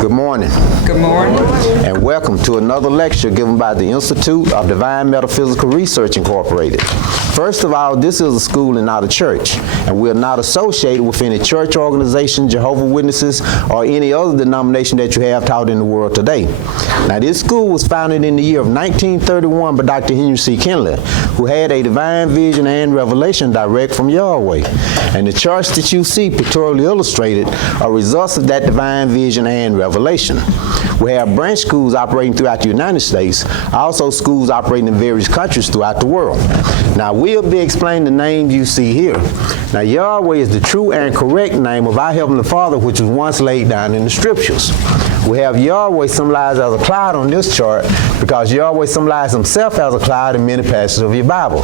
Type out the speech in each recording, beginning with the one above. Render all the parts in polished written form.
Good morning. Good morning. And welcome to another lecture given by the Institute of Divine Metaphysical Research Incorporated. First of all, this is a school and not a church, and we are not associated with any church organization, Jehovah's Witnesses, or any other denomination that you have taught in the world today. Now, this school was founded in the year of 1931 by Dr. Henry C. Kinley, who had a divine vision and revelation direct from Yahweh. And the charts that you see pictorially illustrated are results of that divine vision and revelation. We have branch schools operating throughout the United States, also schools operating in various countries throughout the world. Now, we'll be explaining the names you see here. Now, Yahweh is the true and correct name of our Heavenly Father, which was once laid down in the Scriptures. We have Yahweh symbolized as a cloud on this chart because Yahweh symbolized himself as a cloud in many passages of your Bible.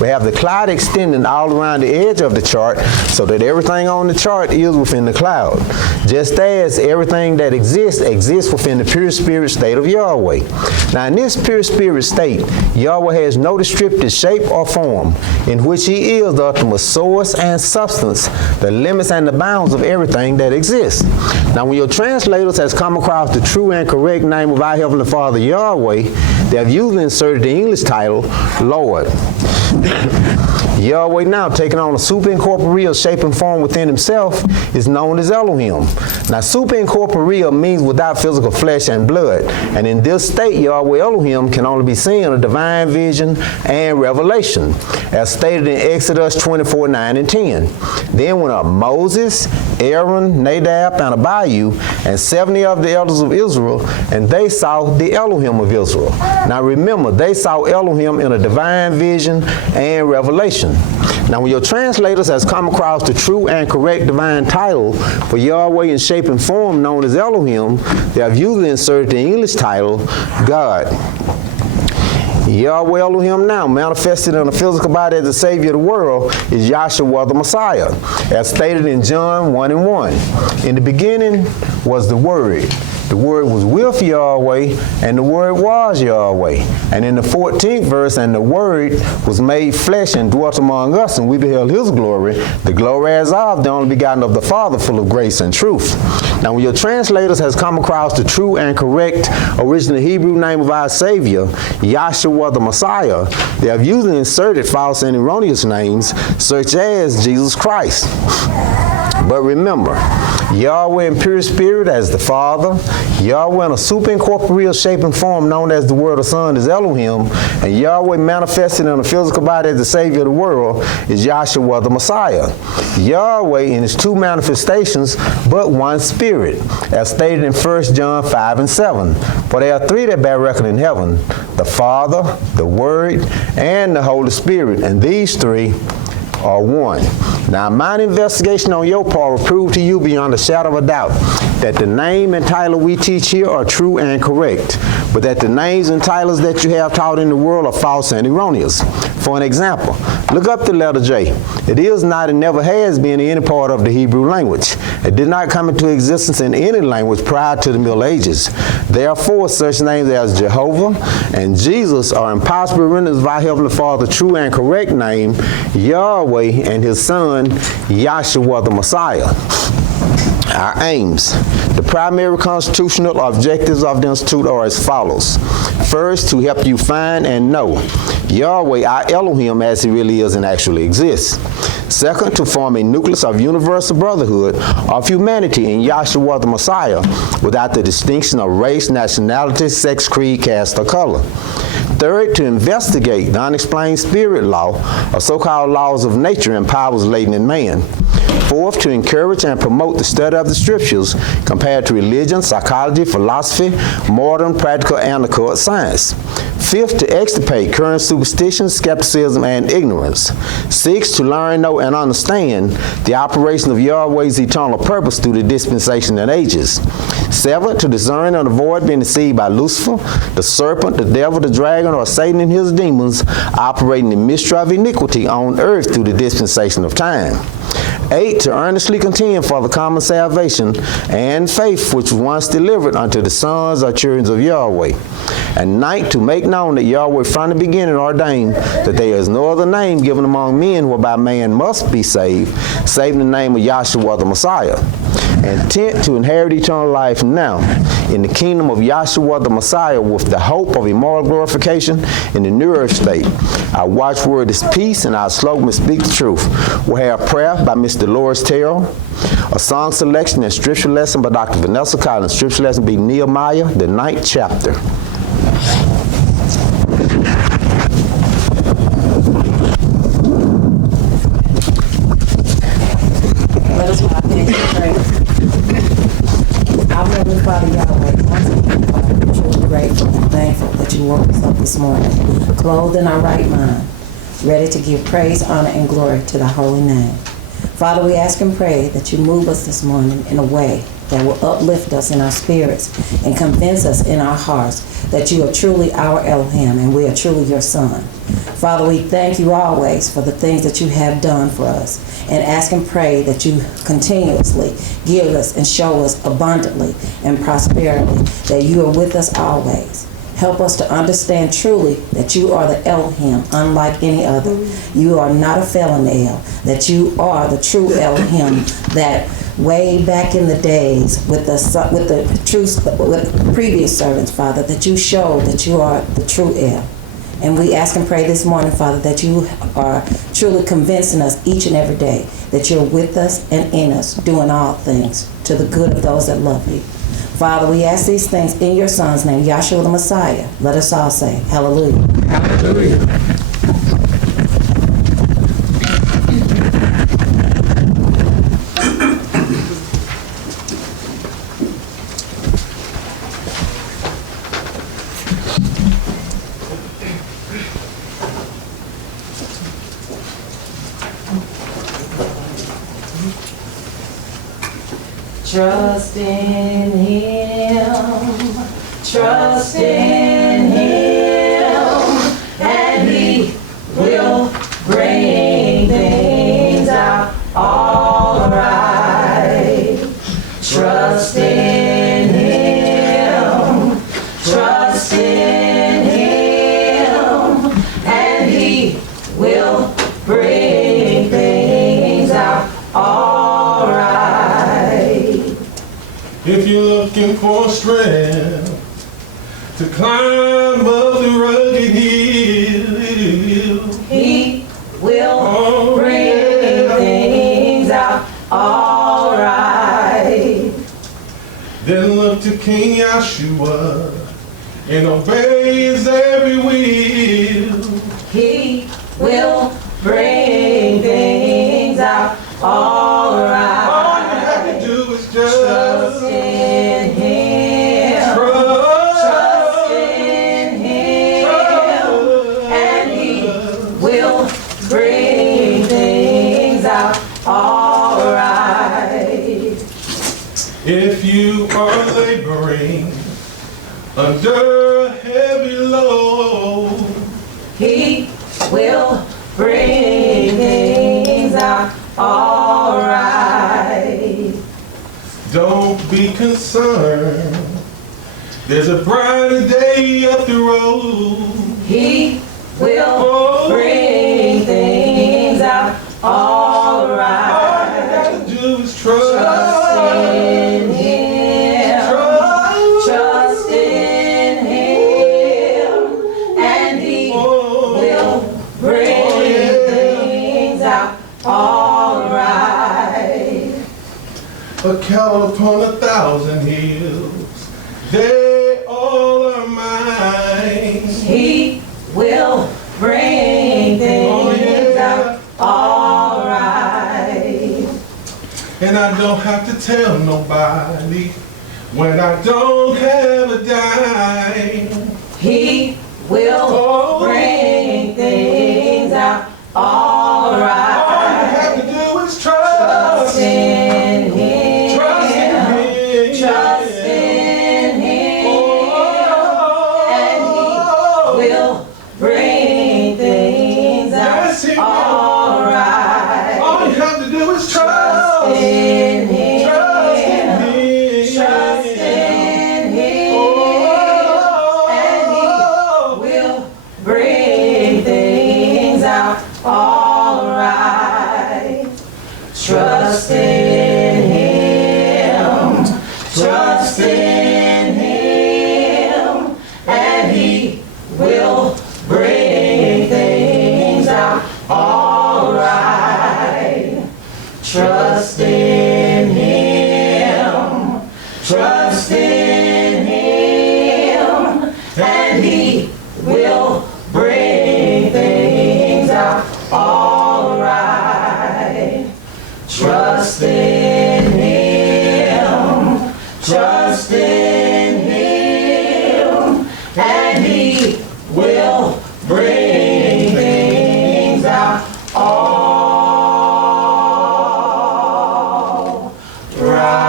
We have the cloud extending all around the edge of the chart so that everything on the chart is within the cloud. Just as everything that exists within the pure spirit state of Yahweh. Now, in this pure spirit state, Yahweh has no descriptive shape or form, in which he is the ultimate source and substance, the limits and the bounds of everything that exists. Now, when your translators has come across the true and correct name of our Heavenly Father Yahweh, they have usually inserted the English title, Lord. Yahweh, now taking on a superincorporeal shape and form within himself, is known as Elohim. Now, superincorporeal means without physical flesh and blood, and in this state, Yahweh Elohim can only be seen in a divine vision and revelation, as stated in Exodus 24:9 and 10. Then went up Moses, Aaron, Nadab, and Abihu, and 70 of the elders of Israel, and they saw the Elohim of Israel. Now remember, they saw Elohim in a divine vision and revelation. Now, when your translators has come across the true and correct divine title for Yahweh in shape and form known as Elohim, they have usually inserted the English title, God. Yahweh Elohim now, manifested in a physical body as the Savior of the world, is Yahshua the Messiah, as stated in John 1:1. In the beginning was the Word. The Word was with Yahweh, and the Word was Yahweh. And in the 14th verse, and the Word was made flesh and dwelt among us, and we beheld his glory, the glory as of the only begotten of the Father, full of grace and truth. Now, when your translators has come across the true and correct original Hebrew name of our Savior, Yahshua the Messiah, they have usually inserted false and erroneous names, such as Jesus Christ. But remember, Yahweh in pure spirit as the Father, Yahweh in a superincorporeal shape and form known as the Word of Son is Elohim, and Yahweh manifested in a physical body as the Savior of the world is Yahshua the Messiah. Yahweh in his two manifestations, but one Spirit, as stated in 1 John 5:7. For there are three that bear record in heaven, the Father, the Word, and the Holy Spirit, and these three are one. Now, my investigation on your part will prove to you beyond a shadow of a doubt that the name and title we teach here are true and correct, but that the names and titles that you have taught in the world are false and erroneous. For an example, look up the letter J. It is not and never has been in any part of the Hebrew language. It did not come into existence in any language prior to the Middle Ages. Therefore, such names as Jehovah and Jesus are impossible renderings of our Heavenly Father's true and correct name, Yahweh, and his Son, Yahshua the Messiah. Our aims. The primary constitutional objectives of the Institute are as follows. First, to help you find and know Yahweh, our Elohim, as he really is and actually exists. Second, to form a nucleus of universal brotherhood of humanity in Yahshua the Messiah without the distinction of race, nationality, sex, creed, caste, or color. Third, to investigate the unexplained spirit law, or so-called laws of nature and powers latent in man. Fourth, to encourage and promote the study of the Scriptures compared to religion, psychology, philosophy, modern, practical, and occult science. Fifth, to extirpate current superstition, skepticism, and ignorance. Sixth, to learn, know, and understand the operation of Yahweh's eternal purpose through the dispensation and ages. Seventh, to discern and avoid being deceived by Lucifer, the serpent, the devil, the dragon, or Satan and his demons operating the mystery of iniquity on earth through the dispensation of time. 8, to earnestly contend for the common salvation and faith which was once delivered unto the sons or children of Yahweh. And 9, to make known that Yahweh from the beginning ordained that there is no other name given among men whereby man must be saved, save in the name of Yahshua the Messiah. intent to inherit eternal life now in the kingdom of Yahshua the Messiah with the hope of immortal glorification in the new earth state. Our watchword is peace, and our slogan is speak the truth. We'll have prayer by Mr. Dolores Terrell, a song selection and scripture lesson by Dr. Vanessa Collins. Scripture lesson be Nehemiah, the 9th chapter. Let us bow our heads and pray. Our Heavenly Father, Yahweh, once again, Father, we're truly grateful and thankful that you woke us up this morning, clothed in our right mind, ready to give praise, honor, and glory to the holy name. Father, we ask and pray that you move us this morning in a way that will uplift us in our spirits and convince us in our hearts that you are truly our Elohim and we are truly your son. Father, we thank you always for the things that you have done for us and ask and pray that you continuously give us and show us abundantly and prosperity, that you are with us always. Help us to understand truly that you are the Elohim, unlike any other. You are not a felon El, that you are the true Elohim that way back in the days with the previous servants, Father, that you showed that you are the true El. And we ask and pray this morning, Father, that you are truly convincing us each and every day that you're with us and in us, doing all things to the good of those that love you. Father, we ask these things in your Son's name, Yahshua the Messiah. Let us all say, hallelujah. Hallelujah. Trust in him, trust in him, and he will bring things out all right. Trust in him, trust in him, and he will bring things out all right. If you're looking for strength to climb up the rugged hill, he will bring things out all right. then look to King Yahshua and obey his every will. He will bring things out all right. All you have to do is just Trust in him. Trust in him. And he will bring things out all right. If you are laboring under a heavy load, He will bring things out all right. don't be concerned. There's a brighter day up the road. He will bring things out all All you right. gotta do is trust. Trust in him. Trust in him. And he will bring things out all right. A cattle upon 1,000 hills, they all are mine. He will bring things out all right. And I don't have to tell nobody when I don't have a dime. He will bring things out all All you right. have to do is Trust trust. in him. Trust in him. Trust in him. And he will bring things Yes, he out will. all right. All you have to do is trust. Trust in him. Trust in him. Trust in him. And he will bring things out all right. Trust in him. Trust in Him, and He will bring things out all right. Trust in Him, trust in Him, and He will bring things out all right. Trust in Him, trust in Him, and He will bring things out all right.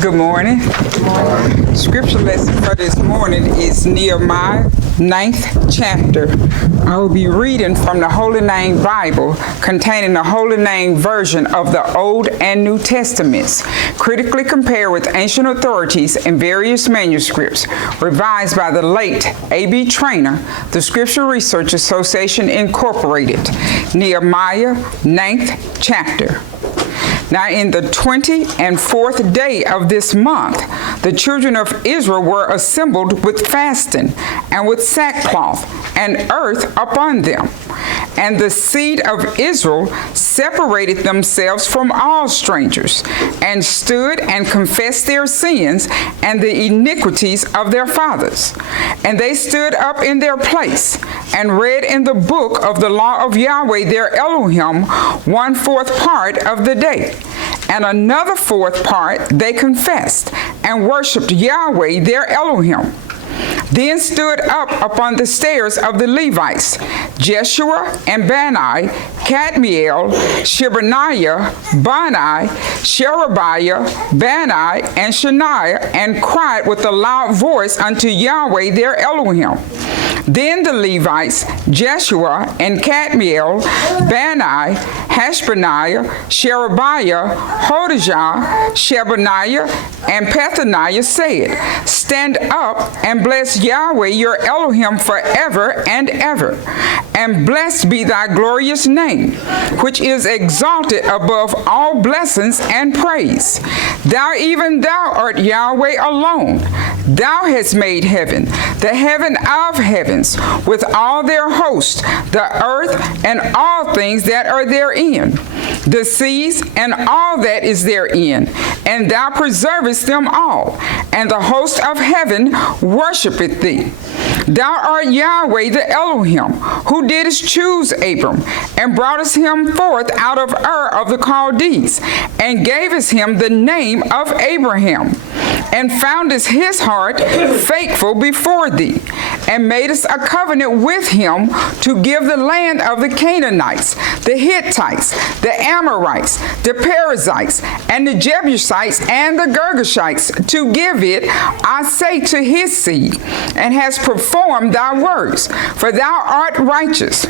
Good morning. Scripture lesson for this morning is Nehemiah 9th chapter. I will be reading from the Holy Name Bible containing the Holy Name version of the Old and New Testaments, critically compared with ancient authorities and various manuscripts, revised by the late A.B. Trainer, the Scripture Research Association Incorporated. Nehemiah 9th chapter. Now in the 24th day of this month, the children of Israel were assembled with fasting and with sackcloth and earth upon them. And the seed of Israel separated themselves from all strangers, and stood and confessed their sins and the iniquities of their fathers. And they stood up in their place, and read in the book of the law of Yahweh their Elohim 1/4 part of the day. And another 4th part they confessed, and worshipped Yahweh their Elohim. Then stood up upon the stairs of the Levites, Jeshua and Bani, Kadmiel, Shebaniah, Bani, Sherebiah, Bani, and Shaniah, and cried with a loud voice unto Yahweh their Elohim. Then the Levites, Jeshua and Kadmiel, Bani, Hashbaniah, Sherebiah, Hodijah, Shebaniah, and Pethaniah said, Stand up and bless Yahweh your Elohim forever and ever. And blessed be thy glorious name, which is exalted above all blessings and praise. Thou, even thou art Yahweh alone. Thou hast made heaven, the heaven of heavens, with all their host, the earth and all things that are therein, the seas and all that is therein, and thou preservest them all, and the host of heaven worshipeth thee. Thou art Yahweh the Elohim, who didst choose Abram, and broughtest him forth out of Ur of the Chaldees, and gavest him the name of Abraham, and foundest his heart faithful before thee, and madest a covenant with him to give the land of the Canaanites, the Hittites, the Amorites, the Perizzites, and the Jebusites, and the Girgashites, to give it, I say, to his seed, and hast performed thy works, for thou art righteous,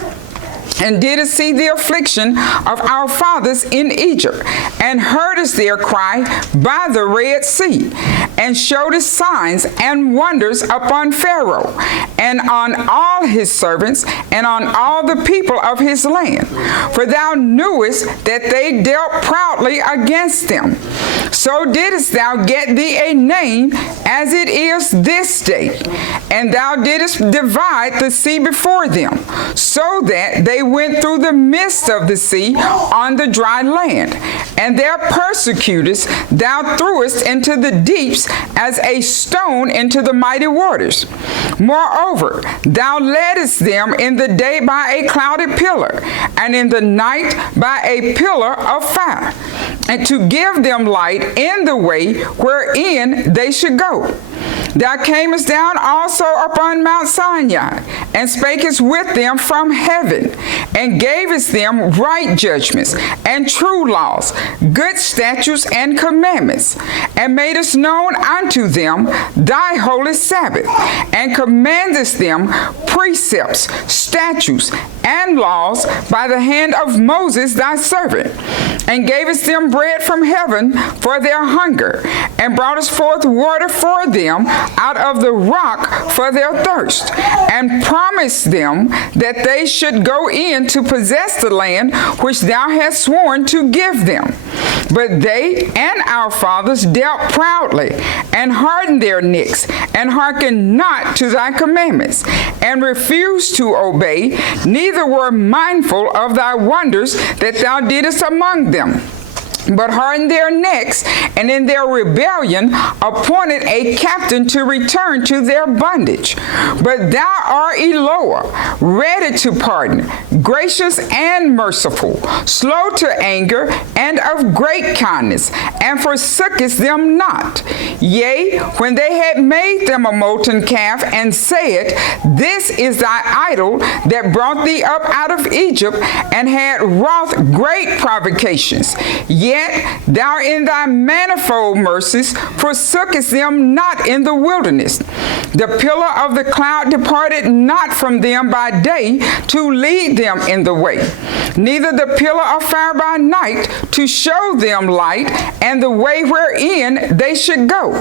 and didst see the affliction of our fathers in Egypt, and heardest their cry by the Red Sea, and showedest signs and wonders upon Pharaoh, and on all his servants, and on all the people of his land. For thou knewest that they dealt proudly against them. So didst thou get thee a name as it is this day, and thou didst divide the sea before them, so that they went through the midst of the sea on the dry land, and their persecutors thou threwest into the deeps as a stone into the mighty waters. Moreover, thou leddest them in the day by a clouded pillar, and in the night by a pillar of fire, and to give them light in the way wherein they should go. Thou camest down also upon Mount Sinai, and spakest with them from heaven, and gavest them right judgments, and true laws, good statutes and commandments, and madest known unto them thy holy Sabbath, and commandest them precepts, statutes, and laws by the hand of Moses thy servant, and gavest them bread from heaven for their hunger, and broughtest forth water for them out of the rock for their thirst, and promised them that they should go in to possess the land which thou hast sworn to give them. But they and our fathers dealt proudly, and hardened their necks, and hearkened not to thy commandments, and refused to obey, neither were mindful of thy wonders that thou didst among them, but hardened their necks, and in their rebellion appointed a captain to return to their bondage. But thou art Eloah, ready to pardon, gracious and merciful, slow to anger, and of great kindness, and forsookest them not. Yea, when they had made them a molten calf, and said, This is thy idol that brought thee up out of Egypt, and had wrought great provocations. Yet thou in thy manifold mercies forsookest them not in the wilderness. The pillar of the cloud departed not from them by day to lead them in the way, neither the pillar of fire by night to show them light and the way wherein they should go.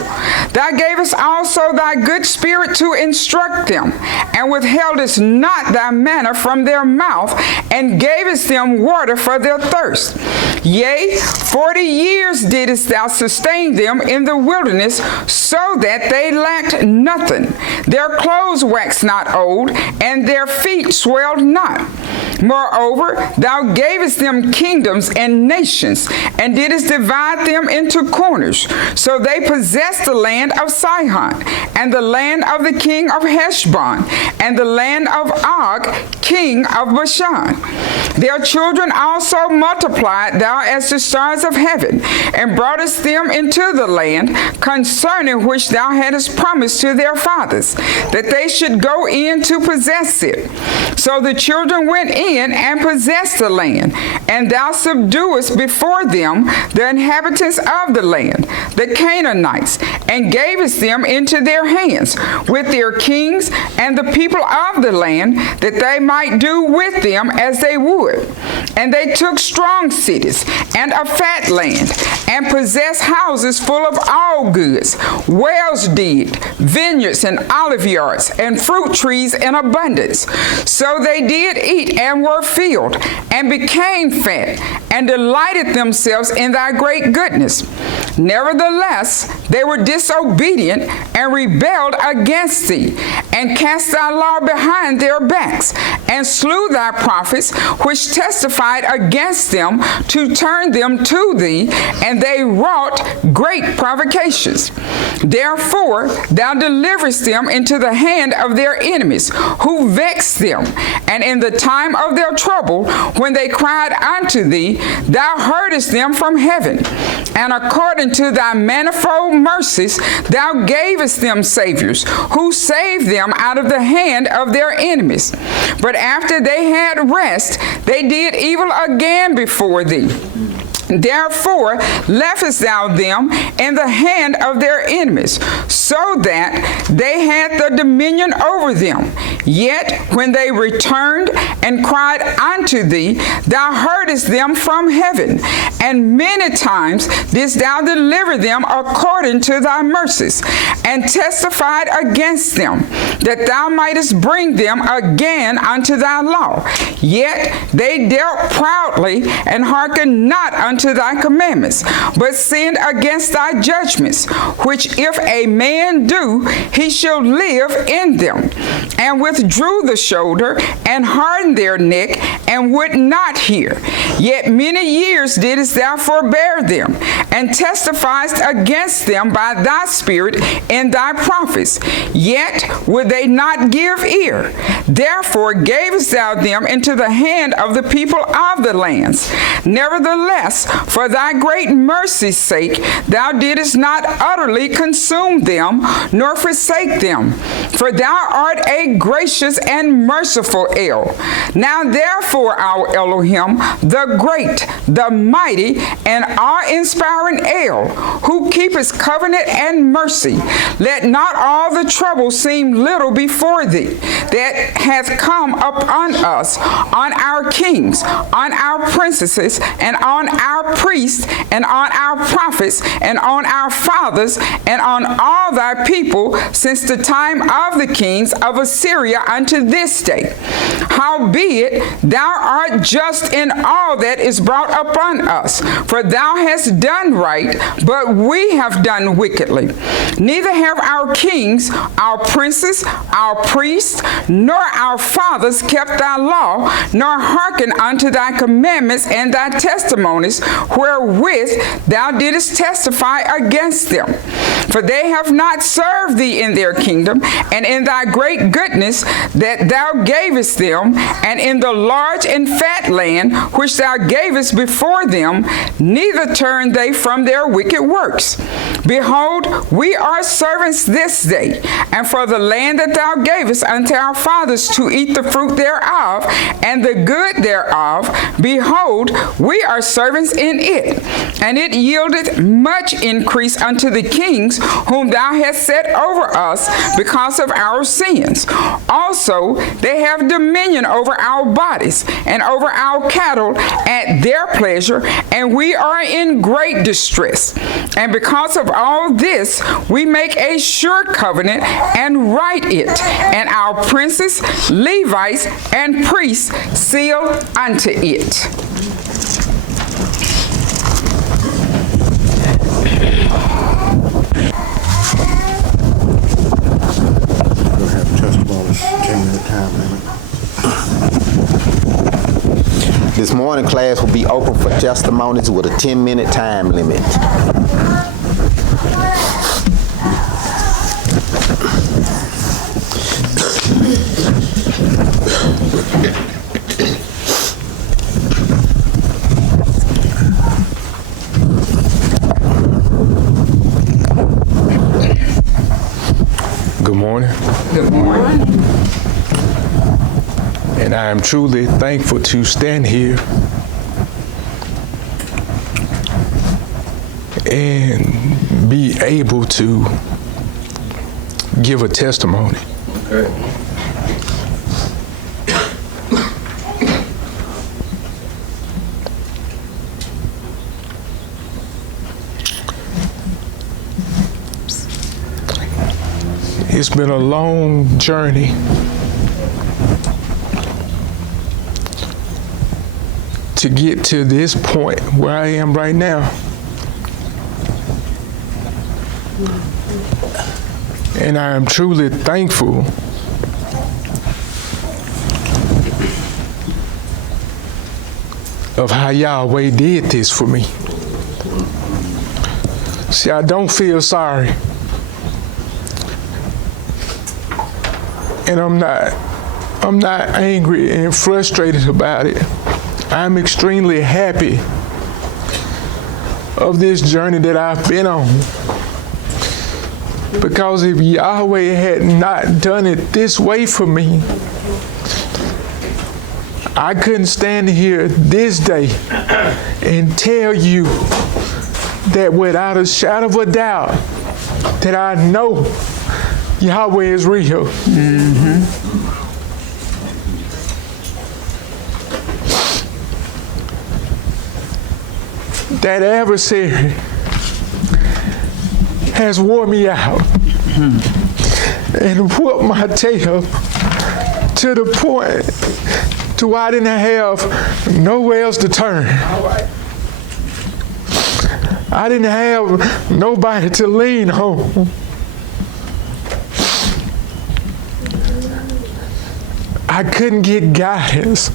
Thou gavest also thy good spirit to instruct them, and withheldest not thy manna from their mouth, and gavest them water for their thirst. Yea, 40 years didst thou sustain them in the wilderness, so that they lacked nothing. Their clothes waxed not old, and their feet swelled not. Moreover, thou gavest them kingdoms and nations, and didst divide them into corners. So they possessed the land of Sihon, and the land of the king of Heshbon, and the land of Og, king of Bashan. Their children also multiplied thou as the stars of heaven, and broughtest them into the land concerning which thou hadst promised to their fathers, that they should go in to possess it. So the children went in and possessed the land, and thou subduest before them the inhabitants of the land, the Canaanites, and gavest them into their hands with their kings and the people of the land, that they might do with them as they would. And they took strong cities and a fat land, and possessed houses full of all goods, wells digged, vineyards and olive yards, and fruit trees in abundance. So they did eat and were filled, and became fat, and delighted themselves in thy great goodness. Nevertheless, they were disobedient, and rebelled against thee, and cast thy law behind their backs, and slew thy prophets, which testified against them to turn them to thee, and they wrought great provocations. Therefore thou deliverest them into the hand of their enemies, who vexed them. And in the time of their trouble, when they cried unto thee, thou heardest them from heaven. And according to thy manifold mercies, thou gavest them saviors, who saved them out of the hand of their enemies. But after they had rest, they did evil again before thee. Therefore leftest thou them in the hand of their enemies, so that they had the dominion over them. Yet when they returned and cried unto thee, thou heardest them from heaven, and many times didst thou deliver them according to thy mercies, and testified against them, that thou mightest bring them again unto thy law. Yet they dealt proudly, and hearkened not unto thy commandments, but sinned against thy judgments, which if a man do, he shall live in them. And with withdrew the shoulder and hardened their neck and would not hear. Yet many years didst thou forbear them, and testifiest against them by thy spirit in thy prophets. Yet would they not give ear. Therefore gavest thou them into the hand of the people of the lands. Nevertheless, for thy great mercy's sake, thou didst not utterly consume them, nor forsake them. For thou art a gracious and merciful El. Now therefore, our Elohim, the great, the mighty, and awe-inspiring El, who keepeth covenant and mercy, let not all the trouble seem little before thee, that hath come upon us, on our kings, on our princesses, and on our priests, and on our prophets, and on our fathers, and on all thy people, since the time of the kings of Assyria unto this day. Howbeit, thou art just in all that is brought upon us, for thou hast done right, but we have done wickedly. Neither have our kings, our princes, our priests, nor our fathers kept thy law, nor hearkened unto thy commandments and thy testimonies, wherewith thou didst testify against them. For they have not served thee in their kingdom, and in thy great goodness that thou gavest them, and in the large and fat land which thou gavest before them, neither turned they from their wicked works. Behold, we are servants this day, and for the land that thou gavest unto our fathers to eat the fruit thereof, and the good thereof, behold, we are servants in it. And it yielded much increase unto the kings whom thou hast set over us because of our sins. Also, they have dominion over our bodies and over our cattle at their pleasure, and we are in great distress. And because of all this, we make a sure covenant and write it, and our princes, Levites, and priests seal unto it. We'll have testimonies, 10-minute time limit. This morning class will be open for testimonies with a 10-minute time limit. Good morning. Good morning. And I am truly thankful to stand here and be able to give a testimony. Okay. It's been a long journey. To get to this point where I am right now. And I am truly thankful of how Yahweh did this for me. See, I don't feel sorry. And I'm not angry and frustrated about it. I'm extremely happy of this journey that I've been on. Because if Yahweh had not done it this way for me, I couldn't stand here this day and tell you that without a shadow of a doubt that I know Yahweh is real. Mm-hmm. That adversary has wore me out and whooped my tail to the point to where I didn't have nowhere else to turn. I didn't have nobody to lean on. I couldn't get guidance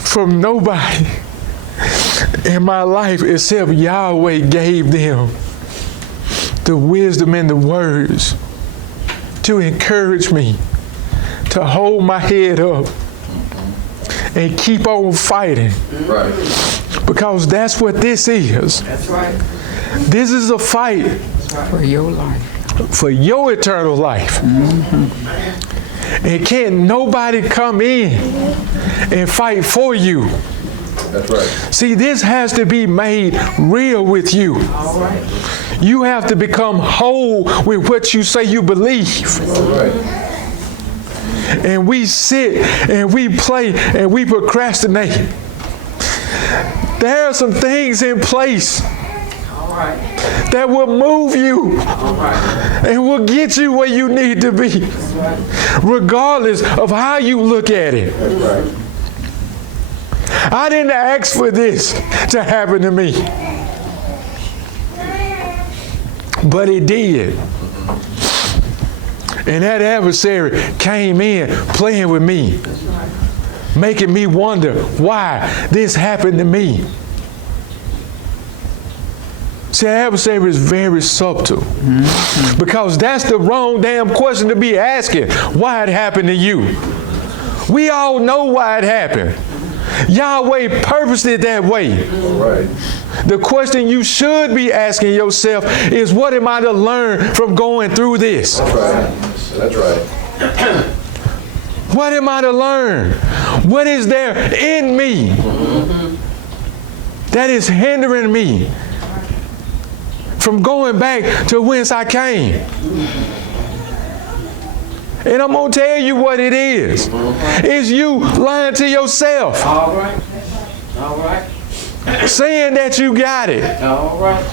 from nobody in my life except Yahweh gave them the wisdom and the words to encourage me, to hold my head up and keep on fighting. Right. Because that's what this is. That's right. This is a fight For your life. for your eternal life. And can't nobody come in and fight for you. That's right. See, this has to be made real with you. All right. You have to become whole with what you say you believe. All right. And we sit and we play and we procrastinate. There are some things in place All right. that will move you All right. and will get you where you need to be, regardless of how you look at it. That's right. I didn't ask for this to happen to me, but it did. And that adversary came in playing with me, making me wonder why this happened to me. See, the adversary is very subtle, because that's the wrong damn question to be asking, why it happened to you. We all know why it happened. Yahweh purposed it that way. All right. The question you should be asking yourself is, what am I to learn from going through this? That's right. That's right. What am I to learn? What is there in me that is hindering me from going back to whence I came? And I'm going to tell you what it is. It's you lying to yourself, All right. All right. saying that you got it, All right.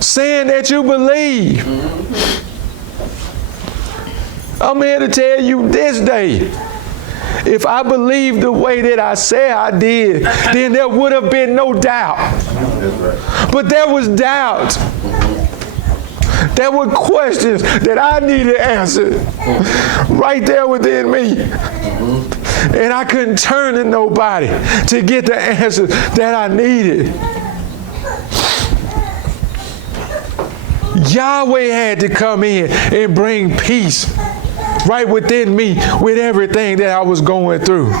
saying that you believe. I'm here to tell you this day, if I believed the way that I said I did, then there would have been no doubt. That's right. But there was doubt. There were questions that I needed answered right there within me. And I couldn't turn to nobody to get the answers that I needed. Yahweh had to come in and bring peace right within me with everything that I was going through.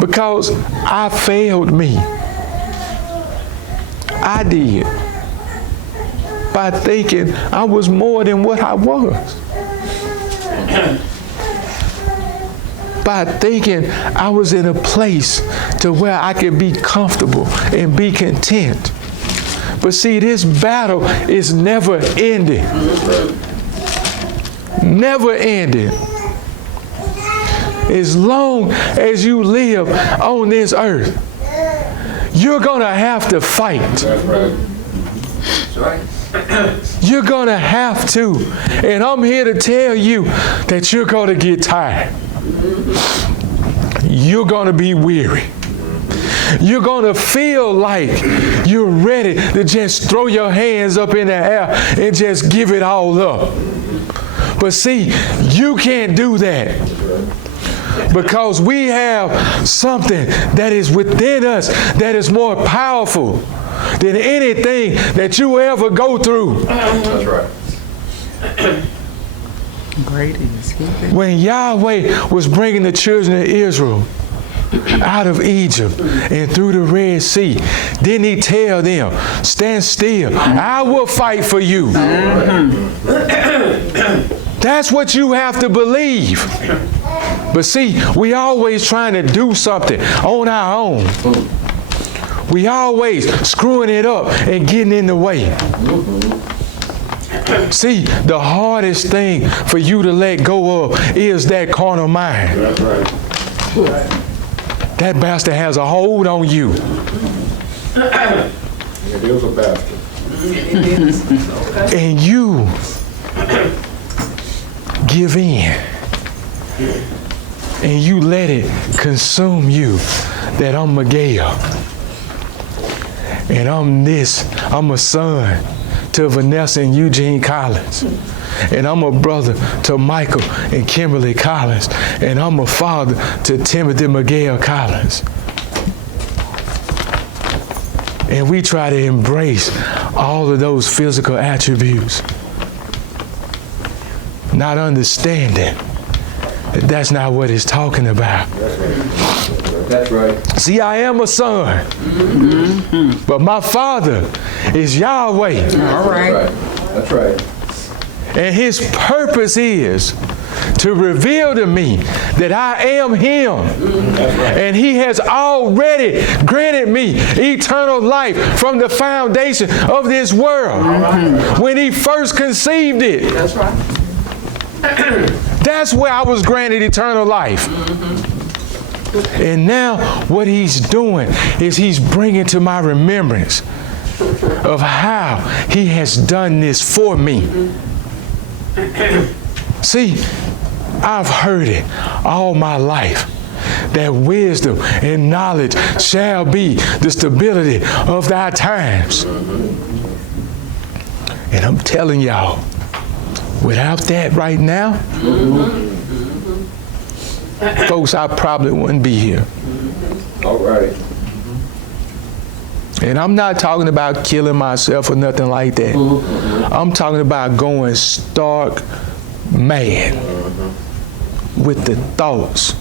Because I failed me. I did. By thinking I was more than what I was. By thinking I was in a place to where I could be comfortable and be content. But see, this battle is never ending. Never ending. As long as you live on this earth, you're going to have to fight. That's right. That's right. You're going to have to. And I'm here to tell you that you're going to get tired. You're going to be weary. You're going to feel like you're ready to just throw your hands up in the air and just give it all up. But see, you can't do that. Because we have something that is within us that is more powerful than anything that you ever go through. That's right. Great is He. When Yahweh was bringing the children of Israel out of Egypt and through the Red Sea, didn't He tell them, stand still, I will fight for you. That's what you have to believe. But see, we always trying to do something on our own. We always screwing it up and getting in the way. See, the hardest thing for you to let go of is that carnal mind. That's right. That bastard has a hold on you. It is a bastard. And you give in. And you let it consume you. That I'm Miguel. And I'm this. I'm a son to Vanessa and Eugene Collins. And I'm a brother to Michael and Kimberly Collins. And I'm a father to Timothy Miguel Collins. And we try to embrace all of those physical attributes, not understanding that that's not what it's talking about. That's right. See, I am a son, but my father is Yahweh. All right. That's right. And his purpose is to reveal to me that I am him. And he has already granted me eternal life from the foundation of this world. When he first conceived it. That's right. That's where I was granted eternal life. And now what he's doing is he's bringing to my remembrance of how he has done this for me. See, I've heard it all my life, that wisdom and knowledge shall be the stability of thy times. And I'm telling y'all, without that right now, folks, I probably wouldn't be here. All right. And I'm not talking about killing myself or nothing like that. I'm talking about going stark mad with the thoughts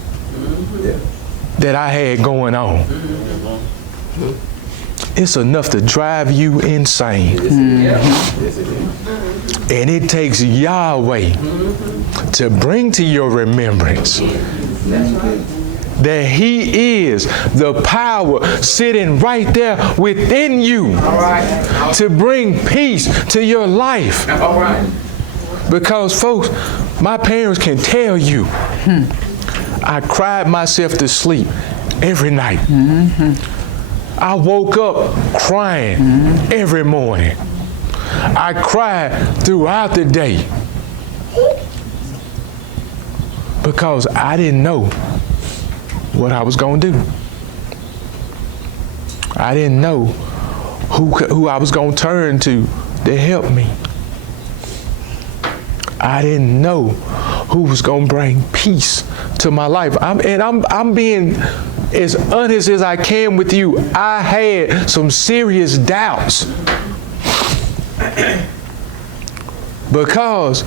that I had going on. It's enough to drive you insane. And it takes Yahweh to bring to your remembrance that he is the power sitting right there within you to bring peace to your life. Because folks, my parents can tell you, I cried myself to sleep every night. I woke up crying every morning. I cried throughout the day because I didn't know what I was going to do. I didn't know who I was going to turn to help me. I didn't know who was going to bring peace to my life. I'm being as honest as I can with you. I had some serious doubts because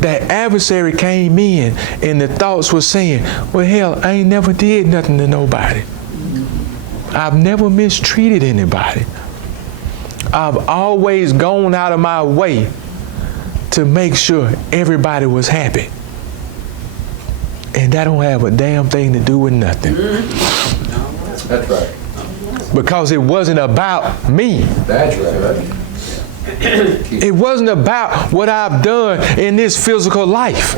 that adversary came in and the thoughts were saying, well, hell, I ain't never did nothing to nobody. I've never mistreated anybody. I've always gone out of my way to make sure everybody was happy. And that don't have a damn thing to do with nothing. That's right. Because it wasn't about me. That's right. It wasn't about what I've done in this physical life.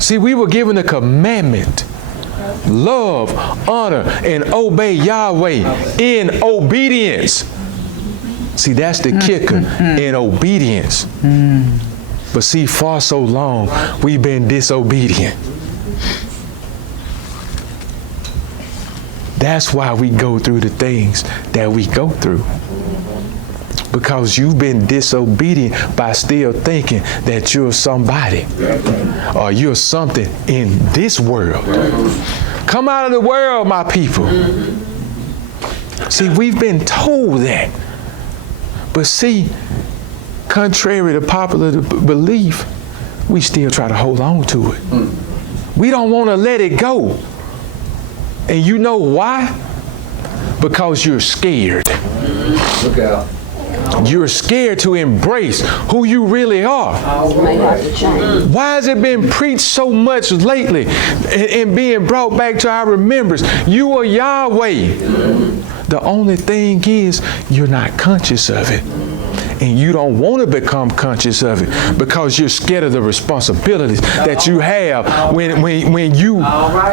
See, we were given a commandment. Love, honor, and obey Yahweh in obedience. See, that's the kicker, in obedience. But see, for so long, we've been disobedient. That's why we go through the things that we go through. Because you've been disobedient by still thinking that you're somebody or you're something in this world. Come out of the world, my people. See, we've been told that. But see, contrary to popular belief, we still try to hold on to it. We don't want to let it go. And you know why? Because you're scared. Look out. You're scared to embrace who you really are. Why has it been preached so much lately and being brought back to our remembrance? You are Yahweh. The only thing is you're not conscious of it. And you don't want to become conscious of it because you're scared of the responsibilities that you have when you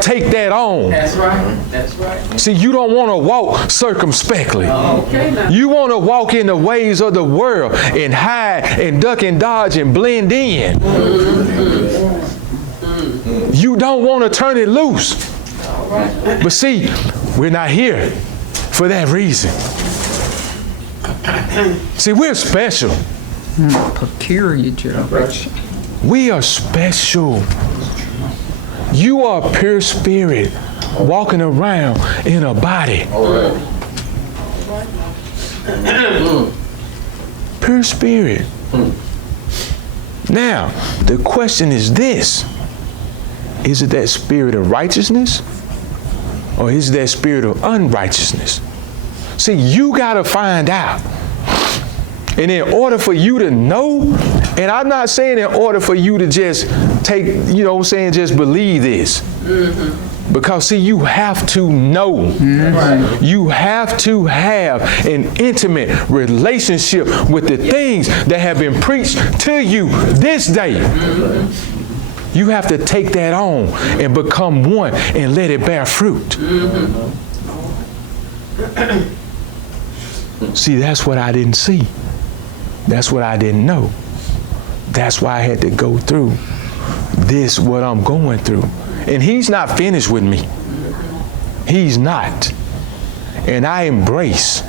take that on. That's right. That's right. See, you don't want to walk circumspectly. Okay, now. You want to walk in the ways of the world and hide and duck and dodge and blend in. You don't want to turn it loose. But see, we're not here for that reason. See, we're special. Peculiar generation. We are special. You are a pure spirit walking around in a body. All right. Pure spirit. Now, the question is this. Is it that spirit of righteousness? Or is it that spirit of unrighteousness? See, you got to find out. And in order for you to know, and I'm not saying in order for you to just take, you know what I'm saying, just believe this. Because see, you have to know. You have to have an intimate relationship with the things that have been preached to you this day. You have to take that on and become one and let it bear fruit. See, that's what I didn't see. That's what I didn't know. That's why I had to go through this, what I'm going through. And he's not finished with me. He's not. And I embrace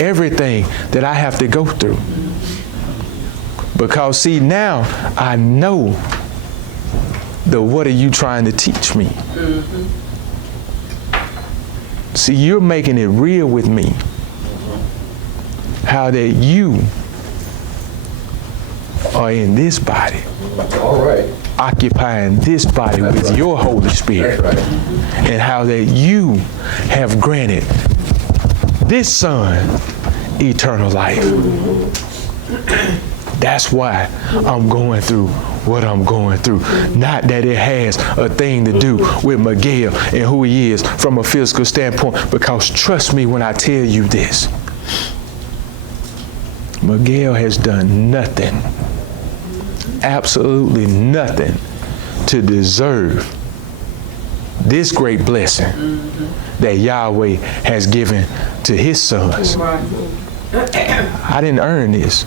everything that I have to go through. Because see, now I know what are you trying to teach me? See, you're making it real with me. How that you are in this body. All right. Occupying this body with your Holy Spirit. That's right. And how that you have granted this Son eternal life. That's why I'm going through what I'm going through. Not that it has a thing to do with Miguel and who he is from a physical standpoint, because trust me when I tell you this, Miguel has done nothing, absolutely nothing to deserve this great blessing that Yahweh has given to his sons. I didn't earn this.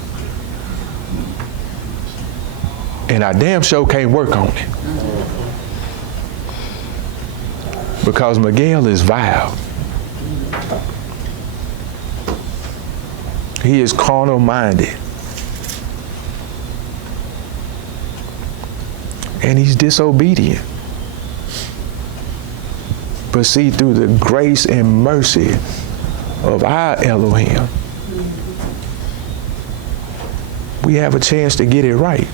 And I damn sure can't work on it. Because Miguel is vile. He is carnal minded. And he's disobedient. But see, through the grace and mercy of our Elohim, we have a chance to get it right.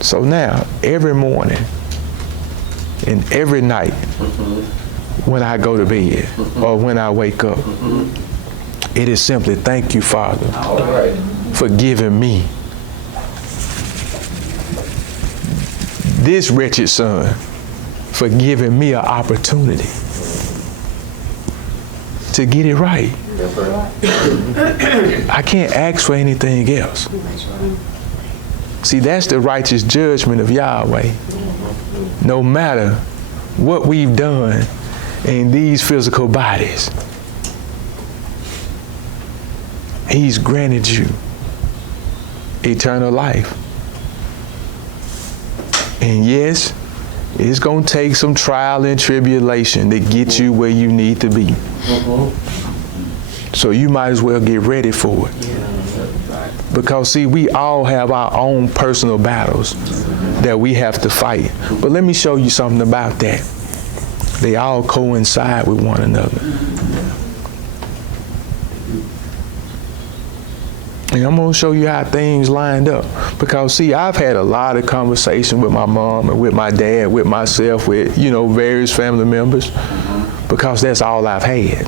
So now, every morning and every night when I go to bed or when I wake up, it is simply, thank you, Father, All right. for giving me this wretched son, for giving me an opportunity to get it right. That's right. I can't ask for anything else. See, that's the righteous judgment of Yahweh. No matter what we've done in these physical bodies, he's granted you eternal life. And yes, it's going to take some trial and tribulation to get you where you need to be. So you might as well get ready for it. Because see, we all have our own personal battles that we have to fight. But let me show you something about that. They all coincide with one another. And I'm going to show you how things lined up. Because see, I've had a lot of conversation with my mom and with my dad, with myself, with, various family members. Because that's all I've had.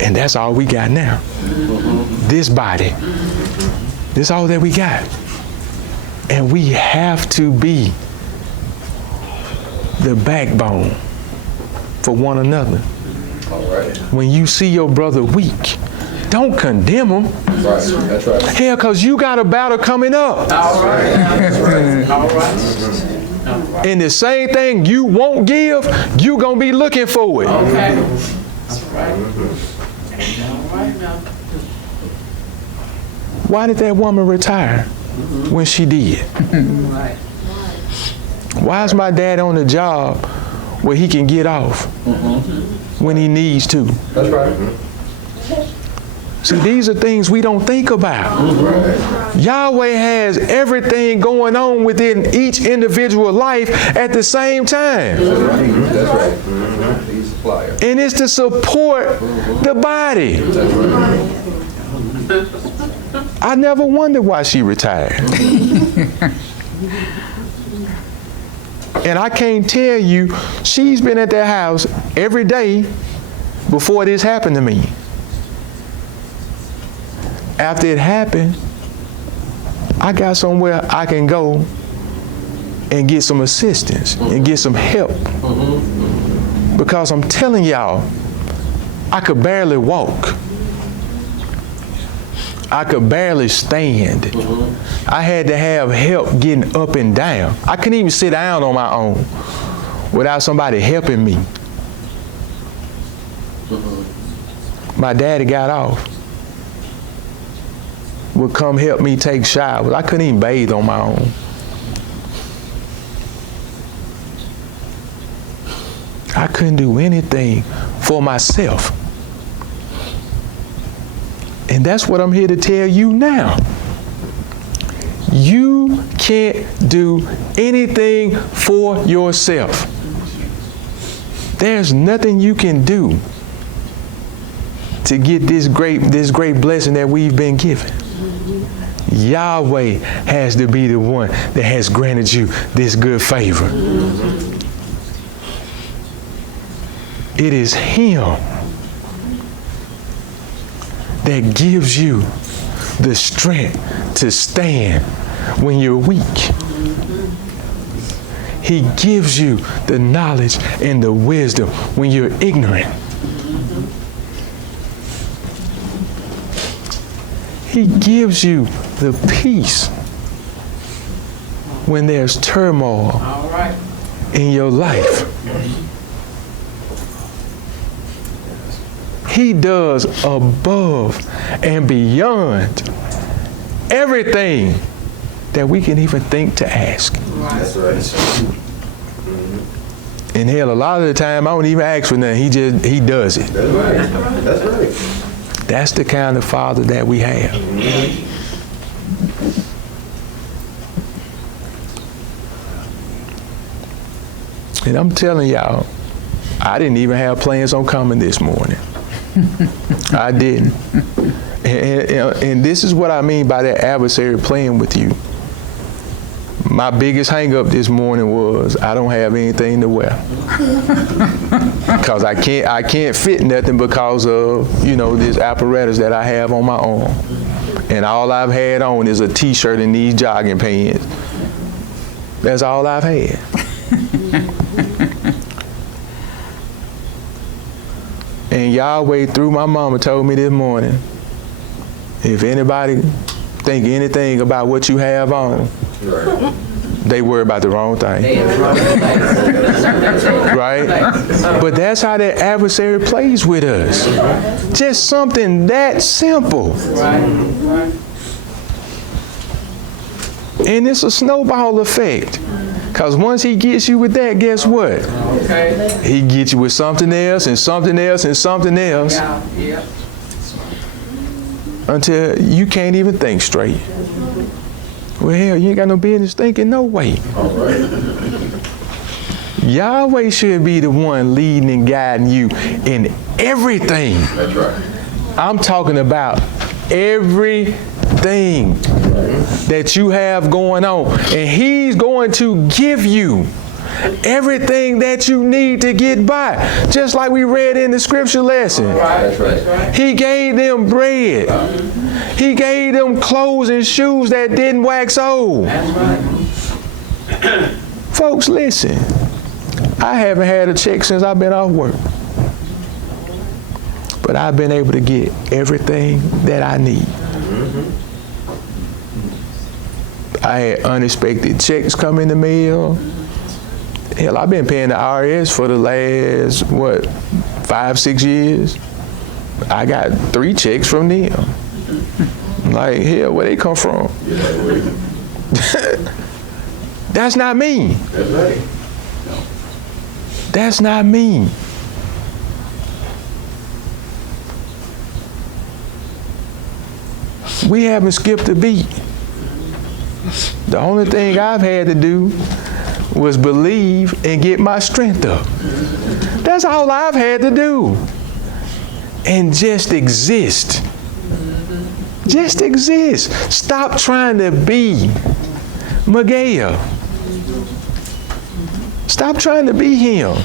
And that's all we got now. This body. This is all that we got. And we have to be the backbone for one another. All right. When you see your brother weak, don't condemn him. Right. That's right. Hell, because you got a battle coming up. All right. All right. And the same thing you won't give, you going to be looking for it. Okay. That's right. All right now. Why did that woman retire when she did? Right. Why is my dad on the job where he can get off when he needs to. That's right. See, these are things we don't think about. Yahweh has everything going on within each individual life at the same time. That's right. He's a supplier. And it's to support the body. That's right. I never wondered why she retired. And I can't tell you, she's been at that house every day before this happened to me. After it happened, I got somewhere I can go and get some assistance and get some help. Because I'm telling y'all, I could barely walk. I could barely stand. I had to have help getting up and down. I couldn't even sit down on my own without somebody helping me. My daddy got off, would come help me take showers. I couldn't even bathe on my own. I couldn't do anything for myself. And that's what I'm here to tell you now. You can't do anything for yourself. There's nothing you can do to get this great blessing that we've been given. Yahweh has to be the one that has granted you this good favor. It is Him that gives you the strength to stand when you're weak. He gives you the knowledge and the wisdom when you're ignorant. He gives you the peace when there's turmoil in your life. He does above and beyond everything that we can even think to ask. That's right. And hell, a lot of the time, I don't even ask for nothing. He does it. That's right. That's right. That's the kind of Father that we have. And I'm telling y'all, I didn't even have plans on coming this morning. I didn't. And this is what I mean by that adversary playing with you. My biggest hang up this morning was I don't have anything to wear. Because I can't fit nothing because of, this apparatus that I have on my arm. And all I've had on is a t-shirt and these jogging pants. That's all I've had. And Yahweh, through my mama, told me this morning, if anybody think anything about what you have on, they worry about the wrong thing. Right? But that's how that adversary plays with us. Just something that simple. And it's a snowball effect. Because once he gets you with that, guess what? He gets you with something else and something else and something else. Until you can't even think straight. Well, hell, you ain't got no business thinking, no way. Yahweh should be the one leading and guiding you in everything. That's right. I'm talking about everything that you have going on. And He's going to give you everything that you need to get by. Just like we read in the scripture lesson. That's right. He gave them bread. He gave them clothes and shoes that didn't wax old. Folks, listen. I haven't had a check since I've been off work. But I've been able to get everything that I need. I had unexpected checks come in the mail. Hell, I've been paying the IRS for the last, 5-6 years. I got 3 checks from them. Like, hell, where they come from? That's not me. That's right. That's not me. We haven't skipped a beat. The only thing I've had to do was believe and get my strength up. That's all I've had to do. And just exist. Just exist. Stop trying to be Miguel. Stop trying to be him.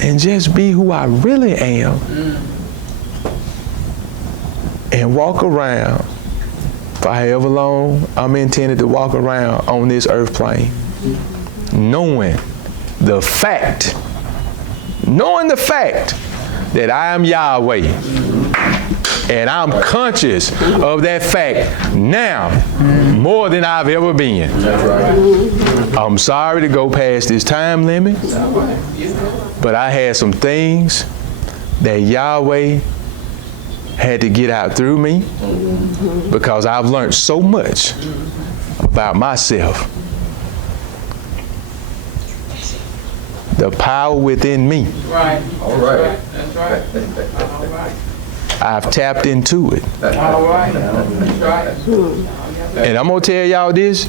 And just be who I really am. And walk around for however long I'm intended to walk around on this earth plane. Knowing the fact that I am Yahweh. And I'm conscious of that fact now more than I've ever been. I'm sorry to go past this time limit, but I had some things that Yahweh had to get out through me because I've learned so much about myself. The power within me. Right. All right. That's right. All right. I've tapped into it. All right. That's right. And I'm gonna tell y'all this,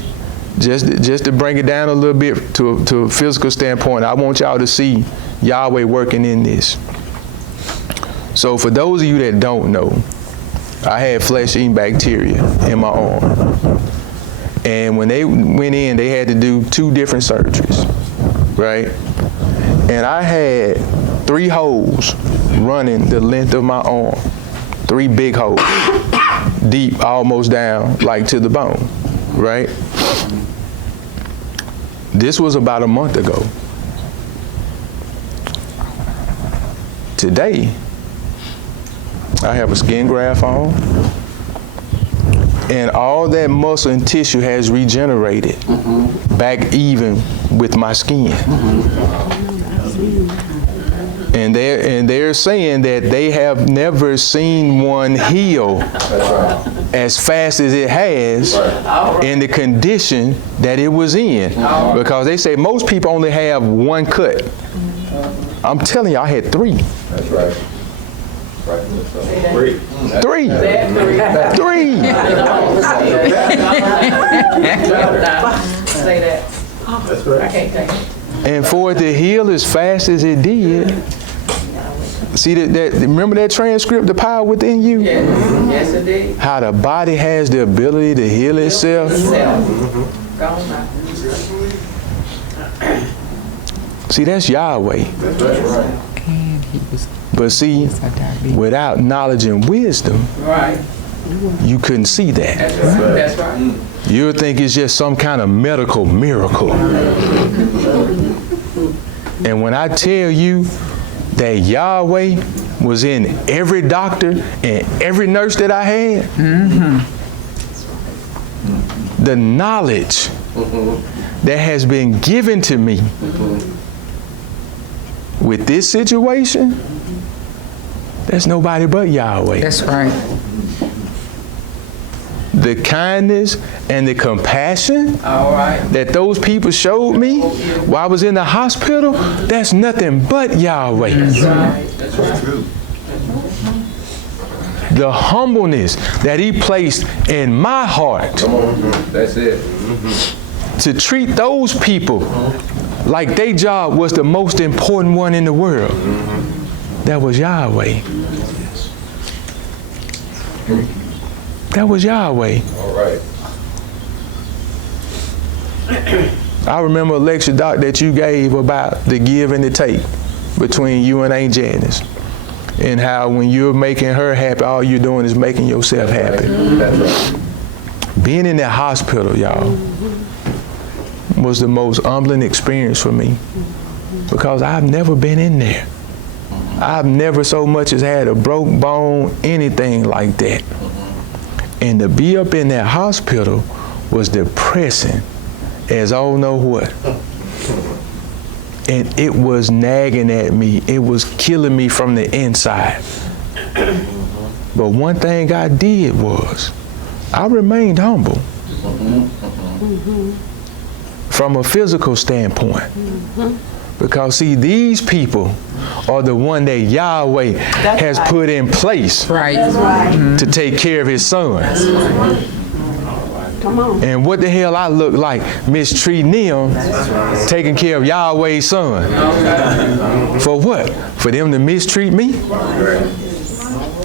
just to bring it down a little bit to a physical standpoint. I want y'all to see Yahweh working in this. So for those of you that don't know, I had flesh-eating bacteria in my arm. And when they went in, they had to do 2 different surgeries, right? And I had 3 holes running the length of my arm. 3 big holes, deep, almost down, like to the bone, right? This was about a month ago. Today, I have a skin graft on, and all that muscle and tissue has regenerated back even with my skin. And they're saying that they have never seen one heal as fast as it has in the condition that it was in. Because they say most people only have 1 cut. I'm telling you, I had 3. That's right. Right. 3. 3. Say that. That's right. I can't take it. And for it to heal as fast as it did, see that remember that transcript, the power within you? Yes. Yes, indeed. How the body has the ability to heal itself. Go on now. See, that's Yahweh. That's right. But see, without knowledge and wisdom, Right. you couldn't see that. That's right. That's right. You would think it's just some kind of medical miracle. And when I tell you that Yahweh was in every doctor and every nurse that I had, the knowledge that has been given to me with this situation, that's nobody but Yahweh. That's right. The kindness and the compassion All right. that those people showed me while I was in the hospital, that's nothing but Yahweh. That's right. That's right. The humbleness that he placed in my heart That's it. to treat those people like their job was the most important one in the world. That was Yahweh. That was Yahweh. All right. I remember a lecture, Doc, that you gave about the give and the take between you and Aunt Janice, and how when you're making her happy, all you're doing is making yourself happy. That's right. Being in that hospital, y'all, was the most humbling experience for me because I've never been in there. I've never so much as had a broke bone, anything like that. And to be up in that hospital was depressing as oh know what. And it was nagging at me. It was killing me from the inside. But one thing I did was I remained humble from a physical standpoint. Because see, these people are the one that Yahweh has put in place Right. to take care of his sons. Come on. And what the hell I look like mistreating them, taking care of Yahweh's son. For what? For them to mistreat me?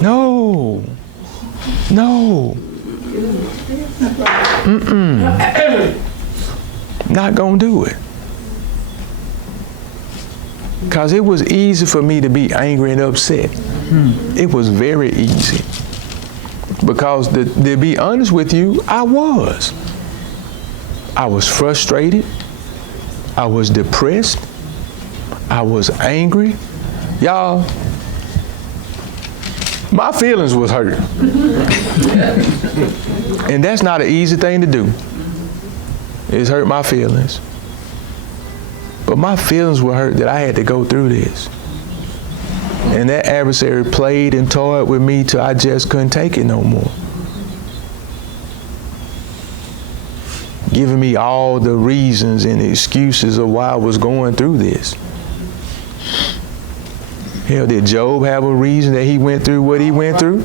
No. No. Not gonna do it. Because it was easy for me to be angry and upset. It was very easy. Because to be honest with you, I was. I was frustrated. I was depressed. I was angry. Y'all, my feelings was hurt. And that's not an easy thing to do. It's hurt my feelings. But my feelings were hurt that I had to go through this. And that adversary played and toyed with me till I just couldn't take it no more. Giving me all the reasons and excuses of why I was going through this. Hell, did Job have a reason that he went through what he went through?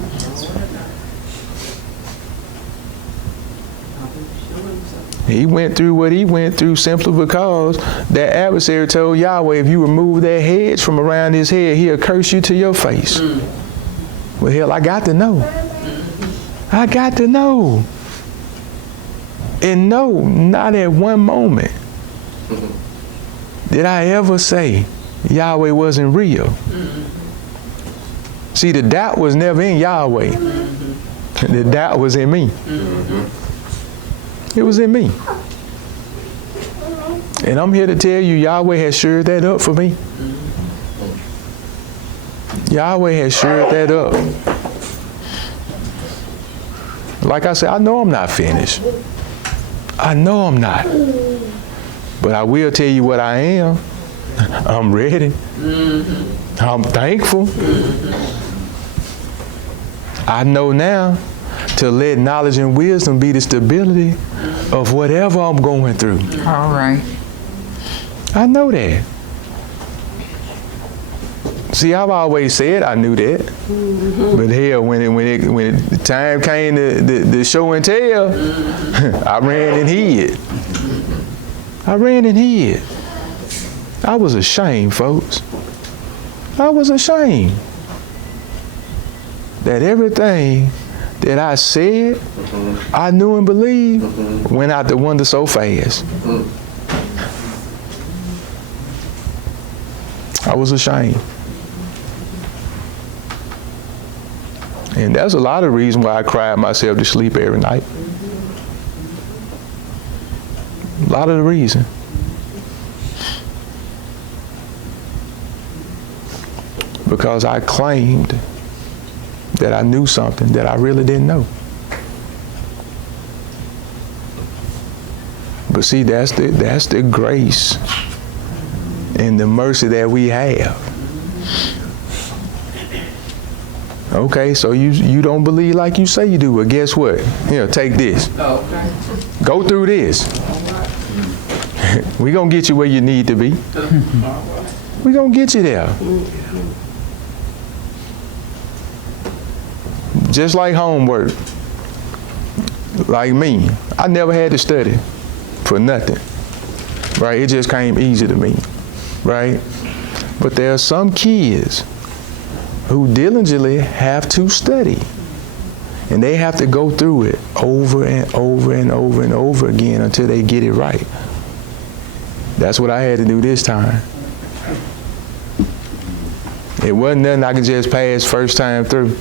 He went through what he went through simply because that adversary told Yahweh, if you remove that hedge from around his head, he'll curse you to your face. Well, hell, I got to know. I got to know. And no, not at one moment did I ever say Yahweh wasn't real. See, the doubt was never in Yahweh. The doubt was in me. It was in me. And I'm here to tell you, Yahweh has shored that up for me. Yahweh has shored that up. Like I said, I know I'm not finished. I know I'm not. But I will tell you what I am. I'm ready. I'm thankful. I know now to let knowledge and wisdom be the stability of whatever I'm going through. All right. I know that. See, I've always said I knew that. But hell, when the time came to show and tell, I ran and hid. I ran and hid. I was ashamed, folks. I was ashamed that everything that I said, I knew and believed, went out the window so fast. I was ashamed. And that's a lot of reason why I cried myself to sleep every night. A lot of the reason. Because I claimed that I knew something that I really didn't know. But see, that's the grace and the mercy that we have. Okay, so you don't believe like you say you do, but guess what? Here, take this. Okay. Go through this. We're going to get you where you need to be. We're going to get you there. Just like homework. Like me, I never had to study for nothing. Right? It just came easy to me. Right? But there are some kids who diligently have to study. And they have to go through it over and over and over and over again until they get it right. That's what I had to do this time. It wasn't nothing I could just pass first time through.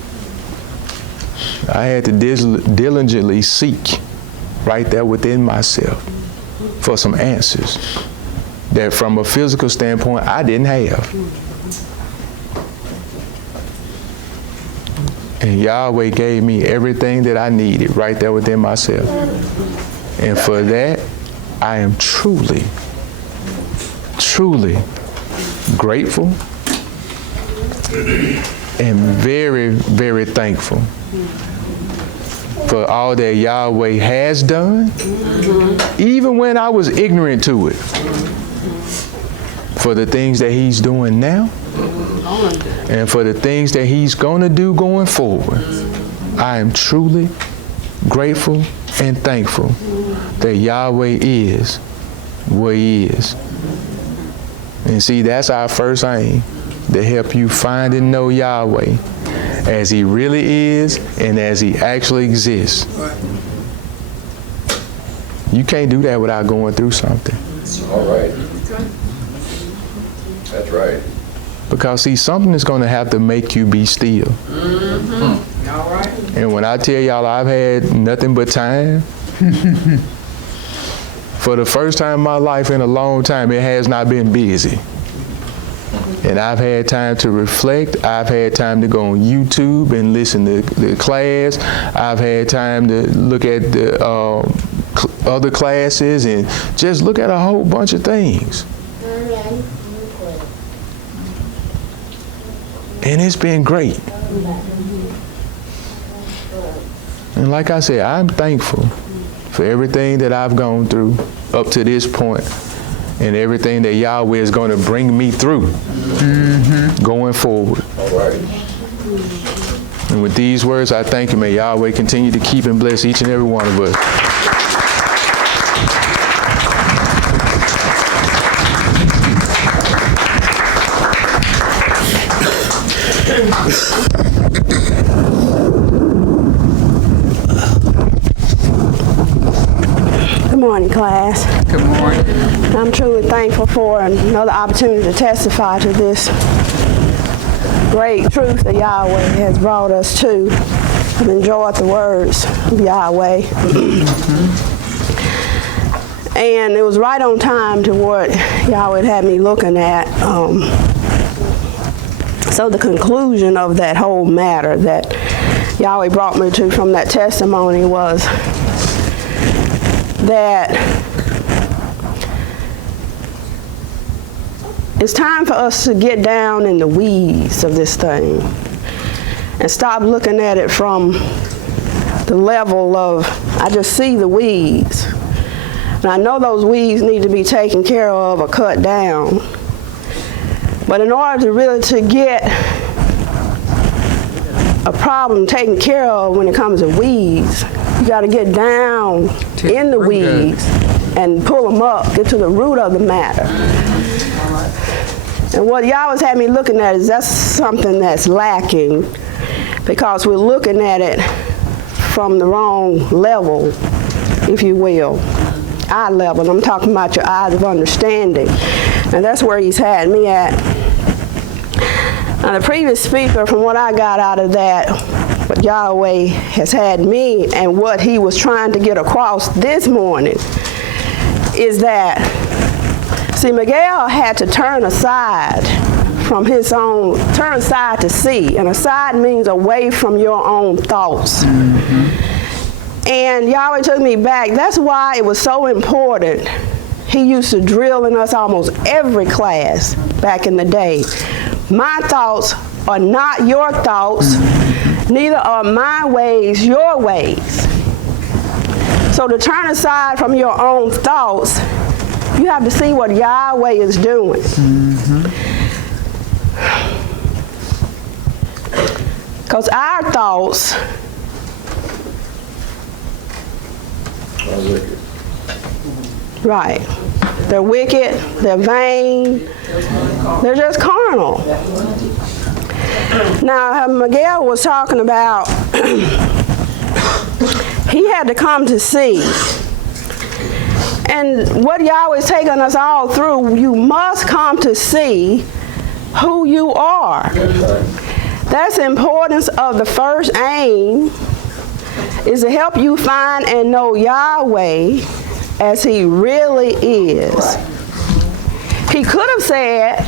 I had to diligently seek right there within myself for some answers that from a physical standpoint I didn't have. And Yahweh gave me everything that I needed right there within myself. And for that, I am truly, truly grateful and very, very thankful for all that Yahweh has done, even when I was ignorant to it. for the things that he's doing now and for the things that he's going to do going forward. I am truly grateful and thankful that Yahweh is what he is. And see, that's our first aim, to help you find and know Yahweh as he really is and as he actually exists. You can't do that without going through something. All right. That's right. Because see, something is going to have to make you be still. All right. And when I tell y'all I've had nothing but time, for the first time in my life in a long time, it has not been busy. And I've had time to reflect. I've had time to go on YouTube and listen to the class. I've had time to look at the other classes and just look at a whole bunch of things. And it's been great. And like I said, I'm thankful for everything that I've gone through up to this point and everything that Yahweh is going to bring me through going forward. All right. And with these words, I thank you. May Yahweh continue to keep and bless each and every one of us. Good morning, class. Good morning. I'm truly thankful for another opportunity to testify to this great truth that Yahweh has brought us to. I've enjoyed the words of Yahweh. And it was right on time to what Yahweh had me looking at. So the conclusion of that whole matter that Yahweh brought me to from that testimony was that it's time for us to get down in the weeds of this thing and stop looking at it from the level of, I just see the weeds. And I know those weeds need to be taken care of or cut down. But in order to really to get a problem taken care of when it comes to weeds, you got to get down in the weeds and pull them up, get to the root of the matter. And what Yahweh's had me looking at is that's something that's lacking because we're looking at it from the wrong level, if you will. Eye level. I'm talking about your eyes of understanding. And that's where he's had me at. Now the previous speaker, from what I got out of that, what Yahweh has had me and what he was trying to get across this morning is that, see, Miguel had to turn aside from his own, turn aside to see, and aside means away from your own thoughts. And Yahweh took me back. That's why it was so important. He used to drill in us almost every class back in the day. My thoughts are not your thoughts, neither are my ways your ways. So to turn aside from your own thoughts, you have to see what Yahweh is doing. Because our thoughts All wicked. right. They're wicked, they're vain, they're just carnal. Now, Miguel was talking about he had to come to see. And what Yahweh's taking us all through, you must come to see who you are. That's the importance of the first aim, is to help you find and know Yahweh as he really is. He could have said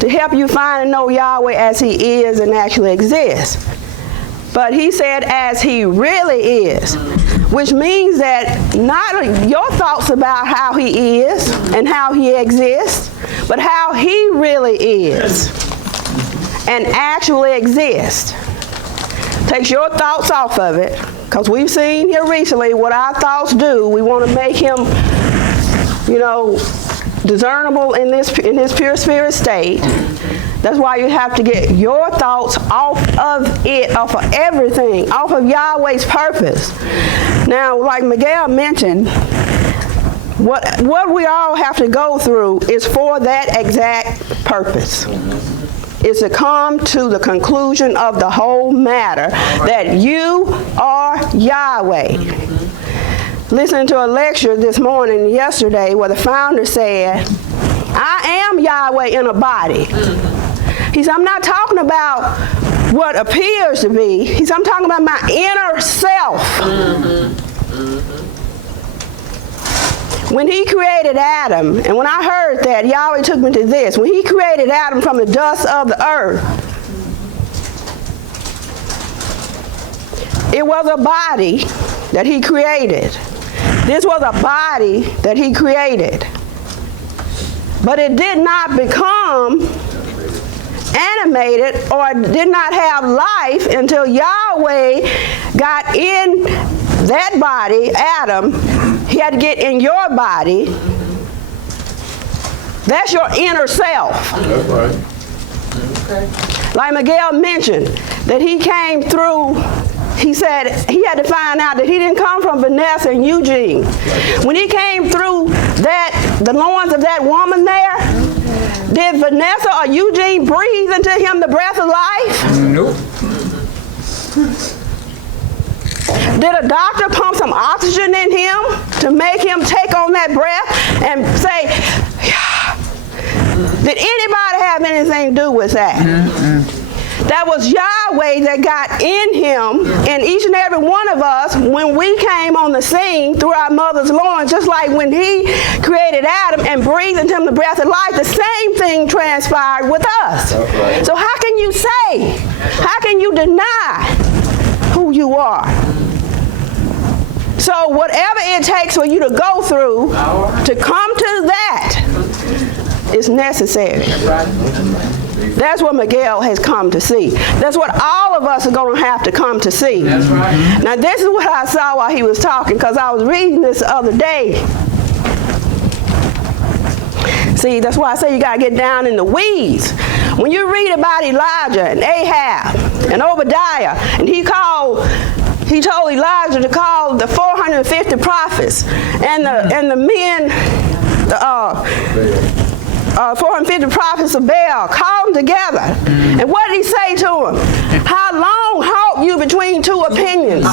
to help you find and know Yahweh as he is and actually exists. But he said as he really is, which means that not your thoughts about how he is and how he exists, but how he really is and actually exists. Takes your thoughts off of it, because we've seen here recently what our thoughts do. We want to make him, discernible in his pure spirit state. That's why you have to get your thoughts off of it, off of everything, off of Yahweh's purpose. Now, like Miguel mentioned, what we all have to go through is for that exact purpose. Is to come to the conclusion of the whole matter that you are Yahweh. Listening to a lecture this morning, yesterday, where the founder said, I am Yahweh in a body. He said, I'm not talking about what appears to be. He said, I'm talking about my inner self. When he created Adam, and when I heard that, Yahweh took me to this. When he created Adam from the dust of the earth, it was a body that he created. This was a body that he created. But it did not become animated or did not have life until Yahweh got in that body, Adam. He had to get in your body. That's your inner self. That's right. Okay. Like Miguel mentioned, that he came through, he said he had to find out that he didn't come from Vanessa and Eugene. When he came through the loins of that woman there, did Vanessa or Eugene breathe into him the breath of life? Nope. Did a doctor pump some oxygen in him to make him take on that breath and say, yeah. Did anybody have anything to do with that? That was Yahweh that got in him, in each and every one of us, when we came on the scene through our mother's loins, just like when he created Adam and breathed into him the breath of life, the same thing transpired with us. Right. So how can you say, how can you deny who you are? So whatever it takes for you to go through to come to that is necessary. That's what Miguel has come to see. That's what all of us are going to have to come to see. That's right. Now this is what I saw while he was talking, because I was reading this the other day. See, that's why I say you got to get down in the weeds. When you read about Elijah and Ahab and Obadiah, and he told Elijah to call the 450 prophets and the men, 450 prophets of Baal, call them together. And what did he say to them? How long halt you between two opinions?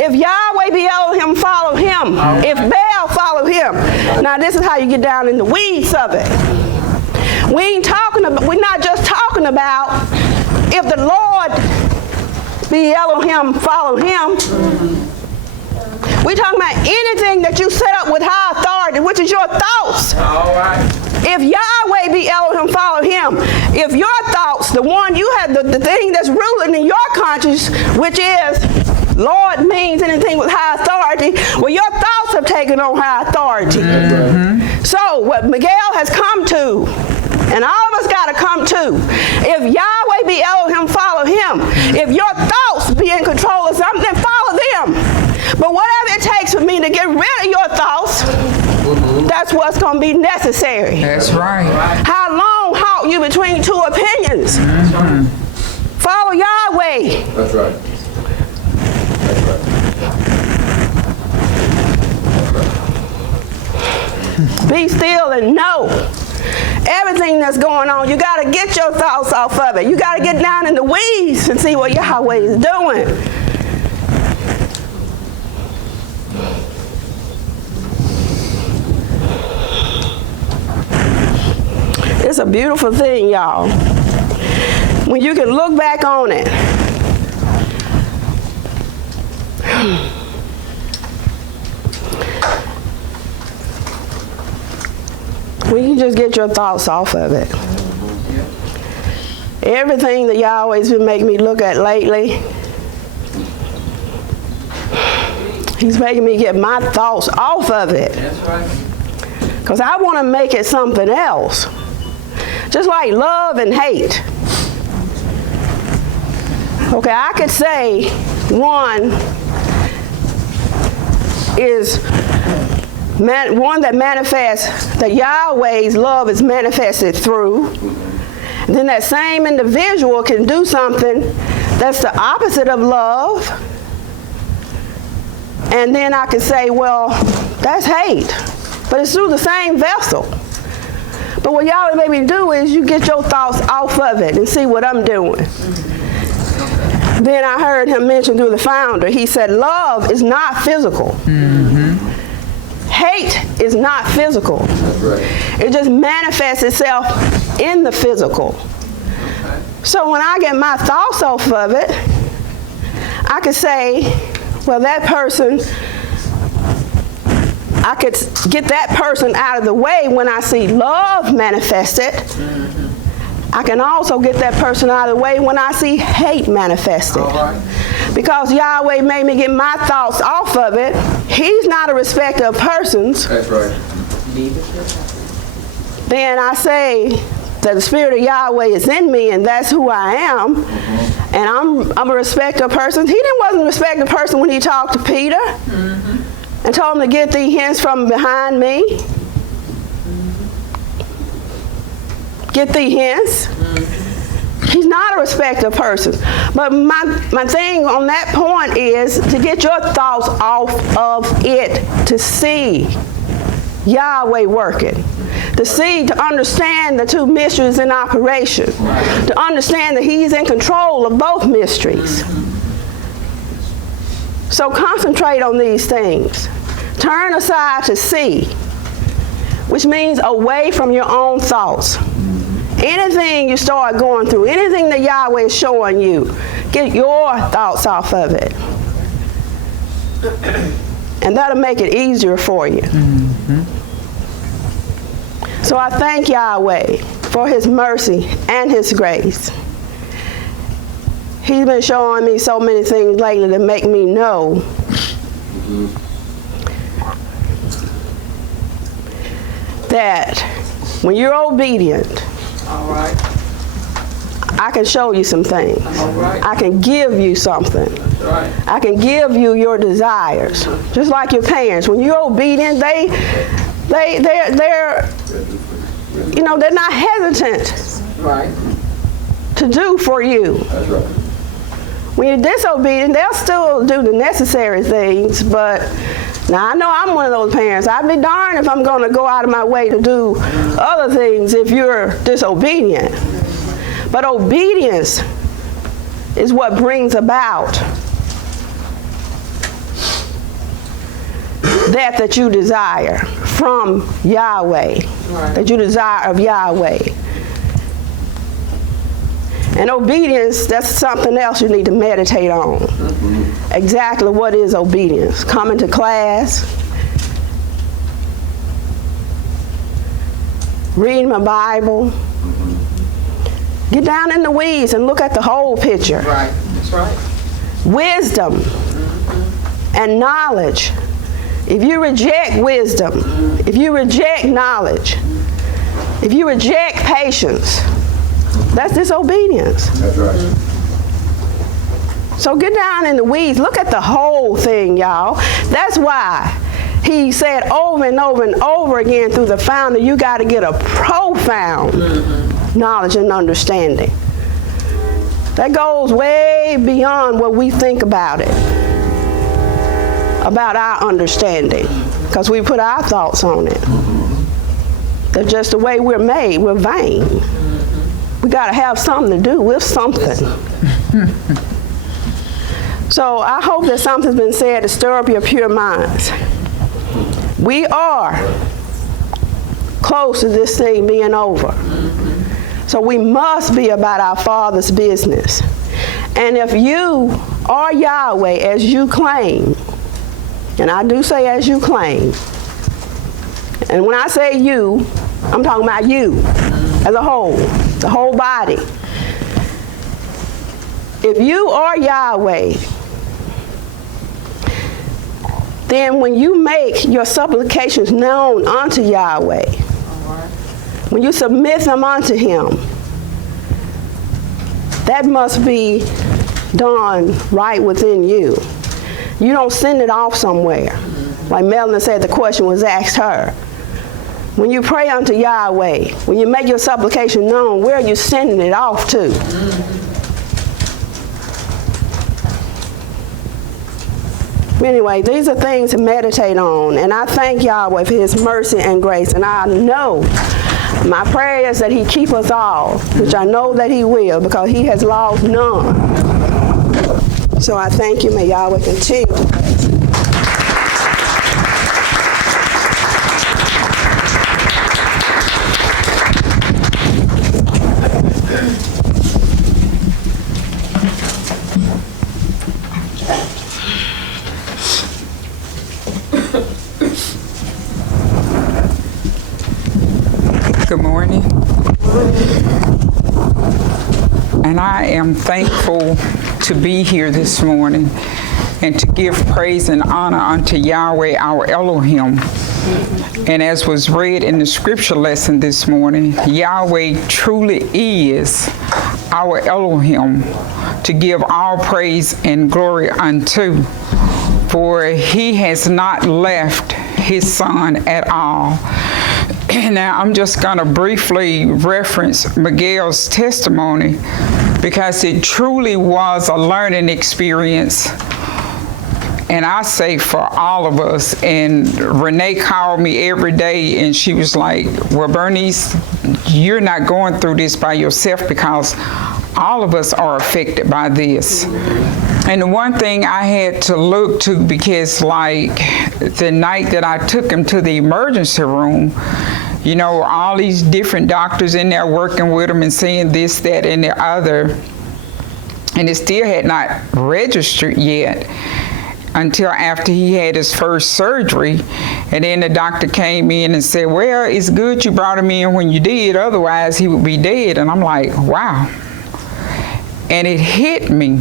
If Yahweh be Elohim, follow him. If Baal, follow him. Now this is how you get down in the weeds of it. We're not just talking about if the Lord be Elohim, follow him. We're talking about anything that you set up with high authority, which is your thoughts. All right. If Yahweh be Elohim, follow him. If your thoughts, the one you have, the thing that's ruling in your conscience, which is Lord means anything with high authority, well, your thoughts have taken on high authority. So what Miguel has come to, and all of us got to come to, if Yahweh be Elohim, follow him. If your thoughts be in control of something, then follow them. But whatever it takes for me to get rid of your thoughts, that's what's going to be necessary. That's right. How long halt you between two opinions? Follow Yahweh. That's right. Be still and know everything that's going on. You got to get your thoughts off of it. You got to get down in the weeds and see what Yahweh is doing. It's a beautiful thing, y'all, when you can look back on it. When you just get your thoughts off of it. Everything that Yahweh's been making me look at lately, he's making me get my thoughts off of it. That's right. Because I want to make it something else. Just like love and hate. Okay, I could say one is one that manifests, that Yahweh's love is manifested through. Then that same individual can do something that's the opposite of love. And then I can say, well, that's hate. But it's through the same vessel. But what Yahweh made me do is you get your thoughts off of it and see what I'm doing. Then I heard him mention through the founder, he said, love is not physical. Hate is not physical. It just manifests itself in the physical. So when I get my thoughts off of it, I could say, well, that person, I could get that person out of the way when I see love manifested. I can also get that person out of the way when I see hate manifested. Because Yahweh made me get my thoughts off of it. He's not a respecter of persons. That's right. Then I say that the Spirit of Yahweh is in me and that's who I am. And I'm a respecter of persons. He wasn't a respecter of person when he talked to Peter and told him to get thee hence from behind me. Get thee hence. He's not a respecter of persons. But my thing on that point is to get your thoughts off of it, to see Yahweh working, to understand the two mysteries in operation, to understand that he's in control of both mysteries. So concentrate on these things. Turn aside to see, which means away from your own thoughts. Anything you start going through, anything that Yahweh is showing you, get your thoughts off of it. And that'll make it easier for you. So I thank Yahweh for his mercy and his grace. He's been showing me so many things lately that make me know that when you're obedient, I can show you some things. I can give you something. I can give you your desires. Just like your parents. When you're obedient, they're not hesitant to do for you. When you're disobedient, they'll still do the necessary things, but now I know I'm one of those parents. I'd be darned if I'm going to go out of my way to do other things if you're disobedient. But obedience is what brings about that you desire from Yahweh, that you desire of Yahweh. And obedience, that's something else you need to meditate on. Exactly what is obedience? Coming to class, reading my Bible, get down in the weeds and look at the whole picture. That's right. Wisdom and knowledge. If you reject wisdom, if you reject knowledge, if you reject patience, that's disobedience. That's right. So get down in the weeds. Look at the whole thing, y'all. That's why he said over and over and over again through the founder, you got to get a profound knowledge and understanding. That goes way beyond what we think about it, about our understanding, because we put our thoughts on it. That's just the way we're made. We're vain. We got to have something to do with something. So I hope that something's been said to stir up your pure minds. We are close to this thing being over. So we must be about our Father's business. And if you are Yahweh as you claim, and I do say as you claim, and when I say you, I'm talking about you as a whole, the whole body. If you are Yahweh, then when you make your supplications known unto Yahweh, when you submit them unto him, that must be done right within you. You don't send it off somewhere. Like Melanie said, the question was asked her. When you pray unto Yahweh, when you make your supplication known, where are you sending it off to? Anyway, these are things to meditate on, and I thank Yahweh for his mercy and grace, and I know my prayer is that he keep us all, which I know that he will, because he has lost none. So I thank you. May Yahweh continue to bless you. Good morning. And I am thankful to be here this morning and to give praise and honor unto Yahweh, our Elohim. And as was read in the scripture lesson this morning, Yahweh truly is our Elohim to give all praise and glory unto, for he has not left his son at all. Now, I'm just going to briefly reference Miguel's testimony because it truly was a learning experience, and I say for all of us. And Renee called me every day, and she was like, well, Bernice, you're not going through this by yourself because all of us are affected by this. And the one thing I had to look to, because like the night that I took him to the emergency room, you know, all these different doctors in there working with him and saying this, that, and the other, and it still had not registered yet until after he had his first surgery. And then the doctor came in and said, well, it's good you brought him in when you did, otherwise he would be dead. And I'm like, wow. And it hit me.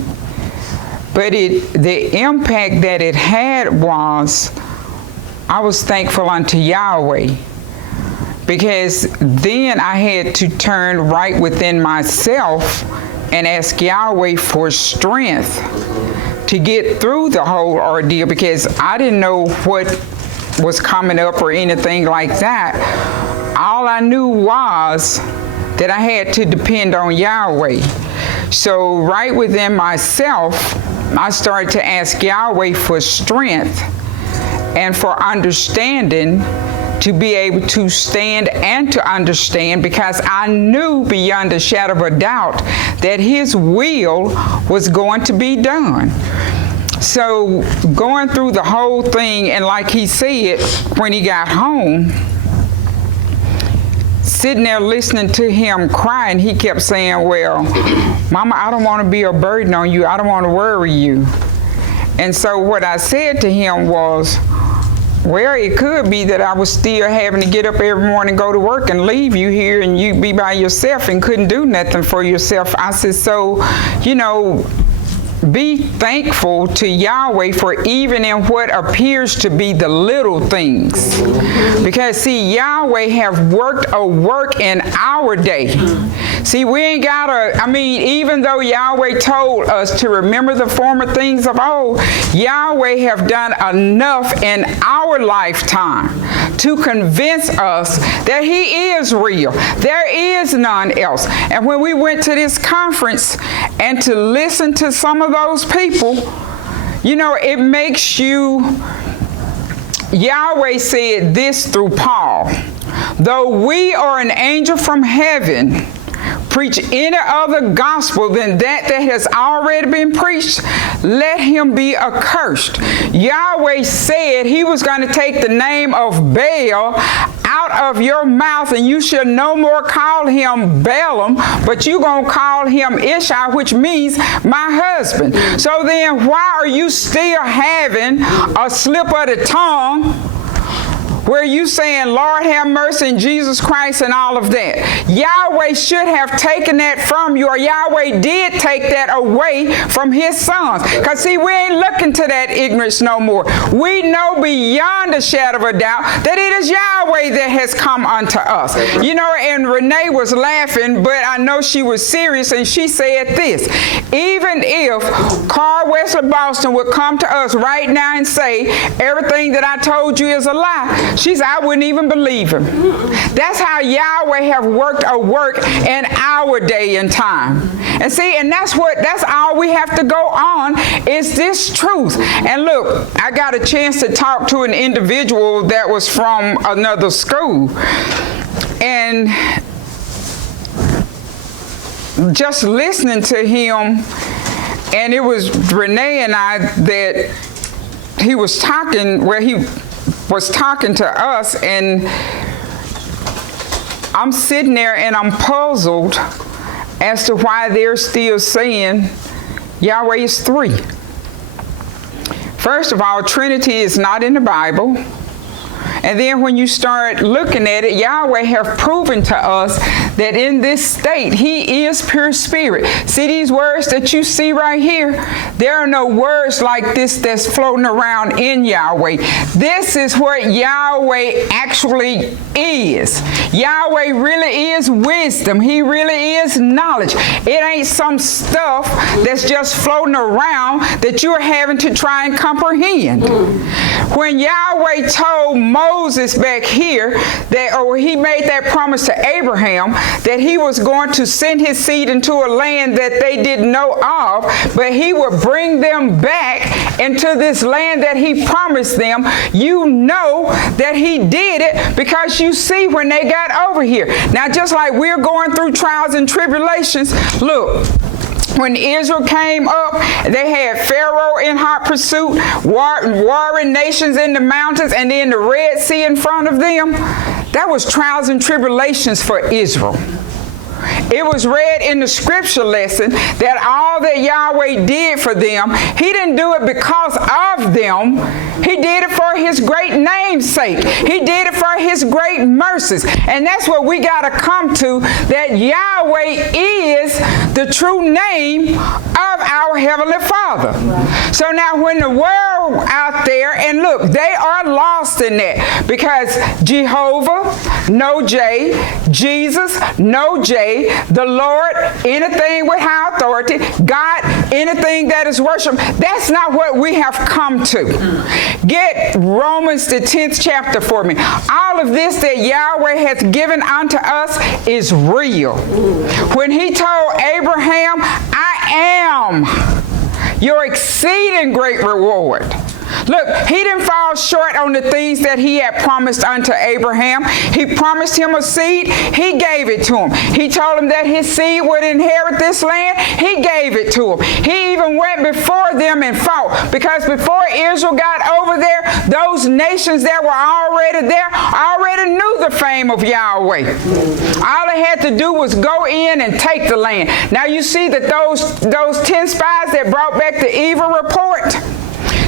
But the impact that it had was, I was thankful unto Yahweh, because then I had to turn right within myself and ask Yahweh for strength to get through the whole ordeal, because I didn't know what was coming up or anything like that. All I knew was that I had to depend on Yahweh. So right within myself, I started to ask Yahweh for strength and for understanding, to be able to stand and to understand, because I knew beyond a shadow of a doubt that his will was going to be done. So going through the whole thing, and like he said, when he got home, sitting there listening to him cry, and he kept saying, well, Mama, I don't want to be a burden on you. I don't want to worry you. And so what I said to him was, well, it could be that I was still having to get up every morning, go to work, and leave you here, and you be by yourself and couldn't do nothing for yourself. I said, so, you know, be thankful to Yahweh for even in what appears to be the little things. Because see, Yahweh have worked a work in our day. See, we ain't gotta, I mean, even though Yahweh told us to remember the former things of old, Yahweh have done enough in our lifetime to convince us that he is real. There is none else. And when we went to this conference and to listen to some of those people, you know, it makes you, Yahweh said this through Paul, though we are an angel from heaven, preach any other gospel than that has already been preached, let him be accursed. Yahweh said he was going to take the name of Baal out of your mouth, and you shall no more call him Balaam, but you're going to call him Ishai, which means my husband. So then why are you still having a slip of the tongue where you saying, Lord have mercy in Jesus Christ and all of that. Yahweh should have taken that from you, or Yahweh did take that away from his sons. Because see, we ain't looking to that ignorance no more. We know beyond a shadow of a doubt that it is Yahweh that has come unto us. You know, and Renee was laughing, but I know she was serious, and she said this: even if Carl Wesley Boston would come to us right now and say, everything that I told you is a lie, she said, I wouldn't even believe him. That's how Yahweh have worked a work in our day and time. And see, and that's all we have to go on is this truth. And look, I got a chance to talk to an individual that was from another school. And just listening to him, and it was Renee and I that he was talking, where he was talking to us, and I'm sitting there and I'm puzzled as to why they're still saying Yahweh is three. First of all, Trinity is not in the Bible. And then when you start looking at it, Yahweh have proven to us that in this state, he is pure spirit. See these words that you see right here? There are no words like this that's floating around in Yahweh. This is what Yahweh actually is. Yahweh really is wisdom. He really is knowledge. It ain't some stuff that's just floating around that you're having to try and comprehend. When Yahweh told Moses back here that, or he made that promise to Abraham that he was going to send his seed into a land that they didn't know of, but he would bring them back into this land that he promised them, you know that he did it because you see when they got over here. Now, just like we're going through trials and tribulations, look, when Israel came up, they had Pharaoh in hot pursuit, warring nations in the mountains, and then the Red Sea in front of them. That was trials and tribulations for Israel. It was read in the scripture lesson that all that Yahweh did for them, he didn't do it because of them. He did it for his great name's sake. He did it for his great mercies. And that's what we got to come to, that Yahweh is the true name of our Heavenly Father. So now when the world out there, and look, they are lost in that, because Jehovah, no J, Jesus, no J, the Lord, anything with high authority, God, anything that is worship. That's not what we have come to. Get Romans the 10th chapter for me. All of this that Yahweh hath given unto us is real. When he told Abraham, I am your exceeding great reward. Look, he didn't fall short on the things that he had promised unto Abraham. He promised him a seed. He gave it to him. He told him that his seed would inherit this land. He gave it to him. He even went before them and fought, because before Israel got over there, those nations that were already there already knew the fame of Yahweh. All they had to do was go in and take the land. Now you see that those 10 spies that brought back the evil report,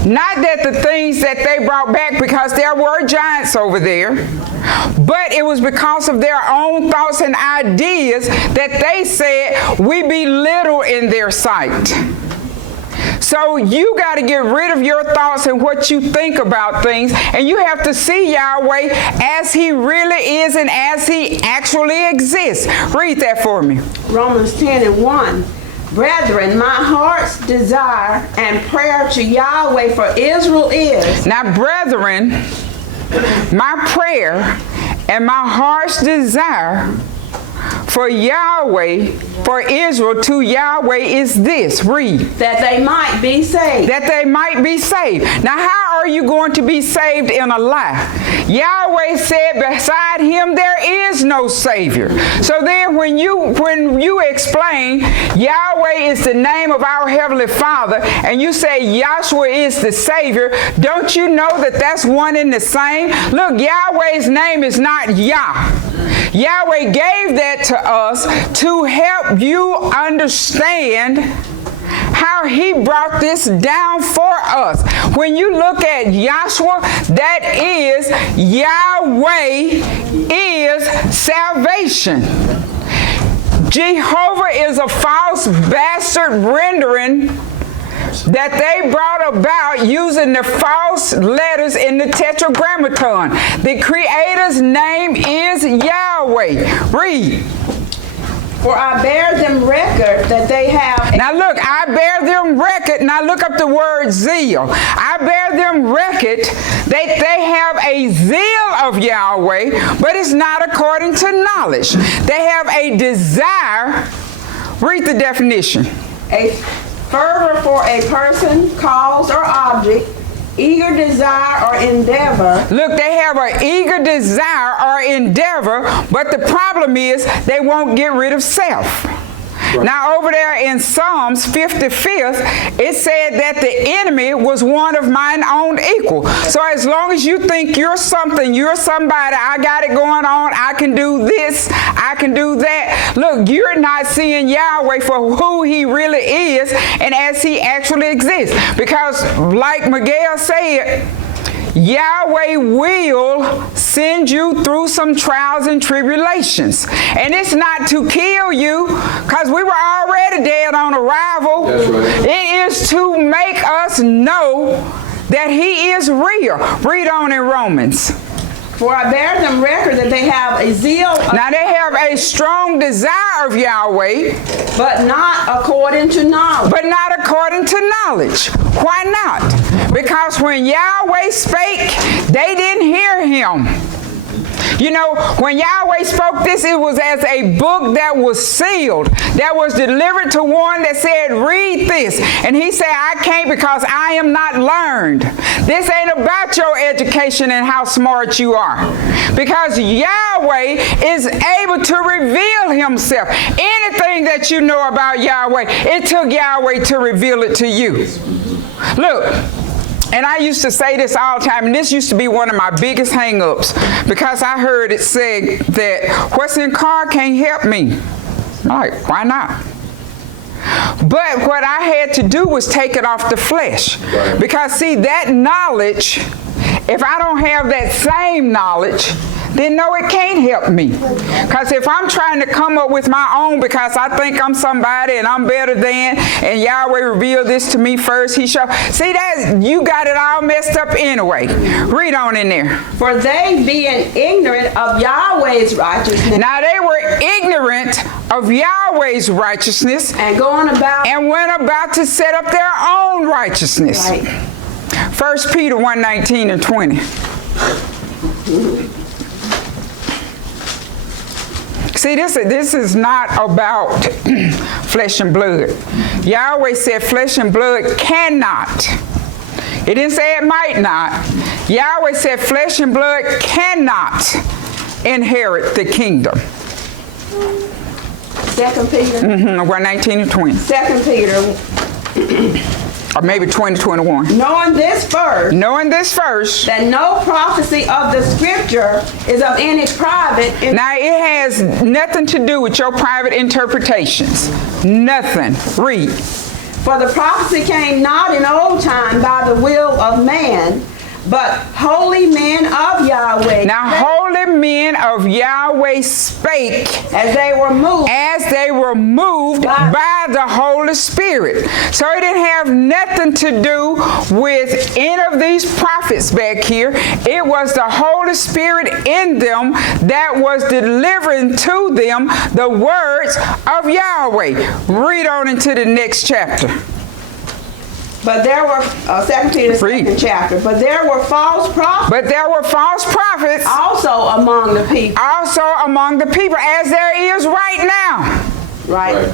not that the things that they brought back, because there were giants over there, but it was because of their own thoughts and ideas that they said, we be little in their sight. So you got to get rid of your thoughts and what you think about things, and you have to see Yahweh as he really is and as he actually exists. Read that for me. Romans 10:1. Brethren, my heart's desire and prayer to Yahweh for Israel is. Now, brethren, my prayer and my heart's desire for Yahweh, for Israel, to Yahweh is this. Read. That they might be saved. That they might be saved. Now, how are you going to be saved in a lie? Yahweh said, beside him there is no Savior. So then when you explain Yahweh is the name of our Heavenly Father, and you say Yahshua is the Savior, don't you know that that's one and the same? Look, Yahweh's name is not Yah. Yahweh gave that to us to help you understand how he brought this down for us. When you look at Yahshua, that is Yahweh is salvation. Jehovah is a false bastard rendering that they brought about using the false letters in the Tetragrammaton. The Creator's name is Yahweh. Read. For I bear them record that they have. Now look, I bear them record. Now look up the word zeal. I bear them record that they have a zeal of Yahweh, but it's not according to knowledge. They have a desire. Read the definition. A fervor for a person, cause, or object, eager desire or endeavor. Look, they have an eager desire or endeavor, but the problem is they won't get rid of self. Right. Now over there in Psalms 55th, it said that the enemy was one of mine own equal. So as long as you think you're something, you're somebody, I got it going on, I can do this, I can do that. Look, you're not seeing Yahweh for who he really is and as he actually exists. Because like Miguel said, Yahweh will send you through some trials and tribulations. And it's not to kill you, because we were already dead on arrival. That's right. It is to make us know that he is real. Read on in Romans. For I bear them record that they have a zeal. Now they have a strong desire of Yahweh. But not according to knowledge. But not according to knowledge. Why not? Because when Yahweh spake, they didn't hear him. You know, when Yahweh spoke this, it was as a book that was sealed, that was delivered to one that said, read this. And he said, I can't because I am not learned. This ain't about your education and how smart you are. Because Yahweh is able to reveal himself. Anything that you know about Yahweh, it took Yahweh to reveal it to you. Look. And I used to say this all the time, and this used to be one of my biggest hang-ups, because I heard it said that what's in car can't help me. I'm like, why not? But what I had to do was take it off the flesh. Right. Because see, that knowledge, if I don't have that same knowledge, then no, it can't help me. Because if I'm trying to come up with my own because I think I'm somebody and I'm better than, and Yahweh revealed this to me first, he showed. See that? You got it all messed up anyway. Read on in there. For they being ignorant of Yahweh's righteousness. Now they were ignorant of Yahweh's righteousness. And going about. And went about to set up their own righteousness. Right. 1 Peter 1:19 and 20. See, this is not about flesh and blood. Yahweh said flesh and blood cannot. It didn't say it might not. Yahweh said flesh and blood cannot inherit the kingdom. 2 Peter. 1:19 and 20. 2 Peter. Or maybe 20:21. Knowing this first. That no prophecy of the scripture is of any private. Now it has nothing to do with your private interpretations. Nothing. Read. For the prophecy came not in old time by the will of man, but holy men of Yahweh. Now holy men of Yahweh spake as they were moved by the Holy Spirit. So it didn't have nothing to do with any of these prophets back here. It was the Holy Spirit in them that was delivering to them the words of Yahweh. Read on into the next chapter. But there were, 2 Peter 2nd chapter, but there were false prophets. Also among the people. As there is right now. Right.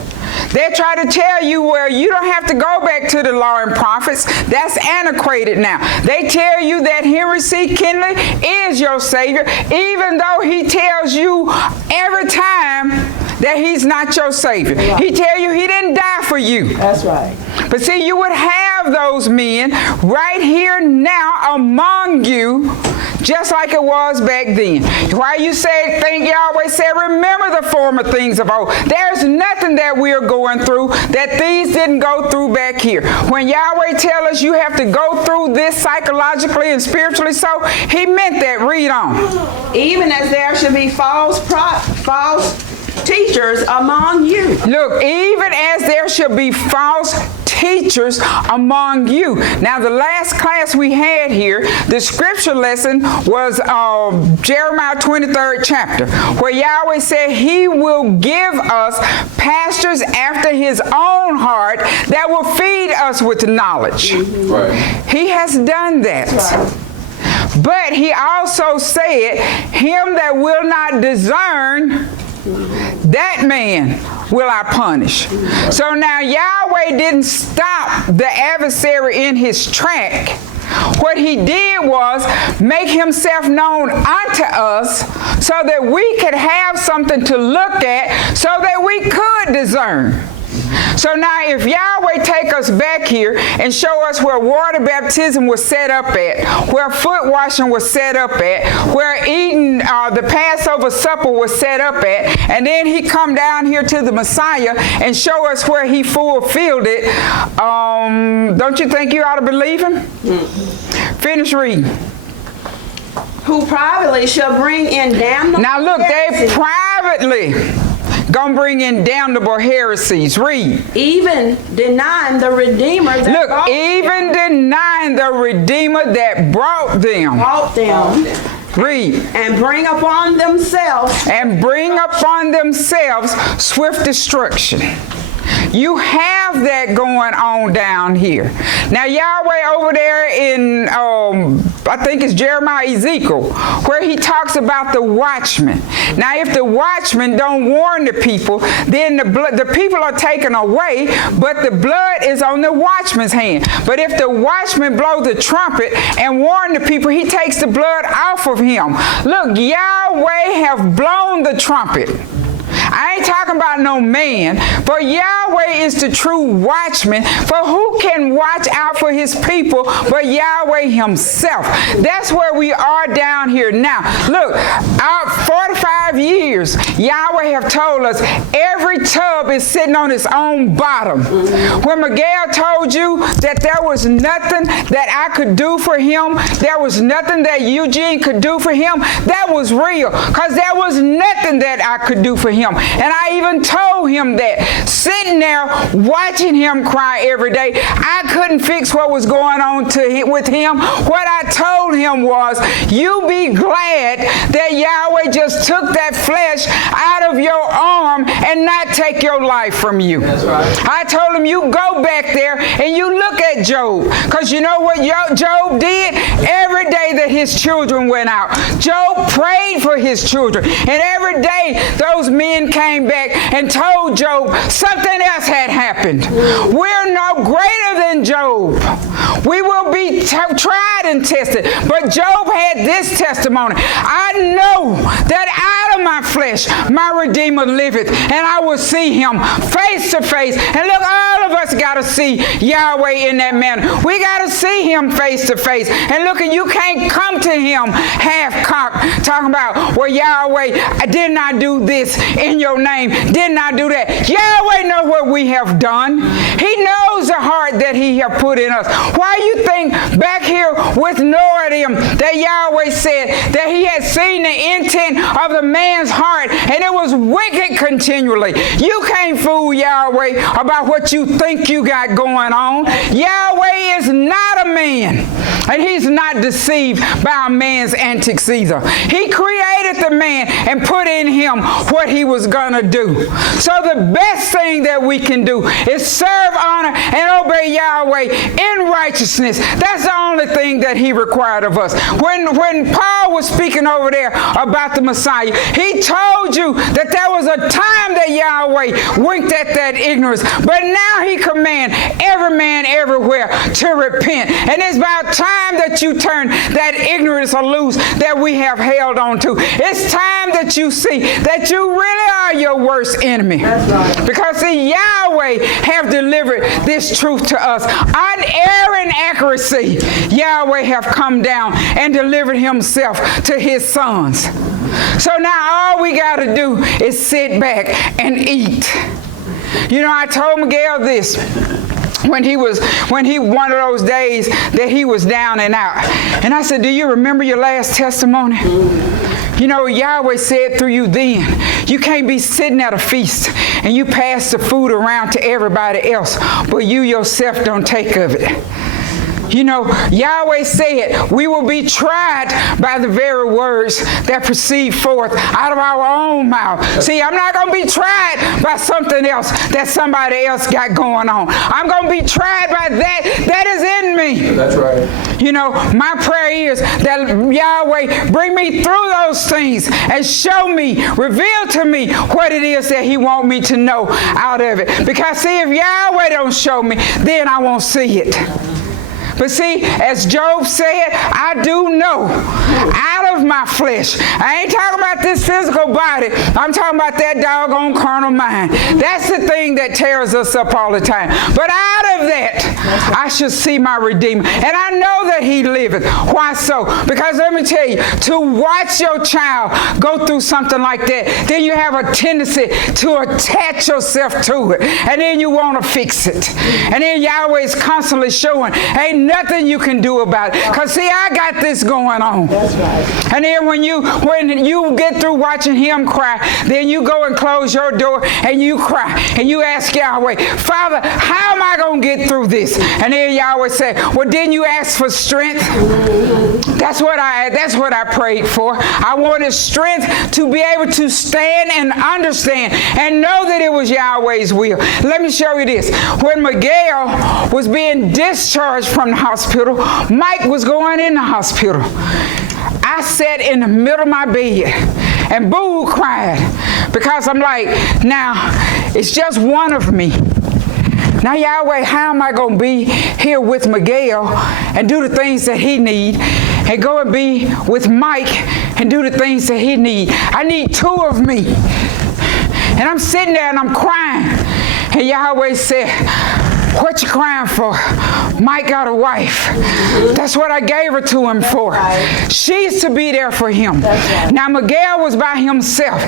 They try to tell you where you don't have to go back to the law and prophets. That's antiquated now. They tell you that Henry C. Kinley is your Savior, even though he tells you every time that he's not your Savior. Right. He tell you he didn't die for you. That's right. But see, you would have those men right here now among you just like it was back then. Why you say, think Yahweh said, remember the former things of old. There's nothing that we're going through that these didn't go through back here. When Yahweh tells us you have to go through this psychologically and spiritually, so he meant that. Read on. Even as there should be false teachers among you. Look, even as there shall be false teachers among you. Now, the last class we had here, the scripture lesson was Jeremiah 23rd chapter, where Yahweh said he will give us pastors after his own heart that will feed us with knowledge. Right. He has done that. But he also said, him that will not discern, that man will I punish. So now Yahweh didn't stop the adversary in his track. What he did was make himself known unto us so that we could have something to look at so that we could discern. So now if Yahweh take us back here and show us where water baptism was set up at, where foot washing was set up at, where eating the Passover supper was set up at, and then he come down here to the Messiah and show us where he fulfilled it, don't you think you ought to believe him? Finish reading. Who privately shall bring in damnable Now look, they heresies, privately gonna bring in damnable heresies. Read. even denying the Redeemer that Look, bought even denying the Redeemer that brought them. them, Read. and bring upon themselves And bring upon themselves swift destruction. You have that going on down here. Now Yahweh over there in, I think it's Jeremiah, Ezekiel, where he talks about the watchman. Now if the watchman don't warn the people, then the people are taken away, but the blood is on the watchman's hand. But if the watchman blow the trumpet and warn the people, he takes the blood off of him. Look, Yahweh have blown the trumpet. I ain't talking about no man, for Yahweh is the true watchman, for who can watch out for his people but Yahweh himself? That's where we are down here now. Look, our 45 years, Yahweh have told us every tub is sitting on its own bottom. When Miguel told you that there was nothing that I could do for him, there was nothing that Eugene could do for him, that was real, because there was nothing that I could do for him. And I even told him that, sitting there watching him cry every day, I couldn't fix what was going on with him. What I told him was, you be glad that Yahweh just took that flesh out of your arm and not take your life from you. That's right. I told him, you go back there and you look at Job, because you know what Job did? Every day that his children went out, Job prayed for his children, and every day those men came back and told Job something else had happened. We're no greater than Job. We will be tried and tested, but Job had this testimony. I know that out of my flesh my Redeemer liveth, and I will see him face to face. And look, all of us got to see Yahweh in that manner. We got to see him face to face. And look, you can't come to him half-cocked talking about, well, Yahweh, I did not do this in your name, did not do that. Yahweh knows what we have done. He knows the heart that he have put in us. Why you think back here with Noah and him that Yahweh said that he had seen the intent of the man's heart and it was wicked continually? You can't fool Yahweh about what you think you got going on. Yahweh is not a man, and he's not deceived by a man's antics either. He created the man and put in him what he was going to do. So the best thing that we can do is serve, honor, and obey Yahweh in righteousness. That's the only thing that he required of us. When Paul was speaking over there about the Messiah, he told you that there was a time that Yahweh winked at that ignorance, but now he commands every man everywhere to repent. And it's about time that you turn that ignorance loose that we have held on to. It's time that you see that you really are your worst enemy. That's right. Because see, Yahweh have delivered this truth to us. Unerring accuracy see, Yahweh have come down and delivered himself to his sons. So now all we got to do is sit back and eat. You know, I told Miguel this when he one of those days that he was down and out. And I said, do you remember your last testimony? You know, Yahweh said through you then, you can't be sitting at a feast and you pass the food around to everybody else, but you yourself don't take of it. You know, Yahweh said we will be tried by the very words that proceed forth out of our own mouth. See, I'm not going to be tried by something else that somebody else got going on. I'm going to be tried by that is in me. That's right. You know, my prayer is that Yahweh bring me through those things and show me, reveal to me what it is that he want me to know out of it. Because see, if Yahweh don't show me, then I won't see it. But see, as Job said, I do know out of my flesh. I ain't talking about this physical body. I'm talking about that doggone carnal mind. That's the thing that tears us up all the time. But out of that, I shall see my Redeemer. And I know that he liveth. Why so? Because let me tell you, to watch your child go through something like that, then you have a tendency to attach yourself to it. And then you want to fix it. And then Yahweh is constantly showing, ain't nothing you can do about it. Because see, I got this going on. That's right. And then when you get through watching him cry, then you go and close your door and you cry. And you ask Yahweh, Father, how am I going to get through this? And then Yahweh said, well, didn't you ask for strength? That's what I prayed for. I wanted strength to be able to stand and understand and know that it was Yahweh's will. Let me show you this. When Miguel was being discharged from the hospital, Mike was going in the hospital. I sat in the middle of my bed and boo cried because I'm like, now it's just one of me. Now Yahweh, how am I going to be here with Miguel and do the things that he need and go and be with Mike and do the things that he need? I need two of me. And I'm sitting there and I'm crying. And Yahweh said, what you crying for? Mike got a wife. That's what I gave her to him for. She's to be there for him. Now Miguel was by himself.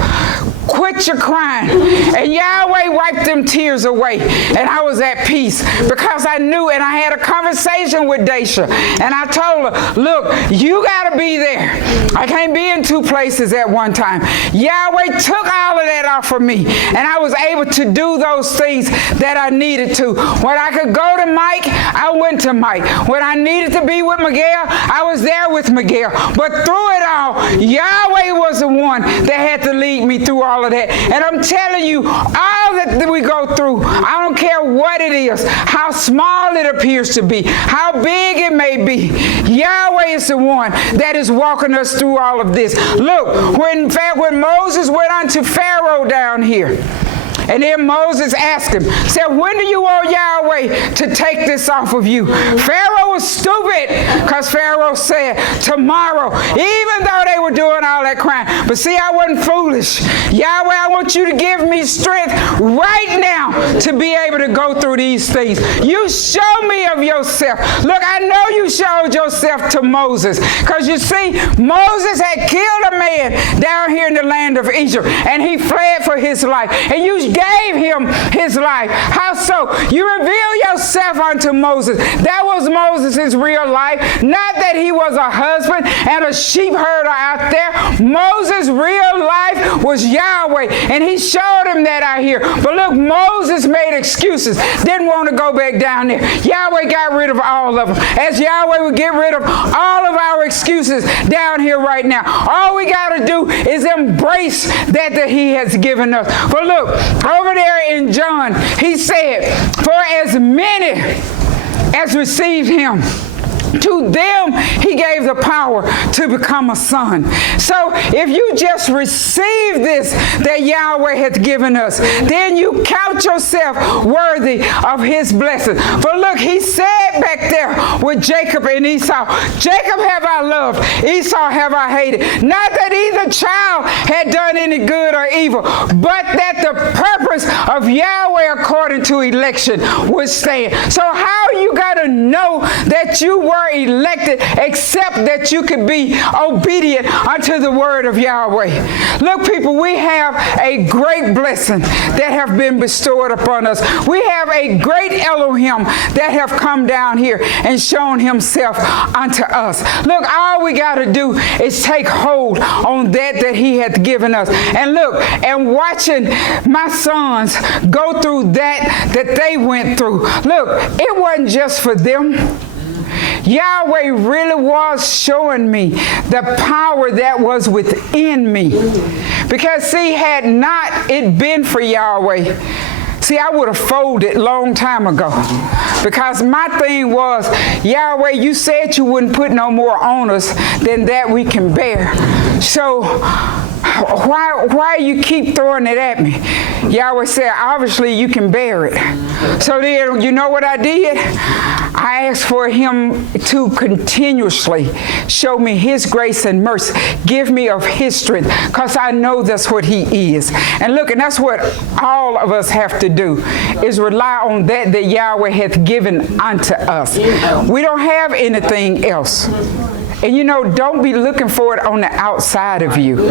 Quit your crying. And Yahweh wiped them tears away. And I was at peace because I knew, and I had a conversation with Daisha. And I told her, look, you got to be there. I can't be in two places at one time. Yahweh took all of that off of me. And I was able to do those things that I needed to. When I could go to Mike, I went to Mike. When I needed to be with Miguel, I was there with Miguel. But through it all, Yahweh was the one that had to lead me through all of that. And I'm telling you, all that we go through, I don't care what it is, how small it appears to be, how big it may be, Yahweh is the one that is walking us through all of this. Look, when Moses went unto Pharaoh down here, and then Moses asked him, said, when do you want Yahweh to take this off of you? Pharaoh was stupid because Pharaoh said, tomorrow, even though they were doing all that crying. But see, I wasn't foolish. Yahweh, I want you to give me strength right now to be able to go through these things. You show me of yourself. Look, I know you showed yourself to Moses because you see, Moses had killed a man down here in the land of Egypt and he fled for his life. And you gave him his life. How so? You reveal yourself unto Moses. That was Moses' real life. Not that he was a husband and a sheep herder out there. Moses' real life was Yahweh, and he showed him that out here. But look, Moses made excuses. Didn't want to go back down there. Yahweh got rid of all of them. As Yahweh would get rid of all of our excuses down here right now. All we got to do is embrace that he has given us. But look, over there in John, he said, for as many as received him, to them he gave the power to become a son. So if you just receive this that Yahweh hath given us, then you count yourself worthy of his blessing. For look, he said back there with Jacob and Esau, Jacob have I loved, Esau have I hated. Not that either child had done any good or evil, but that the purpose of Yahweh according to election would stand. So how you got to know that you were elected except that you could be obedient unto the word of Yahweh. Look, people, we have a great blessing that have been bestowed upon us. We have a great Elohim that have come down here and shown himself unto us. Look, all we got to do is take hold on that he hath given us. And look, and watching my sons go through that they went through. Look, it wasn't just for them. Yahweh really was showing me the power that was within me. Because see, had not it been for Yahweh, see, I would have folded long time ago. Because my thing was, Yahweh, you said you wouldn't put no more on us than that we can bear. So why you keep throwing it at me? Yahweh said, obviously you can bear it. So then, you know what I did? I asked for him to continuously show me his grace and mercy. Give me of his strength, because I know that's what he is. And look, and that's what all of us have to do, is rely on that Yahweh hath given unto us. We don't have anything else. And you know, don't be looking for it on the outside of you.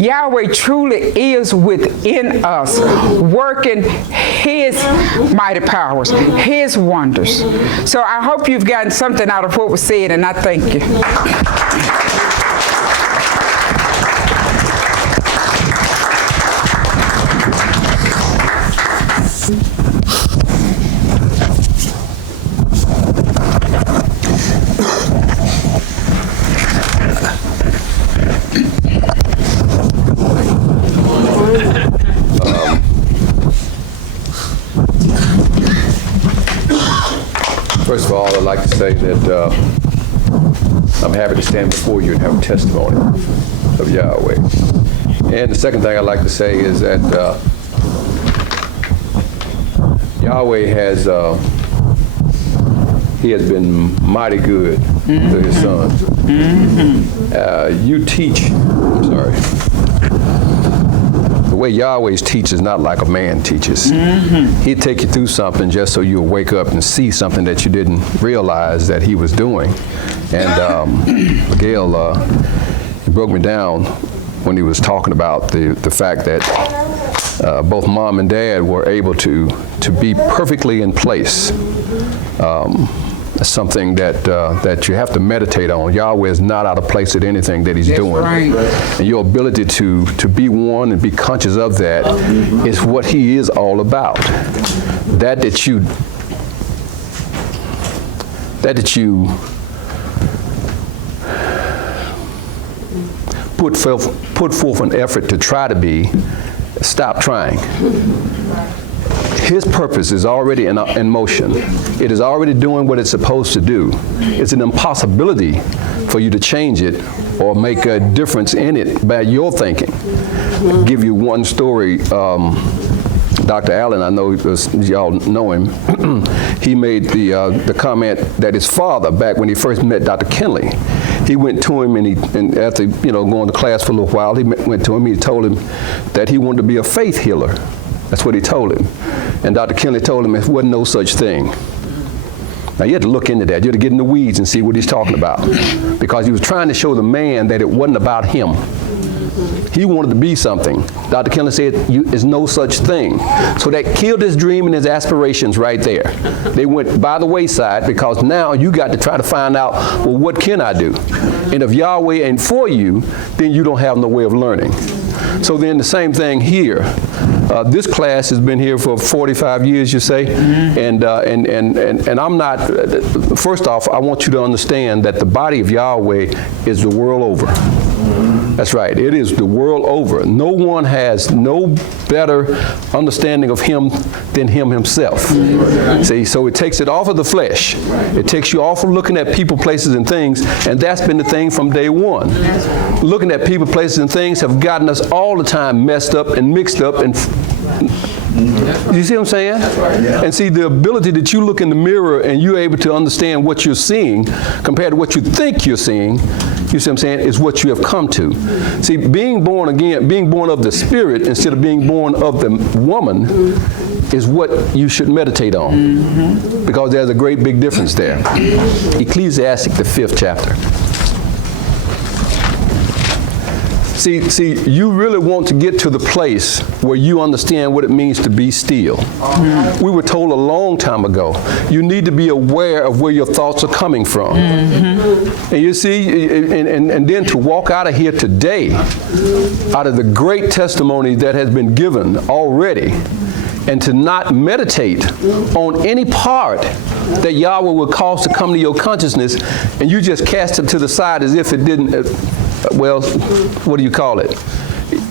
Yahweh truly is within us, working his mighty powers, his wonders. So I hope you've gotten something out of what was said, and I thank you. First of all, I'd like to say that I'm happy to stand before you and have a testimony of Yahweh. And the second thing I'd like to say is that Yahweh has he has been mighty good to his sons. You teach, I'm sorry. The way Yahweh teaches is not like a man teaches. He'd take you through something just so you'll wake up and see something that you didn't realize that he was doing. And Miguel, he broke me down when he was talking about the fact that both mom and dad were able to be perfectly in place. That's something that you have to meditate on. Yahweh is not out of place at anything that he's doing. Right. And your ability to be one and be conscious of that is what he is all about. That you put forth an effort to try to be, stop trying. His purpose is already in motion. It is already doing what it's supposed to do. It's an impossibility for you to change it or make a difference in it by your thinking. I'll give you one story. Dr. Allen, I know y'all know him. He made the comment that his father, back when he first met Dr. Kinley, he went to him and after going to class for a little while, he went to him. He told him that he wanted to be a faith healer. That's what he told him. And Dr. Kinley told him it wasn't no such thing. Now, you had to look into that. You had to get in the weeds and see what he's talking about. Because he was trying to show the man that it wasn't about him. He wanted to be something. Dr. Kinley said, there's no such thing. So that killed his dream and his aspirations right there. They went by the wayside because now you got to try to find out, well, what can I do? And if Yahweh ain't for you, then you don't have no way of learning. So then the same thing here. This class has been here for 45 years, you say, and I'm not. First off, I want you to understand that the body of Yahweh is the world over. That's right. It is the world over. No one has no better understanding of him than him himself. See, so it takes it off of the flesh. It takes you off of looking at people, places, and things, and that's been the thing from day one. Looking at people, places, and things have gotten us all the time messed up and mixed up and You see what I'm saying? And see, the ability that you look in the mirror and you're able to understand what you're seeing compared to what you think you're seeing, you see what I'm saying, is what you have come to. See, being born again, being born of the Spirit instead of being born of the woman is what you should meditate on, because there's a great big difference there. Ecclesiastic, the 5th chapter. See, you really want to get to the place where you understand what it means to be still. We were told a long time ago, you need to be aware of where your thoughts are coming from. And you see, and then to walk out of here today, out of the great testimony that has been given already, and to not meditate on any part that Yahweh will cause to come to your consciousness, and you just cast it to the side as if it didn't, well, what do you call it?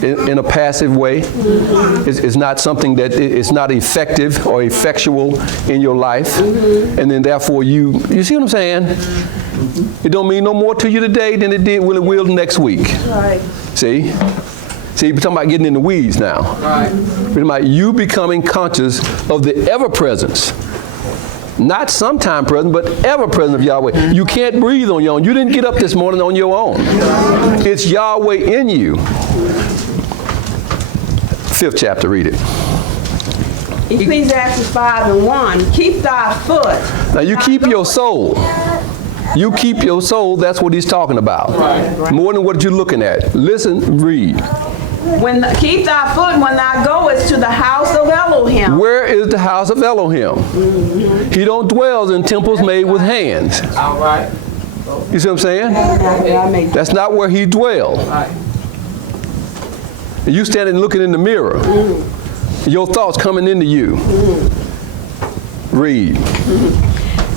In a passive way. It's not something that is not effective or effectual in your life. And then therefore you see what I'm saying? It don't mean no more to you today than it did when it will next week. Right. See, we're talking about getting in the weeds now. Right. We're talking about you becoming conscious of the ever-presence. Not sometime present, but ever-present of Yahweh. You can't breathe on your own. You didn't get up this morning on your own. It's Yahweh in you. 5th chapter, read it. Ecclesiastes 5:1, keep thy foot. Now you keep your soul. You keep your soul, that's what he's talking about. Right. More than what you're looking at. Listen, read. Keep thy foot when thou goest to the house of Elohim. Where is the house of Elohim? He don't dwell in temples made with hands. All right. You see what I'm saying? That's not where he dwells. Right. You standing looking in the mirror. Your thoughts coming into you. Read.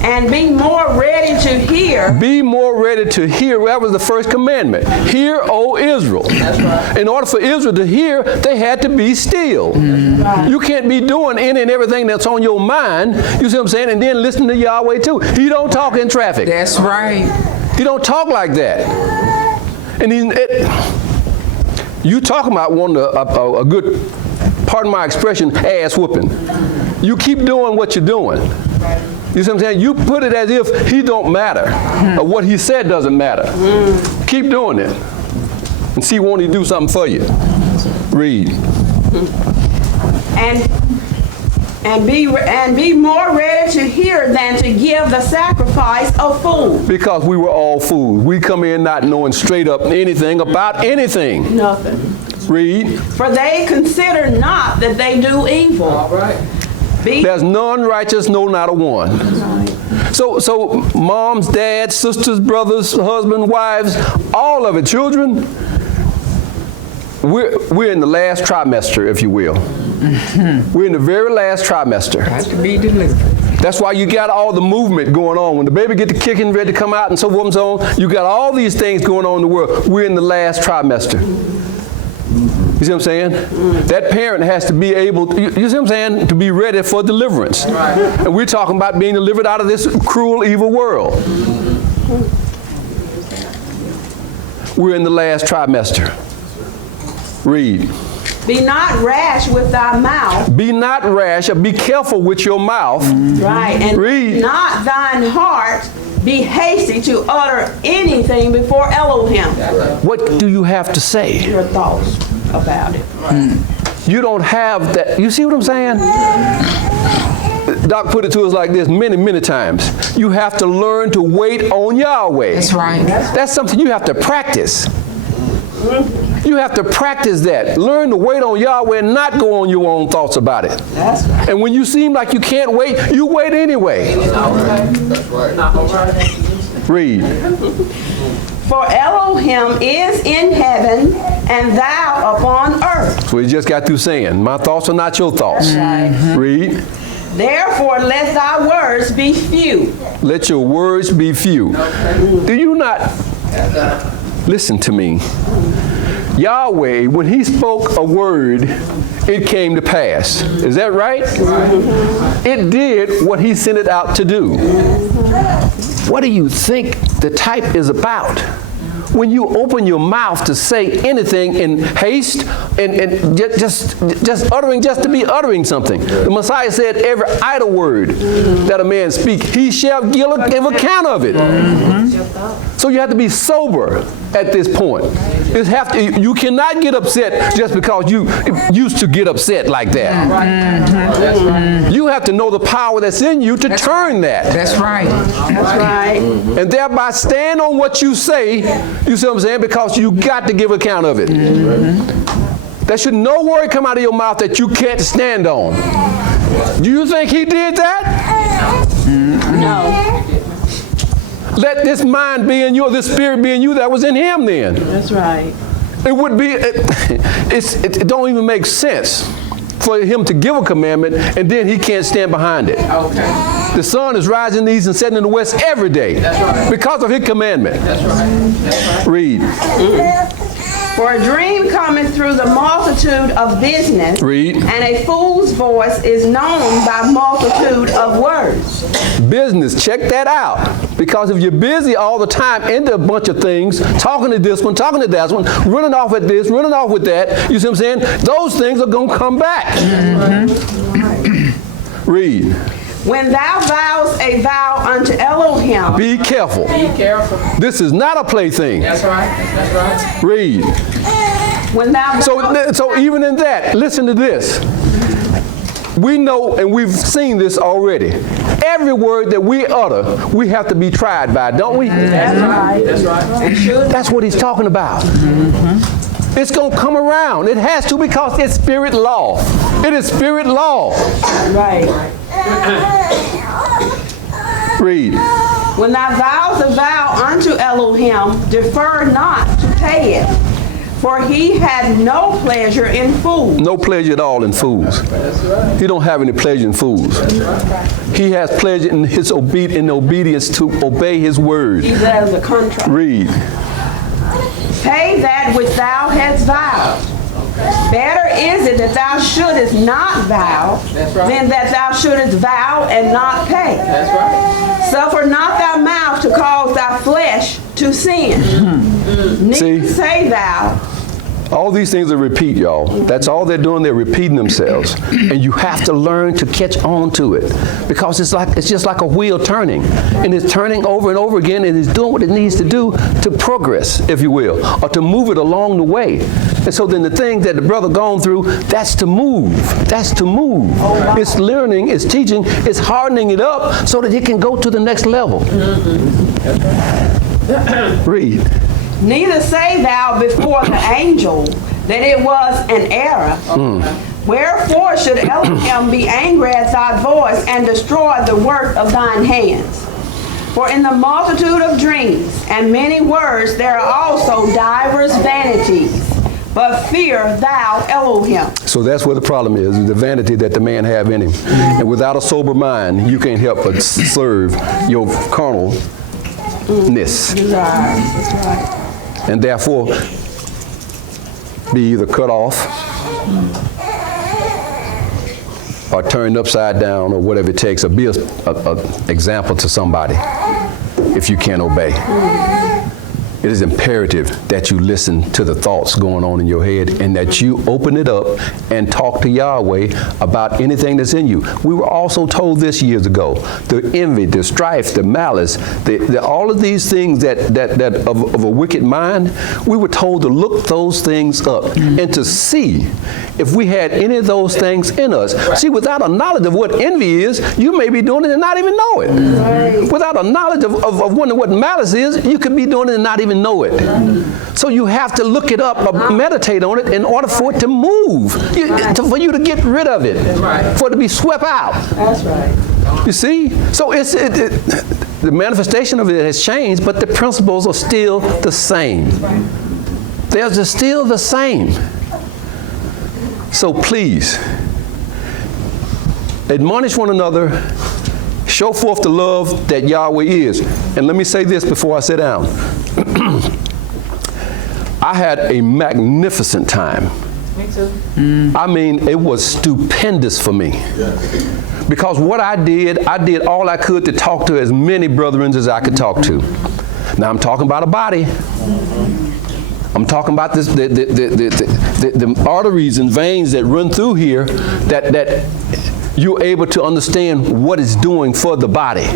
And be more ready to hear. Be more ready to hear. That was the first commandment. Hear, O Israel. That's right. In order for Israel to hear, they had to be still. Right. You can't be doing any and everything that's on your mind, you see what I'm saying, and then listen to Yahweh too. He don't talk in traffic. That's right. He don't talk like that. And you talking about wanting a good, pardon my expression, ass whooping. You keep doing what you're doing. You see what I'm saying? You put it as if he don't matter, or what he said doesn't matter. Keep doing it, and see won't he do something for you. Read. And be more ready to hear than to give the sacrifice of fools. Because we were all fools. We come in not knowing straight up anything about anything. Nothing. Read. For they consider not that they do evil. All right. There's none righteous, no, not a one. So moms, dads, sisters, brothers, husbands, wives, all of it, children, we're in the last trimester, if you will. We're in the very last trimester. Got to be delivered. That's why you got all the movement going on. When the baby get to kicking, ready to come out and so forth and so on, you got all these things going on in the world. We're in the last trimester. You see what I'm saying? That parent has to be able, you see what I'm saying, to be ready for deliverance. Right. And we're talking about being delivered out of this cruel, evil world. We're in the last trimester. Read. Be not rash with thy mouth. Be not rash, or be careful with your mouth. Right. And read. Not thine heart be hasty to utter anything before Elohim. What do you have to say? Your thoughts about it. You don't have that. You see what I'm saying? Doc put it to us like this many, many times. You have to learn to wait on Yahweh. That's right. That's something you have to practice. You have to practice that. Learn to wait on Yahweh and not go on your own thoughts about it. That's right. And when you seem like you can't wait, you wait anyway. That's right. Read. For Elohim is in heaven, and thou upon earth. So he just got through saying, my thoughts are not your thoughts. Read. Therefore let thy words be few. Let your words be few. Do you not listen to me? Yahweh, when he spoke a word, it came to pass. Is that right? It did what he sent it out to do. What do you think the type is about? when you open your mouth to say anything in haste and just uttering just to be uttering something. The Messiah said every idle word that a man speak, he shall give account of it. So you have to be sober at this point. You cannot get upset just because you used to get upset like that. That's right. You have to know the power that's in you to turn that. That's right. That's right. And thereby stand on what you say, you see what I'm saying, because you got to give account of it. There should no word come out of your mouth that you can't stand on. Do you think he did that? No. Let this mind be in you, or this spirit be in you that was in him then. That's right. It would be, it don't even make sense for him to give a commandment and then he can't stand behind it. Okay. The sun is rising in the east and setting in the west every day because of his commandment. That's right. That's right. Read. For a dream cometh through the multitude of business, Read. and a fool's voice is known by multitude of words. Business, check that out. Because if you're busy all the time into a bunch of things, talking to this one, talking to that one, running off at this, running off with that, you see what I'm saying? Those things are going to come back. Read. When thou vowest a vow unto Elohim, Be careful. Be careful. This is not a plaything. That's right. That's right. Read. when thou So even in that, listen to this. We know, and we've seen this already. Every word that we utter, we have to be tried by, don't we? That's right. That's right. That's what he's talking about. It's going to come around. It has to, because it's spirit law. It is spirit law. Right. Read. When thou vowest a vow unto Elohim, defer not to pay it, for he had no pleasure in fools. No pleasure at all in fools. He don't have any pleasure in fools. He has pleasure in his obedience to obey his word. He does a contract. Read. Pay that which thou hast vowed. Better is it that thou shouldest not vow than that thou shouldest vow and not pay. That's right. Suffer not thy mouth to cause thy flesh to sin. See? Neither say thou, All these things are repeat, y'all. That's all they're doing. They're repeating themselves. And you have to learn to catch on to it, because it's just like a wheel turning. And it's turning over and over again, and it's doing what it needs to do to progress, if you will, or to move it along the way. And so then the thing that the brother gone through, that's to move. That's to move. It's learning, it's teaching, it's hardening it up so that it can go to the next level. Read. neither say thou before the angel that it was an error. Wherefore should Elohim be angry at thy voice and destroy the work of thine hands? For in the multitude of dreams and many words there are also divers vanities. But fear thou Elohim. So that's where the problem is the vanity that the man have in him. And without a sober mind, you can't help but serve your carnalness. And therefore, be either cut off or turned upside down, or whatever it takes, or be an example to somebody if you can't obey. It is imperative that you listen to the thoughts going on in your head, and that you open it up and talk to Yahweh about anything that's in you. We were also told this years ago, the envy, the strife, the malice, all of these things that of a wicked mind, we were told to look those things up and to see if we had any of those things in us. See, without a knowledge of what envy is, you may be doing it and not even know it. Without a knowledge of wondering what malice is, you could be doing it and not even know it. So you have to look it up or meditate on it in order for it to move, for you to get rid of it, for it to be swept out. That's right. You see? So the manifestation of it has changed, but the principles are still the same. They're just still the same. So please, admonish one another, show forth the love that Yahweh is. And let me say this before I sit down. I had a magnificent time. Me too. I mean, it was stupendous for me. Because what I did all I could to talk to as many brethren as I could talk to. Now I'm talking about a body. I'm talking about this, the arteries and veins that run through here that you're able to understand what it's doing for the body.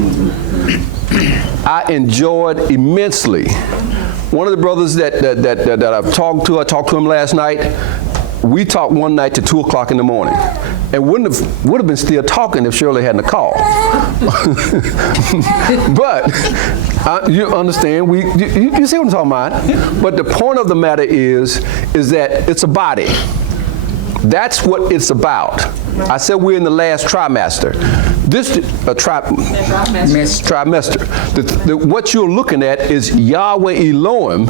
I enjoyed immensely. One of the brothers that I've talked to, I talked to him last night. We talked one night to 2 o'clock in the morning, and would have been still talking if Shirley hadn't called. But you understand, you see what I'm talking about. But the point of the matter is that it's a body. That's what it's about. I said we're in the last trimester. This trimester. What you're looking at is Yahweh Elohim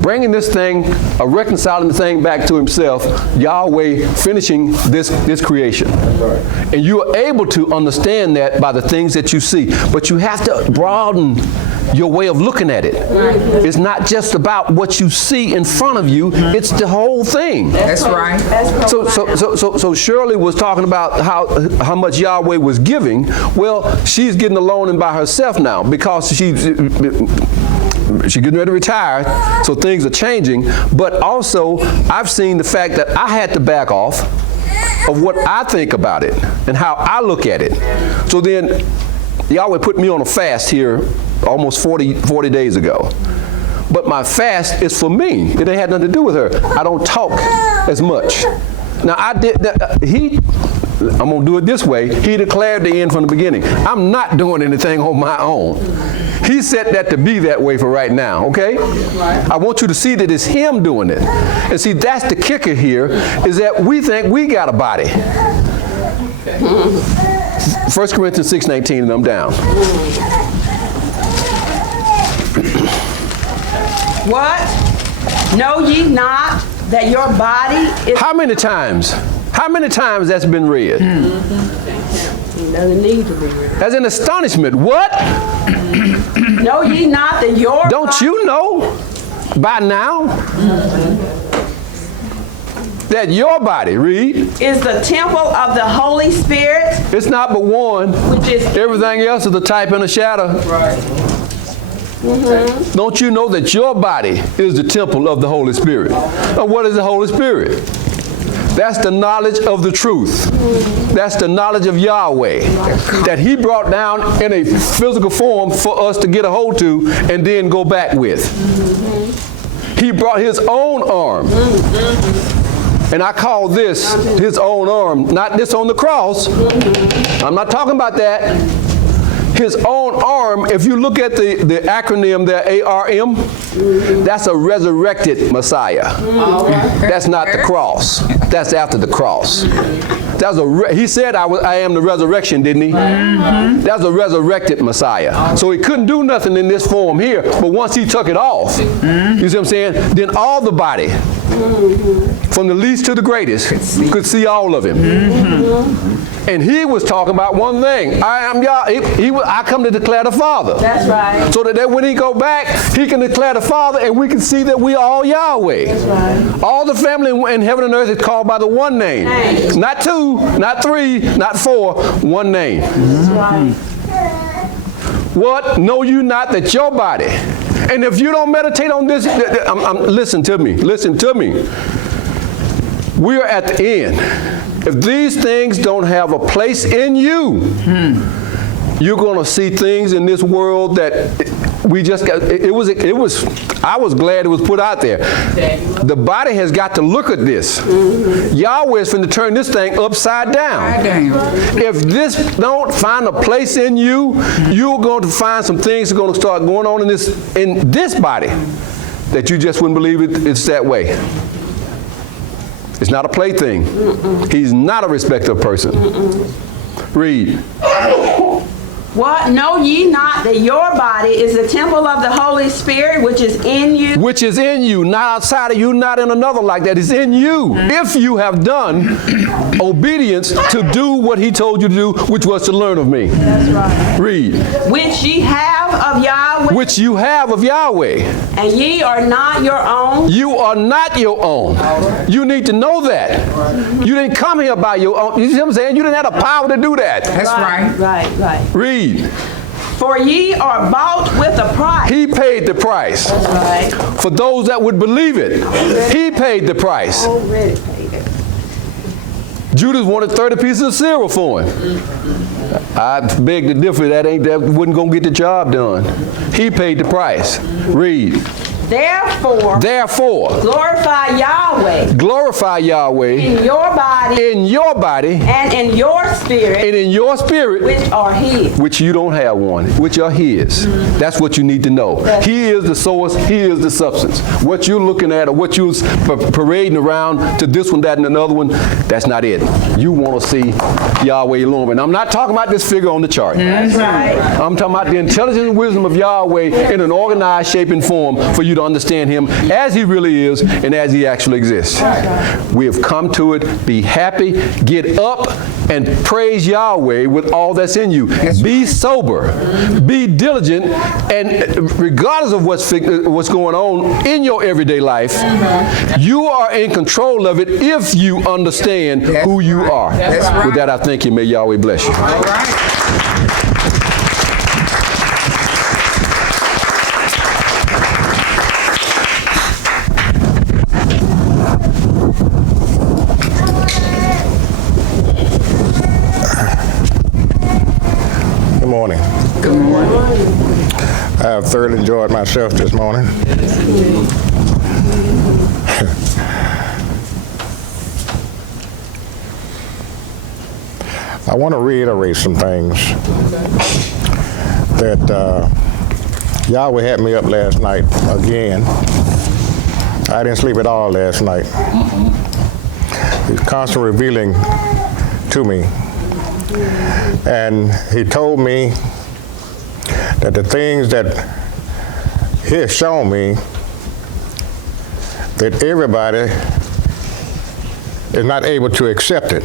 bringing this thing, reconciling the thing back to himself, Yahweh finishing this creation. And you are able to understand that by the things that you see. But you have to broaden your way of looking at it. It's not just about what you see in front of you, it's the whole thing. That's right. So Shirley was talking about how much Yahweh was giving. Well, she's getting alone and by herself now because she's getting ready to retire, so things are changing. But also, I've seen the fact that I had to back off of what I think about it and how I look at it. So then, Yahweh put me on a fast here almost 40 days ago. But my fast is for me. It ain't had nothing to do with her. I don't talk as much. Now, I'm going to do it this way. He declared the end from the beginning. I'm not doing anything on my own. He set that to be that way for right now, okay? I want you to see that it's him doing it. And see, that's the kicker here, is that we think we got a body. 1 Corinthians 6:19, and I'm down. What? Know ye not that your body is... How many times? How many times that's been read? It doesn't need to be read. As an astonishment. What? Know ye not that your Don't body... you know by now that your body, read, is the temple of the Holy Spirit, it's not but one. which is... Everything else is a type and a shadow. Right. Don't you know that your body is the temple of the Holy Spirit? Now, what is the Holy Spirit? That's the knowledge of the truth. That's the knowledge of Yahweh that he brought down in a physical form for us to get a hold to and then go back with. He brought his own arm. And I call this his own arm, not this on the cross. I'm not talking about that. His own arm, if you look at the acronym there, ARM, that's a resurrected Messiah. That's not the cross. That's after the cross. He said, I am the resurrection, didn't he? That's a resurrected Messiah. So he couldn't do nothing in this form here, but once he took it off, you see what I'm saying? Then all the body, from the least to the greatest, could see all of him. And he was talking about one thing. I am Yah. I come to declare the Father. That's right. So that when he go back, he can declare the Father, and we can see that we are all Yahweh. That's right. All the family in heaven and earth is called by the one name. It's not two, not three, not four, one name. That's right. What? Know you not that your body? And if you don't meditate on this, listen to me. Listen to me. We are at the end. If these things don't have a place in you, you're going to see things in this world that we just got. I was glad it was put out there. The body has got to look at this. Yahweh is going to turn this thing upside down. If this don't find a place in you, you're going to find some things that are going to start going on in this body that you just wouldn't believe it's that way. It's not a plaything. He's not a respecter of person. Read. What? Know ye not that your body is the temple of the Holy Spirit, which is in you? Which is in you, not outside of you, not in another like that. It's in you. If you have done obedience to do what he told you to do, which was to learn of me. That's right. Read. Which ye have of Yahweh. Which you have of Yahweh. And ye are not your own. You are not your own. You need to know that. You didn't come here by your own. You see what I'm saying? You didn't have the power to do that. That's right. Right. Read. For ye are bought with a price. He paid the price. Right. For those that would believe it, he paid the price. Already paid it. Judas wanted 30 pieces of silver for him. I beg to differ. That wasn't going to get the job done. He paid the price. Read. Therefore, glorify Yahweh. Glorify Yahweh In your body. And in your spirit. Which are his. Which you don't have one. Which are his. That's what you need to know. He is the source. He is the substance. What you're looking at or what you're parading around to this one, that, and another one, that's not it. You want to see Yahweh alone. And I'm not talking about this figure on the chart. That's right. I'm talking about the intelligence and wisdom of Yahweh in an organized shape and form for you to understand him as he really is and as he actually exists. We have come to it. Be happy. Get up and praise Yahweh with all that's in you. Be sober. Be diligent. And regardless of what's going on in your everyday life, you are in control of it if you understand who you are. With that, I thank you. May Yahweh bless you. All right. Good morning. Good morning. I have thoroughly enjoyed myself this morning. I want to reiterate some things that Yahweh had me up last night again. I didn't sleep at all last night. He's constantly revealing to me. And he told me that the things that he has shown me, that everybody is not able to accept it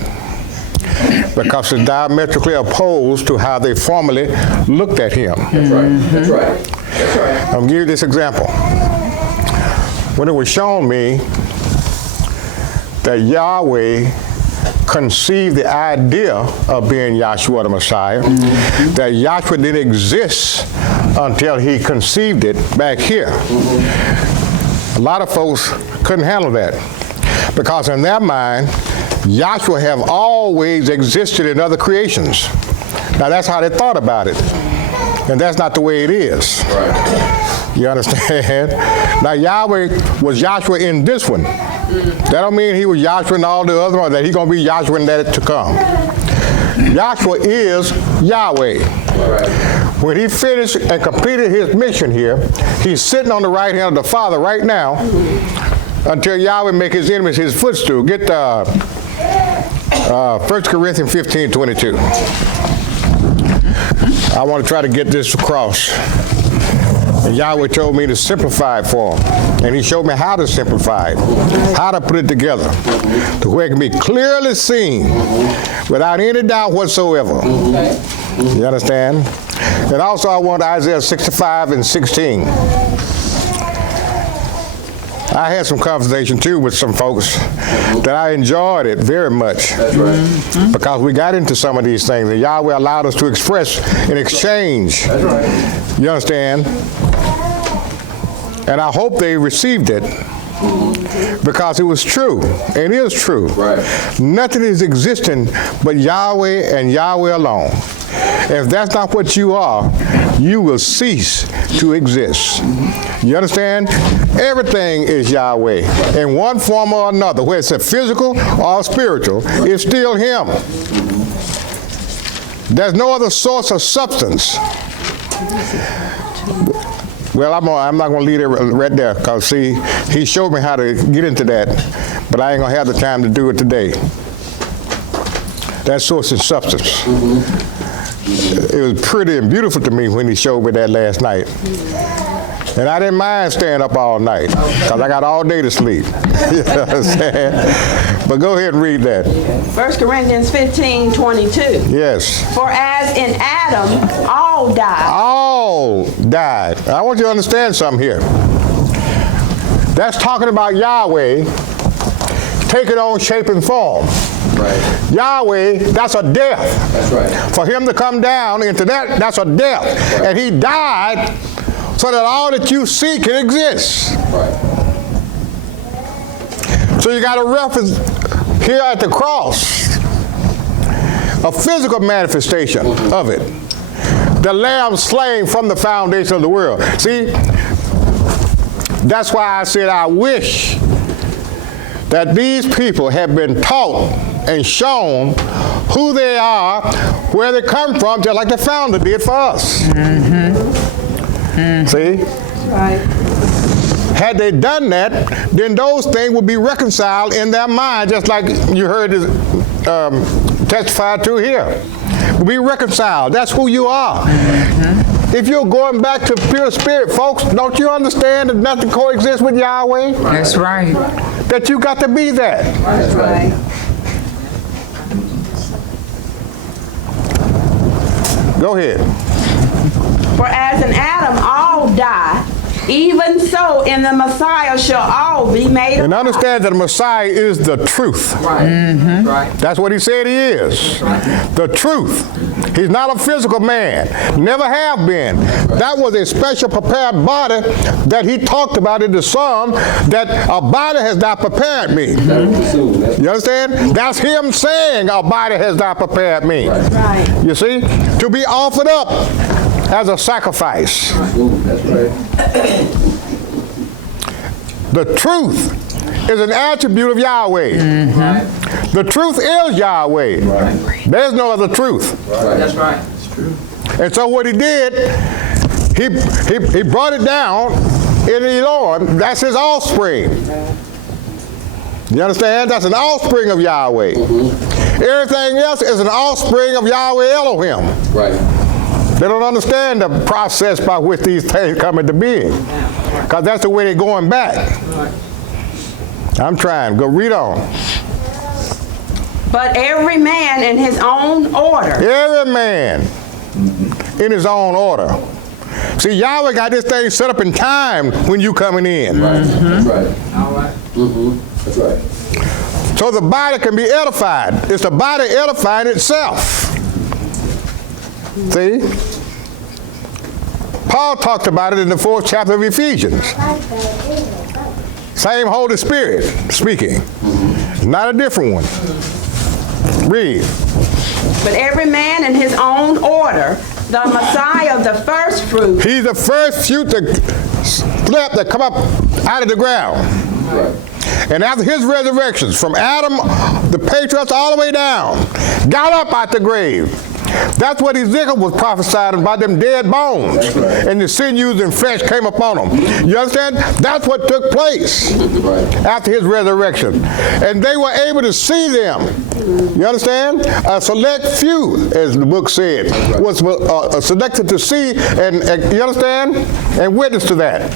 because it's diametrically opposed to how they formerly looked at him. That's right. That's right. That's right. I'll give you this example. When it was shown me that Yahweh conceived the idea of being Yahshua the Messiah, that Yahshua didn't exist until he conceived it back here. A lot of folks couldn't handle that because in their mind, Yahshua have always existed in other creations. Now that's how they thought about it. And that's not the way it is. Right. You understand? Now Yahweh was Yahshua in this one. That don't mean he was Yahshua in all the other ones, that he's going to be Yahshua in that to come. Yahshua is Yahweh. Right. When he finished and completed his mission here, he's sitting on the right hand of the Father right now until Yahweh make his enemies his footstool. Get 1 Corinthians 15:22. I want to try to get this across. And Yahweh told me to simplify it for him. And he showed me how to simplify it, how to put it together, to where it can be clearly seen without any doubt whatsoever. You understand? And also I want Isaiah 65:16. I had some conversation too with some folks that I enjoyed it very much. That's right. Because we got into some of these things and Yahweh allowed us to express and exchange. That's right. You understand? And I hope they received it because it was true and is true. Right. Nothing is existing but Yahweh and Yahweh alone. If that's not what you are, you will cease to exist. You understand? Everything is Yahweh in one form or another, whether it's a physical or spiritual, it's still him. There's no other source of substance. Well, I'm not going to leave it right there because, see, he showed me how to get into that, but I ain't going to have the time to do it today. That source of substance. It was pretty and beautiful to me when he showed me that last night. And I didn't mind staying up all night because I got all day to sleep. You know what I'm saying? But go ahead and read that. 1 Corinthians 15:22. Yes. For as in Adam, all died. All died. I want you to understand something here. That's talking about Yahweh taking on shape and form. Right. Yahweh, that's a death. That's right. For him to come down into that, that's a death. Right. And he died so that all that you see can exist. Right. So you got a reference here at the cross, a physical manifestation of it. The lamb slain from the foundation of the world. See, that's why I said I wish that these people have been taught and shown who they are, where they come from, just like the founder did for us. See? Right. Had they done that, then those things would be reconciled in their mind, just like you heard it testified to here. Be reconciled. That's who you are. If you're going back to pure spirit, folks, don't you understand that nothing coexists with Yahweh? That's right. That you got to be that. That's right. Go ahead. For as in Adam all die, even so in the Messiah shall all be made And alive. understand that the Messiah is the truth. Right. Right. That's what he said he is. The truth. He's not a physical man. Never have been. That was a special prepared body that he talked about in the Psalm, that a body has not prepared me. You understand? That's him saying a body has not prepared me. Right. You see? To be offered up as a sacrifice. That's right. The truth is an attribute of Yahweh. The truth is Yahweh. There's no other truth. That's right. It's true. And so what he did, he brought it down in Elohim. That's his offspring. You understand? That's an offspring of Yahweh. Everything else is an offspring of Yahweh Elohim. Right. They don't understand the process by which these things come into being. Because that's the way they're going back. I'm trying. Go read on. But every man in his own order. Every man in his own order. See, Yahweh got this thing set up in time when you coming in. Right. That's right. All right. That's right. So the body can be edified. It's the body edifying itself. See? Paul talked about it in the 4th chapter of Ephesians. Same Holy Spirit speaking. Not a different one. Read. But every man in his own order, the Messiah, the first fruit. He's the first fruit that come up out of the ground. Right. And after his resurrections, from Adam, the patriarchs, all the way down, got up out the grave. That's what Ezekiel was prophesying about, them dead bones. Right. And the sinews and flesh came upon them. You understand? That's what took place after his resurrection. And they were able to see them. You understand? A select few, as the book said, was selected to see, and you understand? And witness to that.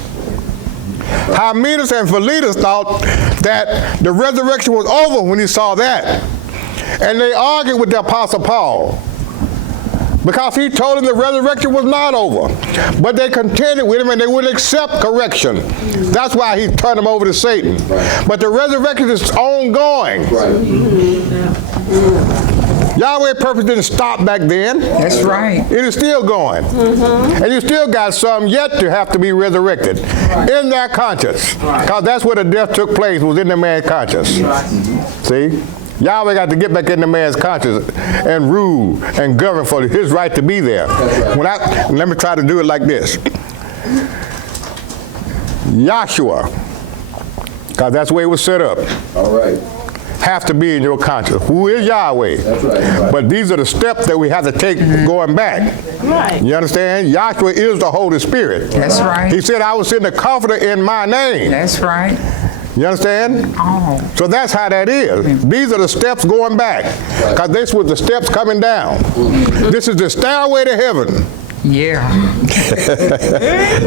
Hymenaeus and Philetus thought that the resurrection was over when he saw that. And they argued with the Apostle Paul, because he told them the resurrection was not over. But they contended with him and they wouldn't accept correction. That's why he turned them over to Satan. Right. But the resurrection is ongoing. Right. Yahweh's purpose didn't stop back then. That's right. It is still going. And you still got some yet to have to be resurrected in their conscience. Because that's where the death took place, was in the man's conscience. See? Yahweh got to get back in the man's conscience and rule and govern for his right to be there. Let me try to do it like this. Yahshua, because that's the way it was set up, All right. have to be in your conscience. Who is Yahweh? That's right. But these are the steps that we have to take going back. Right. You understand? Yahshua is the Holy Spirit. That's right. He said, I will send the Comforter in my name. That's right. You understand? Oh. So that's how that is. These are the steps going back. Because this was the steps coming down. This is the stairway to heaven. Yeah.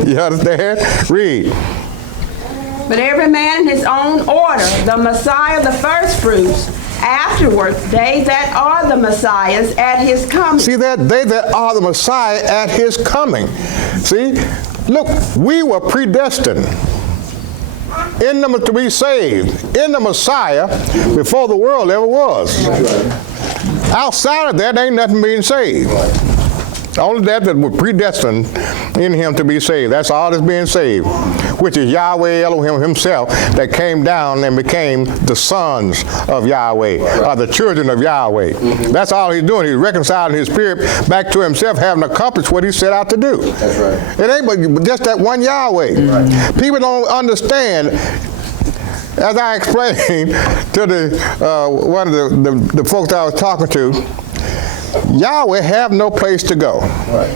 You understand? Read. But every man in his own order, the Messiah, the first fruits. Afterwards, they that are the Messiahs at his coming. See that? They that are the Messiah at his coming. See? Look, we were predestined in them to be saved, in the Messiah, before the world ever was. Outside of that, ain't nothing being saved. Only that was predestined in him to be saved. That's all that's being saved, which is Yahweh Elohim himself that came down and became the sons of Yahweh, or the children of Yahweh. That's all he's doing. He's reconciling his spirit back to himself, having accomplished what he set out to do. That's right. It ain't but just that one Yahweh. People don't understand. As I explained to one of the folks I was talking to, Yahweh have no place to go. Right.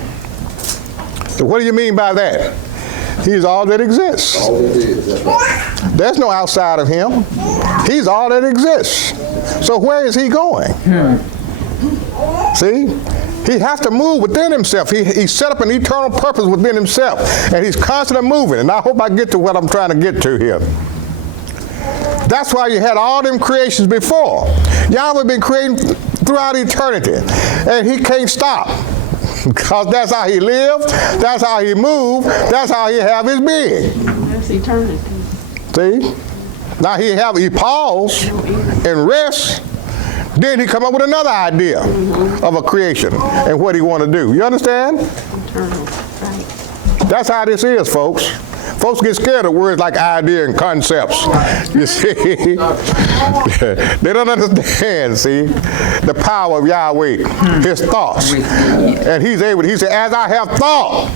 So what do you mean by that? He's all that exists. All it is, that's right. There's no outside of him. He's all that exists. So where is he going? See? He has to move within himself. He set up an eternal purpose within himself, and he's constantly moving. And I hope I get to what I'm trying to get to here. That's why you had all them creations before. Yahweh been creating throughout eternity, and he can't stop, because that's how he lived, that's how he moved, that's how he have his being. That's eternity. See? Now he paused and rest, then he come up with another idea of a creation and what he want to do. You understand? Eternal, right. That's how this is, folks. Folks get scared of words like idea and concepts. You see? They don't understand, see, the power of Yahweh, his thoughts. And he said, as I have thought,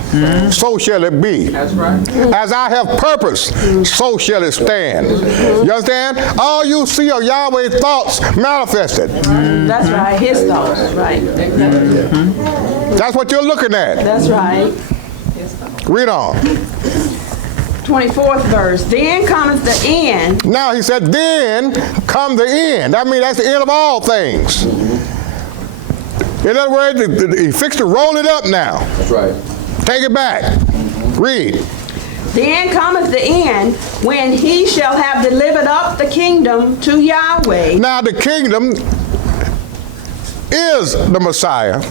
so shall it be. That's right. As I have purpose, so shall it stand. You understand? All you see are Yahweh's thoughts manifested. That's right. His thoughts. Right. That's what you're looking at. That's right. Read on. 24th verse. Then cometh the end. Now he said, then come the end. That means that's the end of all things. In other words, he fixed to roll it up now. That's right. Take it back. Read. Then cometh the end, when he shall have delivered up the kingdom to Yahweh. Now the kingdom is the Messiah.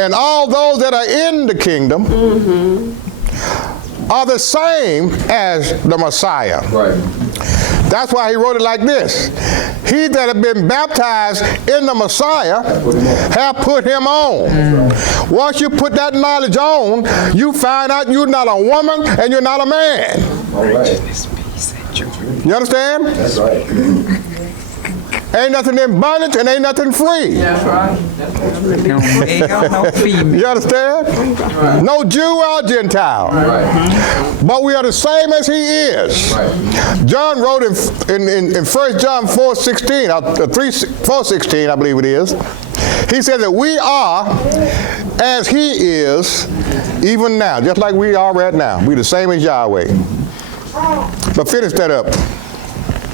And all those that are in the kingdom are the same as the Messiah. Right. That's why he wrote it like this. He that have been baptized in the Messiah have put him on. Once you put that knowledge on, you find out you're not a woman and you're not a man. All right. You understand? That's right. Ain't nothing in bondage and ain't nothing free. That's right. No male, no female. You understand? No Jew or Gentile. Right. But we are the same as he is. Right. John wrote in 1 John 4:16, 4:16, I believe it is. He said that we are as he is even now, just like we are right now. We the same as Yahweh. But finish that up.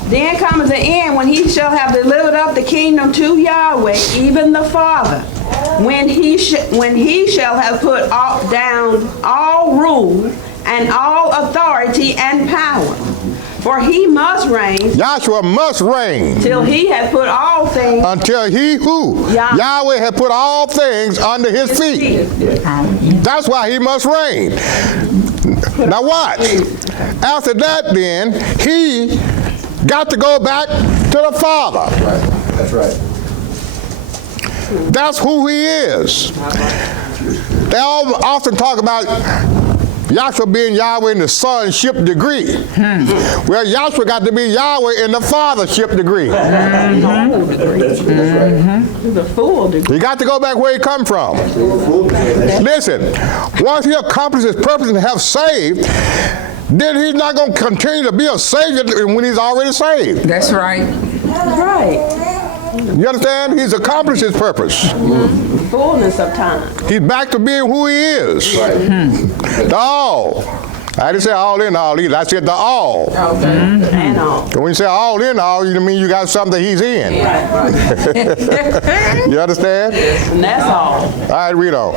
Then cometh the end, when he shall have delivered up the kingdom to Yahweh, even the Father. When he shall have put down all rule and all authority and power. For he must reign. Joshua must reign. Till he hath put all things. Until he who? Yahweh had put all things under his feet. That's why he must reign. Now watch. After that then, he got to go back to the Father. Right. That's right. That's who he is. They all often talk about Yahshua being Yahweh in the sonship degree. Well, Yahshua got to be Yahweh in the fathership degree. The full degree. You got to go back where he come from. Listen, once he accomplishes his purpose and have saved, then he's not going to continue to be a savior when he's already saved. That's right. Right. You understand? He's accomplished his purpose. Fullness of time. He's back to being who he is. The all. I didn't say all in all either. I said the all. And all. And when you say all in all, you mean you got something that he's in. You understand? And that's all. All right, read on.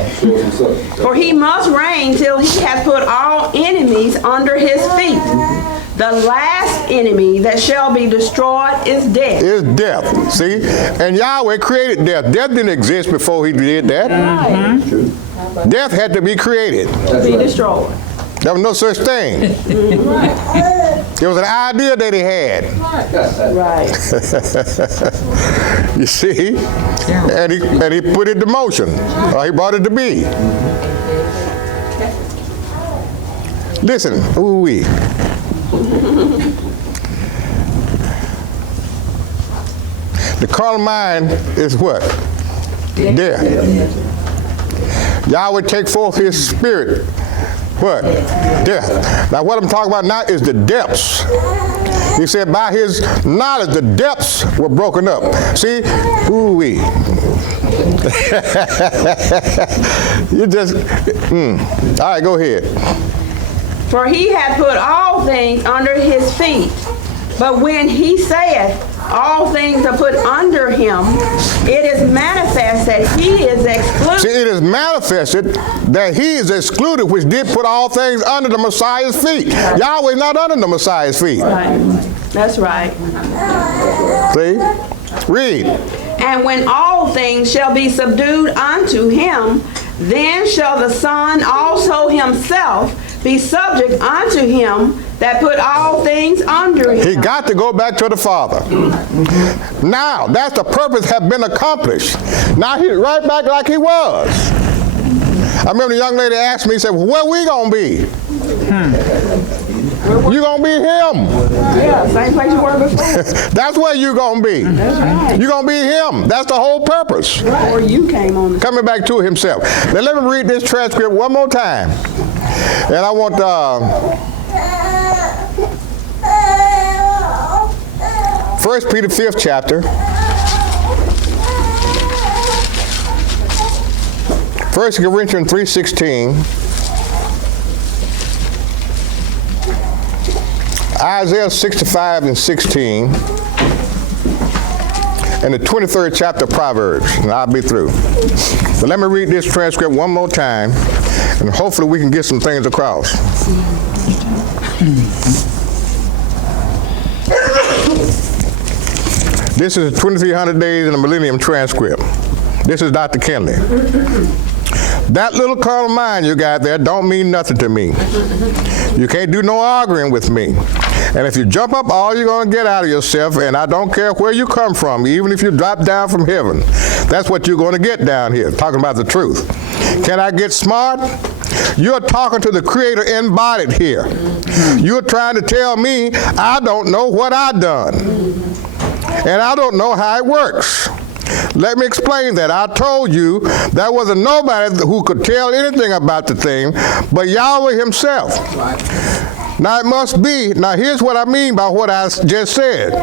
For he must reign till he hath put all enemies under his feet. The last enemy that shall be destroyed is death. Is death. See? And Yahweh created death. Death didn't exist before he did that. Right. Death had to be created. To be destroyed. There was no such thing. It was an idea that he had. Right. You see? And he put it to motion. Or he brought it to be. Listen, ooh-wee. The carnal mind is what? Death. Yahweh take forth his spirit. What? Death. Now what I'm talking about now is the depths. He said by his knowledge the depths were broken up. See? Ooh-wee. You just, All right, go ahead. For he hath put all things under his feet. But when he saith, all things are put under him, it is manifest that he is excluded. See, it is manifested that he is excluded, which did put all things under the Messiah's feet. Right. Yahweh is not under the Messiah's feet. Right. That's right. See? Read. And when all things shall be subdued unto him, then shall the Son also himself be subject unto him that put all things under him. He got to go back to the Father. Now, that's the purpose have been accomplished. Now he's right back like he was. I remember the young lady asked me, he said, well, where we going to be? You going to be him. Yeah, same place you were before. That's where you going to be. That's right. You're going to be him. That's the whole purpose. Right. Or you came on. Coming back to himself. Now let me read this transcript one more time. And I want 1 Peter 5th chapter. 1 Corinthians 3:16. Isaiah 65:16. And the 23rd chapter of Proverbs. And I'll be through. But let me read this transcript one more time. And hopefully we can get some things across. This is 2300 Days in the Millennium transcript. This is Dr. Kinley. That little carnal mind you got there don't mean nothing to me. You can't do no arguing with me. And if you jump up, all you're going to get out of yourself, and I don't care where you come from, even if you drop down from heaven, that's what you're going to get down here, talking about the truth. Can I get smart? You're talking to the Creator embodied here. You're trying to tell me I don't know what I've done. And I don't know how it works. Let me explain that. I told you there wasn't nobody who could tell anything about the thing but Yahweh himself. Now it must be, now here's what I mean by what I just said.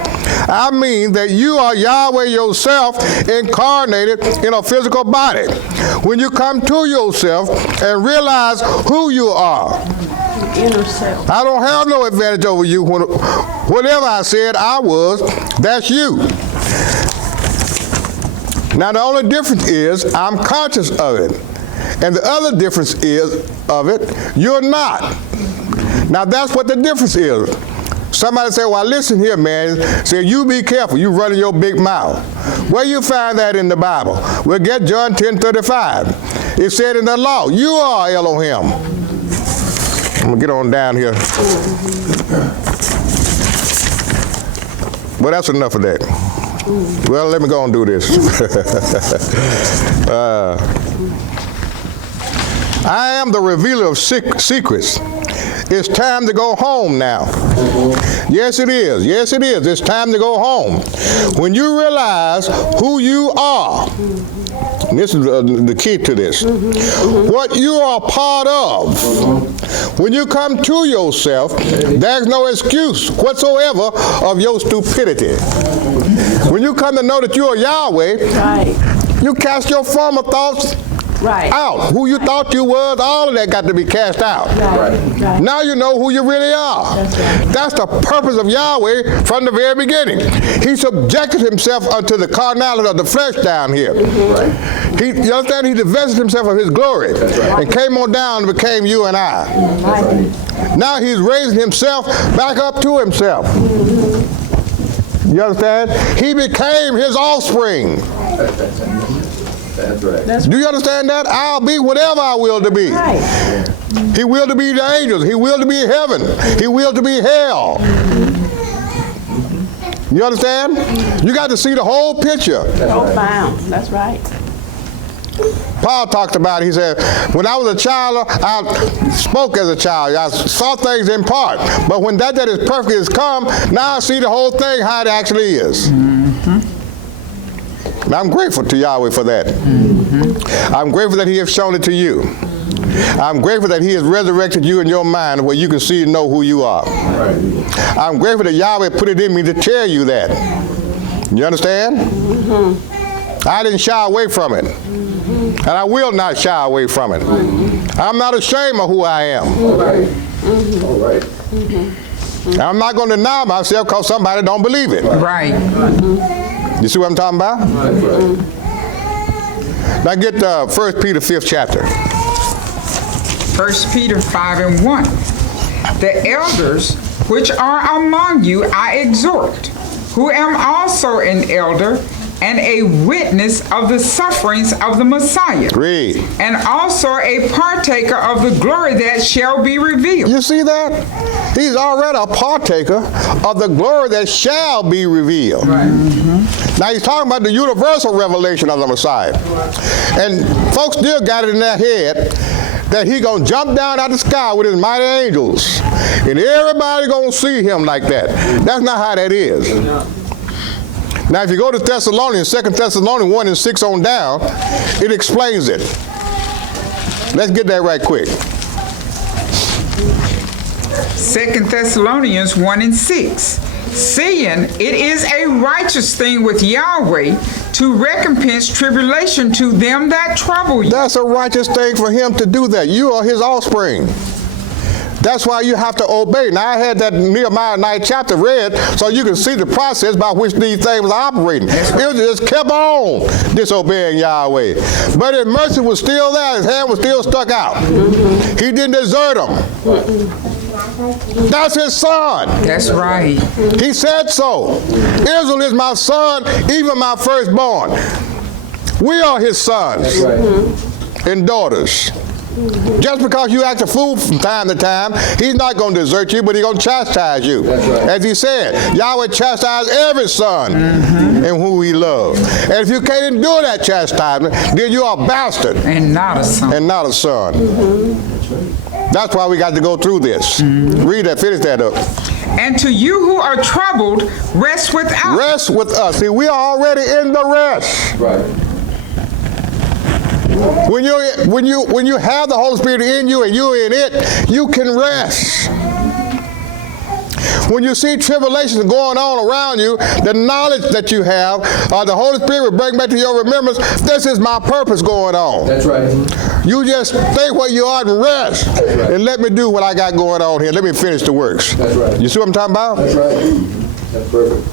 I mean that you are Yahweh yourself incarnated in a physical body. When you come to yourself and realize who you are. Inner self. I don't have no advantage over you. Whatever I said I was, that's you. Now the only difference is I'm conscious of it. And the other difference is of it, you're not. Now that's what the difference is. Somebody say, well, listen here, man. Say, you be careful. You running your big mouth. Where you find that in the Bible? We'll get John 10:35. It said in the law, you are Elohim. I'm going to get on down here. Well, that's enough of that. Well, let me go and do this. I am the revealer of secrets. It's time to go home now. Yes, it is. Yes, it is. It's time to go home. When you realize who you are, and this is the key to this, what you are part of, when you come to yourself, there's no excuse whatsoever of your stupidity. When you come to know that you are Yahweh, Right. you cast your former thoughts Right. out. Who you thought you was, all of that got to be cast out. Right. Now you know who you really are. That's the purpose of Yahweh from the very beginning. He subjected himself unto the carnality of the flesh down here. You understand? He divested himself of his glory and came on down and became you and I. Now he's raising himself back up to himself. You understand? He became his offspring. right. Do you understand that? I'll be whatever I will to be. Right. He will to be the angels. He will to be heaven. He will to be hell. You understand? You got to see the whole picture. Profound. That's right. Paul talked about it. He said, when I was a child, I spoke as a child. I saw things in part. But when that is perfect has come, now I see the whole thing, how it actually is. And I'm grateful to Yahweh for that. I'm grateful that he has shown it to you. I'm grateful that he has resurrected you in your mind where you can see and know who you are. I'm grateful that Yahweh put it in me to tell you that. You understand? I didn't shy away from it. And I will not shy away from it. I'm not ashamed of who I am. All right. I'm not going to deny myself because somebody don't believe it. Right. You see what I'm talking about? Now get 1 Peter 5th chapter. 1 Peter 5:1. The elders which are among you I exhort, who am also an elder and a witness of the sufferings of the Messiah, Read. and also a partaker of the glory that shall be revealed. You see that? He's already a partaker of the glory that shall be revealed. Now he's talking about the universal revelation of the Messiah. And folks still got it in their head that he gonna jump down out of the sky with his mighty angels. And everybody gonna see him like that. That's not how that is. Now if you go to Thessalonians, 2 Thessalonians 1:6 on down, it explains it. Let's get that right quick. 2 Thessalonians 1:6. Seeing it is a righteous thing with Yahweh to recompense tribulation to them that trouble you. That's a righteous thing for him to do that. You are his offspring. That's why you have to obey. Now, I had that Nehemiah 9th chapter read so you can see the process by which these things are operating. It just kept on disobeying Yahweh. But his mercy was still there. His hand was still stuck out. He didn't desert him. That's his son. That's right. He said so. Israel is my son, even my firstborn. We are his sons and daughters. Just because you act a fool from time to time, he's not going to desert you, but he's going to chastise you. As he said, Yahweh chastised every son in whom he loves. And if you can't endure that chastisement, then you are a bastard. And not a son. And not a son. That's why we got to go through this. Read that, finish that up. And to you who are troubled, rest with us. Rest with us. See, we are already in the rest. Right. When you have the Holy Spirit in you and you're in it, you can rest. When you see tribulations going on around you, the knowledge that you have, the Holy Spirit will bring back to your remembrance, this is my purpose going on. That's right. You just stay where you are and rest. And let me do what I got going on here. Let me finish the works. That's right. You see what I'm talking about? That's right. That's perfect.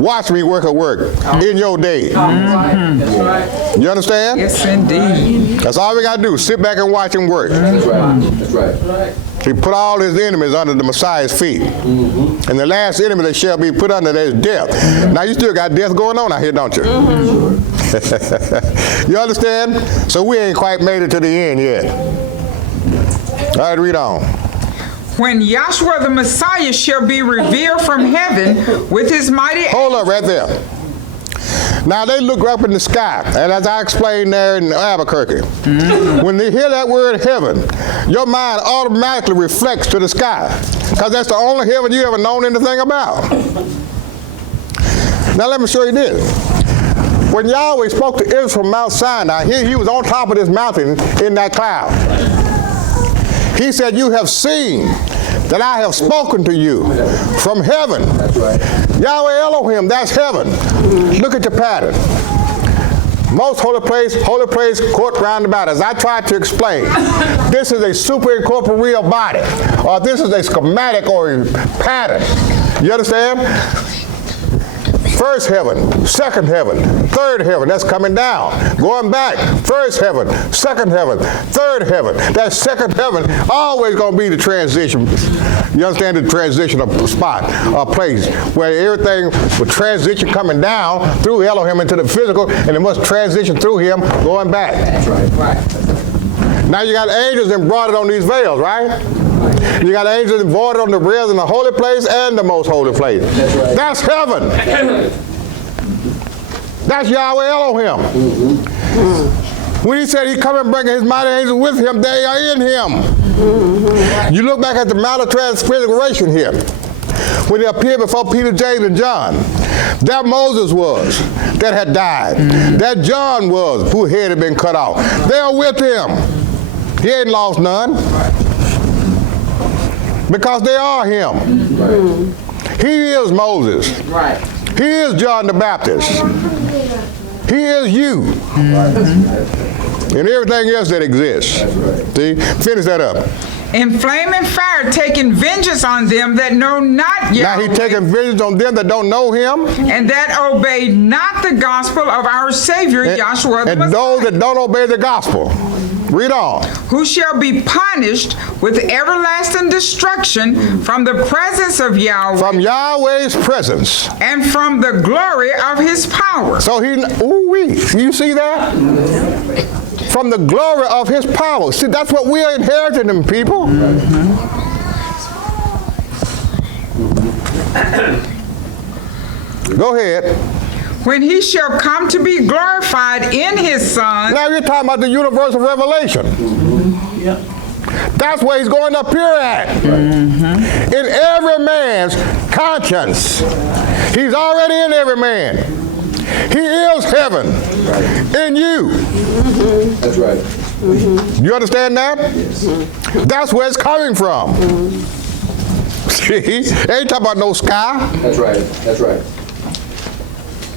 Watch me work a work in your day. That's right. You understand? Yes, indeed. That's all we got to do. Sit back and watch him work. That's right. That's right. He put all his enemies under the Messiah's feet. And the last enemy that shall be put under there is death. Now you still got death going on out here, don't you? You understand? So we ain't quite made it to the end yet. All right, read on. When Yahshua the Messiah shall be revealed from heaven with his mighty... Hold up right there. Now they look up in the sky, and as I explained there in Albuquerque, when they hear that word heaven, your mind automatically reflects to the sky, because that's the only heaven you ever known anything about. Now let me show you this. When Yahweh spoke to Israel from Mount Sinai, he was on top of this mountain in that cloud. He said, you have seen that I have spoken to you from heaven. That's right. Yahweh Elohim, that's heaven. Look at the pattern. Most holy place, court roundabout. As I tried to explain, this is a superincorporeal body, or this is a schematic or a pattern. You understand? First heaven, second heaven, third heaven, that's coming down. Going back, first heaven, second heaven, third heaven. That second heaven always going to be the transition. You understand, the transition of spot, a place where everything will transition coming down through Elohim into the physical, and it must transition through him going back. That's right. Right. Now you got angels embroidered on these veils, right? You got angels embroidered on the veils in the holy place and the most holy place. That's right. That's heaven. That's Yahweh Elohim. When he said he come and bring his mighty angels with him, they are in him. You look back at the Mount of Transfiguration here, when he appeared before Peter, James, and John. That Moses was, that had died. That John was, whose head had been cut off. They are with him. He ain't lost none. Because they are him. He is Moses. Right. He is John the Baptist. He is you. And everything else that exists. See? Finish that up. In flaming fire, taking vengeance on them that know not Yahweh. Now he's taking vengeance on them that don't know him. And that obey not the gospel of our Savior, Yahshua the And Messiah. those that don't obey the gospel. Read on. Who shall be punished with everlasting destruction from the presence of Yahweh. From Yahweh's presence. And from the glory of his power. So he, ooh-wee, you see that? From the glory of his power. See, that's what we are inheriting them, people. Go ahead. When he shall come to be glorified in his Son. Now you're talking about the universal revelation. That's where he's going up here at. In every man's conscience. He's already in every man. He is heaven in you. That's right. You understand that? That's where it's coming from. See, ain't talking about no sky. That's right. That's right.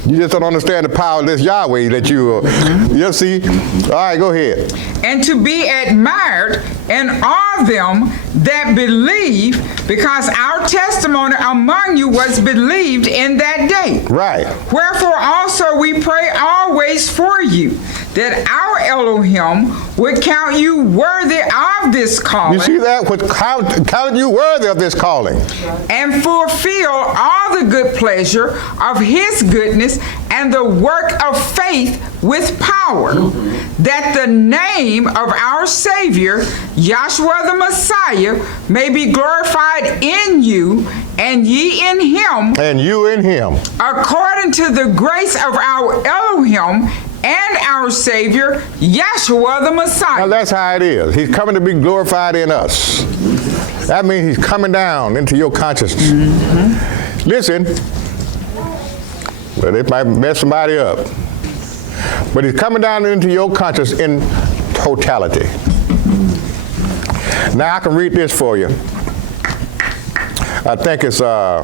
You just don't understand the power of this Yahweh that you see. All right, go ahead. And to be admired in all them that believe, because our testimony among you was believed in that day. Right. Wherefore also we pray always for you, that our Elohim would count you worthy of this calling. You see that? Would count you worthy of this calling. And fulfill all the good pleasure of his goodness and the work of faith with power, that the name of our Savior, Yahshua the Messiah, may be glorified in you, and ye in him. And you in him. According to the grace of our Elohim and our Savior, Yahshua the Messiah. Now that's how it is. He's coming to be glorified in us. That means he's coming down into your consciousness. Listen, well, it might mess somebody up. But he's coming down into your consciousness in totality. Now I can read this for you. I think it's the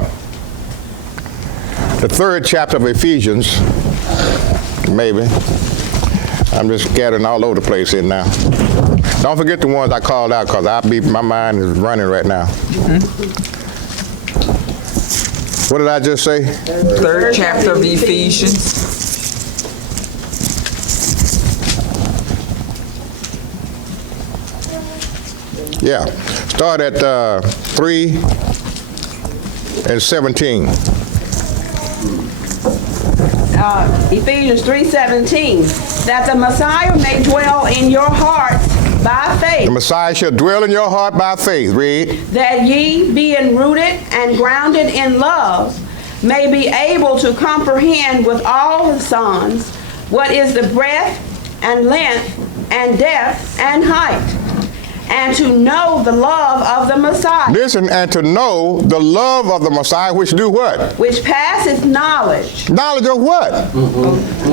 3rd chapter of Ephesians, maybe. I'm just scattering all over the place here now. Don't forget the ones I called out, because my mind is running right now. What did I just say? 3rd chapter of Ephesians. Yeah. Start at 3 and 17. Ephesians 3:17, that the Messiah may dwell in your hearts by faith. The Messiah shall dwell in your heart by faith. Read. That ye, being rooted and grounded in love, may be able to comprehend with all the sons what is the breadth and length and depth and height, and to know the love of the Messiah. Listen, and to know the love of the Messiah, which do what? Which passeth knowledge. Knowledge of what?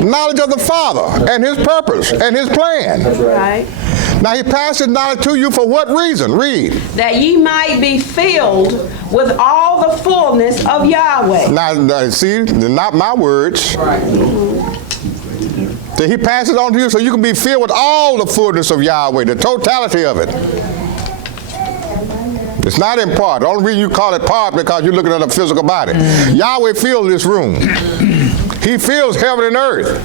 Knowledge of the Father and his purpose and his plan. That's right. Now he passes knowledge to you for what reason? Read. That ye might be filled with all the fullness of Yahweh. Now see, not my words. Right. That he passes on to you so you can be filled with all the fullness of Yahweh, the totality of it. It's not in part. The only reason you call it part because you're looking at a physical body. Yahweh fills this room. He fills heaven and earth.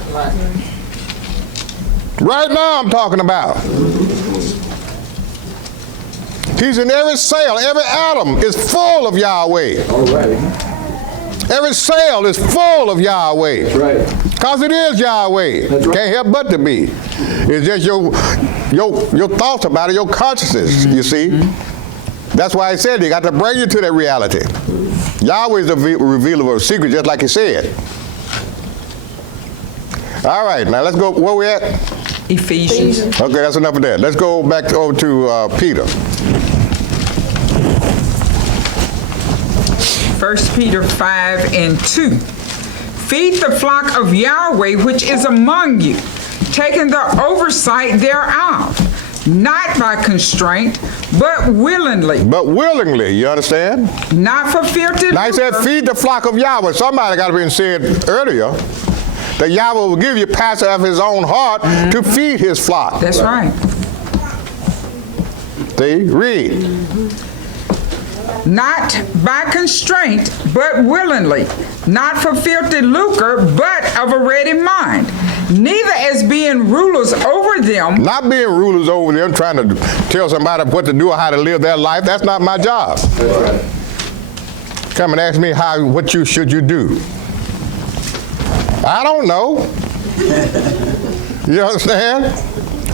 Right now I'm talking about. He's in every cell, every atom is full of Yahweh. All right. Every cell is full of Yahweh. That's right. Because it is Yahweh. That's right. Can't help but to be. It's just your thoughts about it, your consciousness, you see. That's why he said he got to bring you to that reality. Yahweh is the revealer of secrets, just like he said. All right, now let's go, where we at? Ephesians. Okay, that's enough of that. Let's go back over to Peter. 1 Peter 5:2. Feed the flock of Yahweh which is among you, taking the oversight thereof, not by constraint, but willingly. But willingly, you understand? Not for fear to Now he said, feed the flock of Yahweh. Somebody got to be said earlier that Yahweh will give you pastor of his own heart to feed his flock. That's right. See, read. Not by constraint, but willingly, not for filthy lucre, but of a ready mind, neither as being rulers over them. Not being rulers over them, trying to tell somebody what to do or how to live their life. That's not my job. Come and ask me what should you do. I don't know. You understand?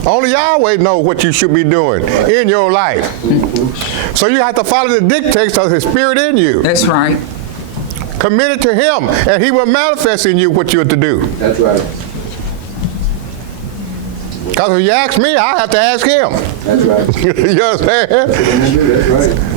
Only Yahweh knows what you should be doing in your life. So you have to follow the dictates of his spirit in you. That's right. Commit it to him, and he will manifest in you what you're to do. That's right. Because if you ask me, I have to ask him. That's right. You understand? That's right.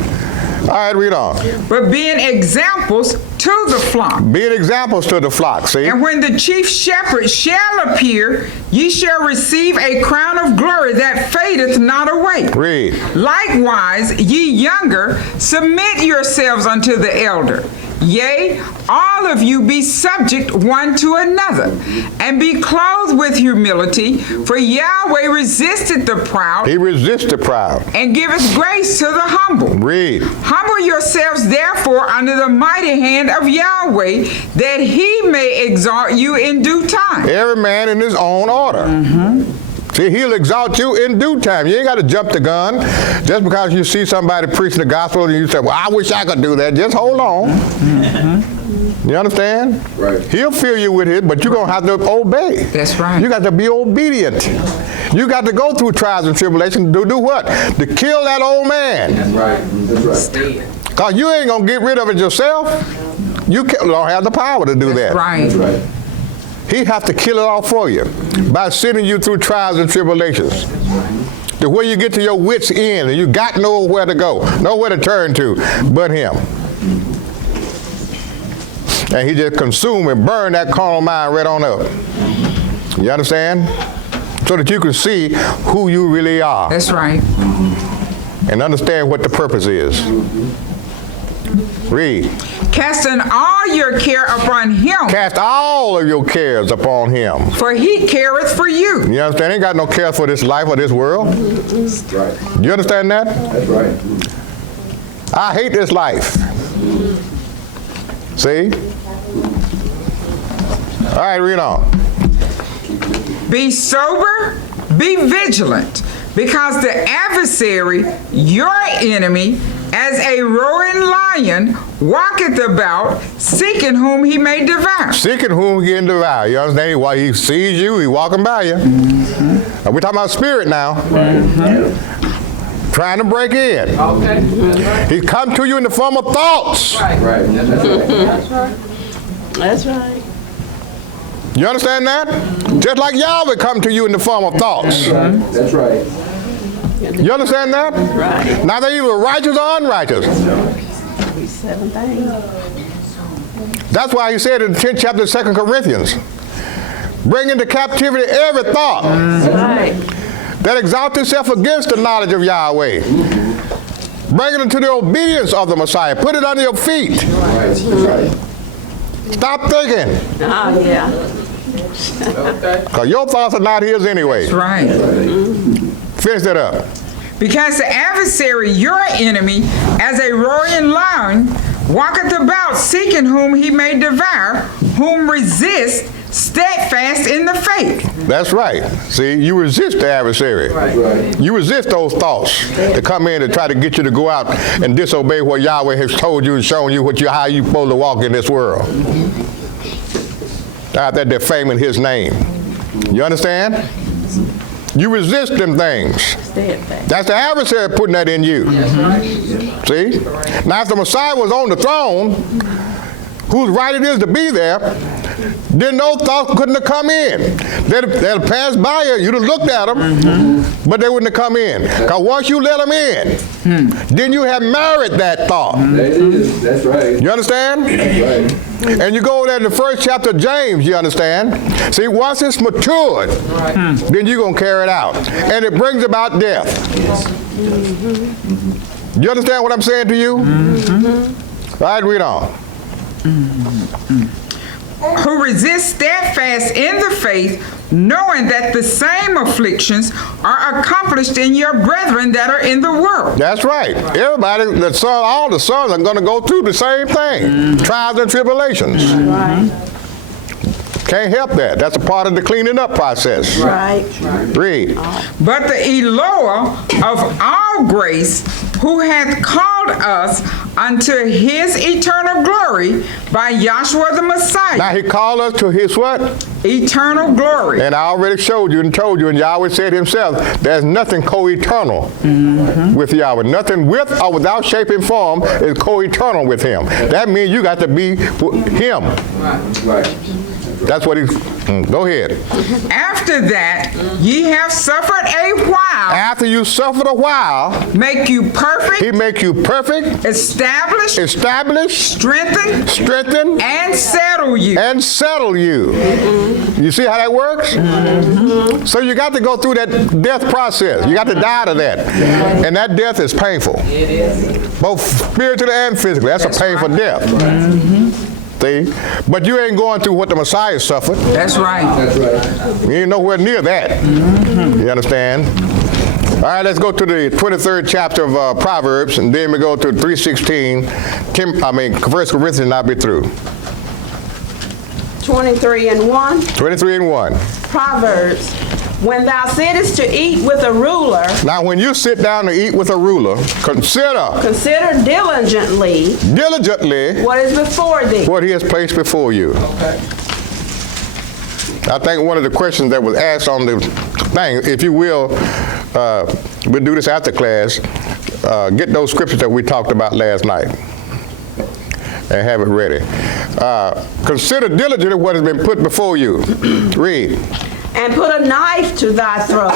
All right, read on. But being examples to the flock. Being examples to the flock, see? And when the chief shepherd shall appear, ye shall receive a crown of glory that fadeth not away. Read. Likewise, ye younger, submit yourselves unto the elder. Yea, all of you be subject one to another, and be clothed with humility, for Yahweh resisteth the proud. He resists the proud. And giveth grace to the humble. Read. Humble yourselves therefore under the mighty hand of Yahweh, that he may exalt you in due time. Every man in his own order. See, he'll exalt you in due time. You ain't got to jump the gun just because you see somebody preaching the gospel and you say, well, I wish I could do that. Just hold on. You understand? Right. He'll fill you with it, but you're going to have to obey. That's right. You got to be obedient. You got to go through trials and tribulations to do what? To kill that old man. That's right. That's right. Because you ain't going to get rid of it yourself. You don't have the power to do that. Right. That's right. He have to kill it all for you by sending you through trials and tribulations. To where you get to your wits' end and you got nowhere to go, nowhere to turn to but him. And he just consume and burn that carnal mind right on up. You understand? So that you can see who you really are. That's right. And understand what the purpose is. Read. Casting all your care upon him. Cast all of your cares upon him. For he careth for you. You understand? He ain't got no care for this life or this world. That's right. You understand that? That's right. I hate this life. See? All right, read on. Be sober, be vigilant, because the adversary, your enemy, as a roaring lion, walketh about, seeking whom he may devour. Seeking whom he can devour. You understand? While he sees you, he walking by you. We're talking about spirit now. Trying to break in. Okay. He's come to you in the form of thoughts. Right. That's right. That's right. That's right. You understand that? Just like Yahweh come to you in the form of thoughts. That's right. You understand that? Right. Now they're either righteous or unrighteous. These 7 things. That's why he said in the 10th chapter of 2 Corinthians, bring into captivity every thought Right. that exalts itself against the knowledge of Yahweh. Bring it into the obedience of the Messiah. Put it under your feet. Right. That's right. Stop thinking, Oh, yeah. because your thoughts are not his anyway. That's right. Finish that up. Because the adversary, your enemy, as a roaring lion, walketh about, seeking whom he may devour, whom resist steadfast in the faith. That's right. See, you resist the adversary. Right. You resist those thoughts that come in and try to get you to go out and disobey what Yahweh has told you and shown you how you're supposed to walk in this world. Out there defaming his name. You understand? You resist them things. That's the adversary putting that in you. See? Now, if the Messiah was on the throne, whose right it is to be there, then those thoughts couldn't have come in. They'd have passed by you. You'd have looked at them, but they wouldn't have come in. Because once you let them in, then you have married that thought. That's right. You understand? That's right. And you go over there in the first chapter of James, you understand? See, once it's matured, then you're going to carry it out. And it brings about death. You understand what I'm saying to you? All right, read on. Who resist steadfast in the faith, knowing that the same afflictions are accomplished in your brethren that are in the world. That's right. Everybody, all the sons are going to go through the same thing. Trials and tribulations. Can't help that. That's a part of the cleaning up process. Right. Read. But the Eloah of all grace, who hath called us unto his eternal glory by Yahshua the Messiah. Now he called us to his what? Eternal glory. And I already showed you and told you, and Yahweh said himself, there's nothing co-eternal with Yahweh. Nothing with or without shape and form is co-eternal with him. That means you got to be him. Right. That's what he's... Go ahead. After that, ye have suffered a while. After you suffered a while, Make you perfect. he make you perfect, Establish. strengthen, Strengthen. And settle you. and settle you. You see how that works? So you got to go through that death process. You got to die to that. And that death is painful. It is. Both spiritually and physically. That's a painful death. See? But you ain't going through what the Messiah suffered. That's right. That's right. You ain't nowhere near that. You understand? All right, let's go to the 23rd chapter of Proverbs, and then we go to 3:16. 1 Corinthians, and I'll be through. 23 and 1. 23 and 1. Proverbs. When thou sittest to eat with a ruler, Now, when you sit down to eat with a ruler, consider diligently diligently what is before thee. what he has placed before you. Okay. I think one of the questions that was asked on the thing, if you will, we'll do this after class, get those scriptures that we talked about last night and have it ready. Consider diligently what has been put before you. Read. And put a knife to thy throat,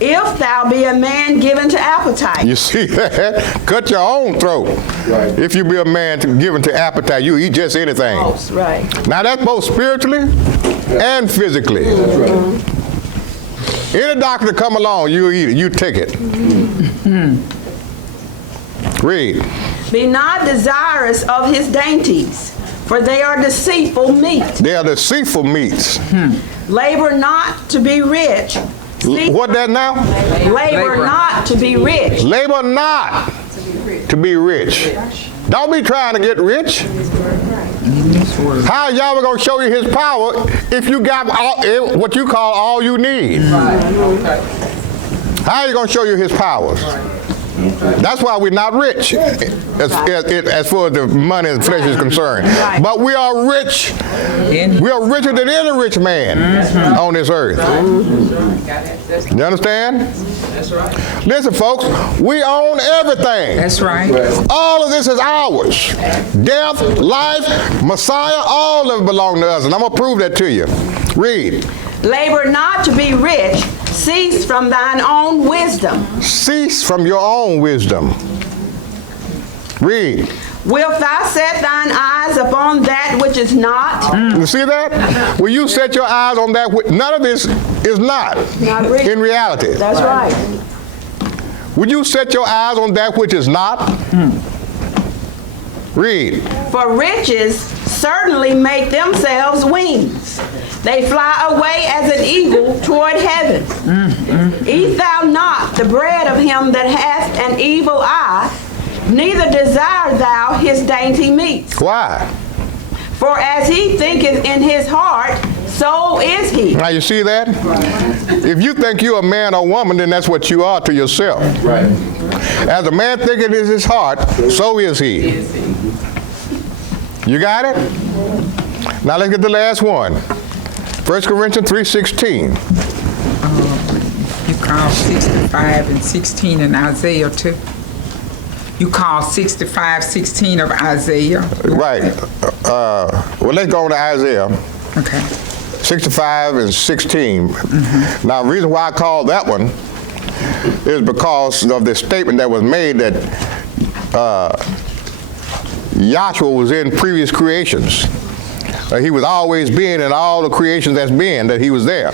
if thou be a man given to appetite. You see that? Cut your own throat. Right. If you be a man given to appetite, you eat just anything. Right. Now that's both spiritually and physically. That's right. Any doctor come along, you eat it, you take it. Read. Be not desirous of his dainties, for they are deceitful meat. They are deceitful meats. Labor not to be rich. What that now? Labor not to be rich. Labor not to be rich. Don't be trying to get rich. How Yahweh gonna show you his power if you got what you call all you need? How are you gonna show you his powers? That's why we're not rich as far as the money and flesh is concerned. But we are rich. We are richer than any rich man on this earth. You understand? That's right. Listen, folks, we own everything. That's right. All of this is ours. Death, life, Messiah, all of it belong to us. And I'm going to prove that to you. Read. Labor not to be rich. Cease from thine own wisdom. Cease from your own wisdom. Read. Wilt thou set thine eyes upon that which is not? You see that? When you set your eyes on that, none of this is not Rich. in reality. That's right. Would you set your eyes on that which is not? Read. For riches certainly make themselves wings. They fly away as an eagle toward heaven. Eat thou not the bread of him that hath an evil eye, neither desire thou his dainty meats. Why? For as he thinketh in his heart, so is he. Now you see that? If you think you're a man or woman, then that's what you are to yourself. Right. As a man thinketh in his heart, so is he. You got it? Now let's get the last one. 1 Corinthians 3:16. You call 65 and 16 in Isaiah too. You call 65:16 of Isaiah. Right. Well, let's go on to Isaiah. Okay. 65 and 16. Now, the reason why I call that one is because of the statement that was made that Yahshua was in previous creations. He was always being in all the creations that's been, that he was there.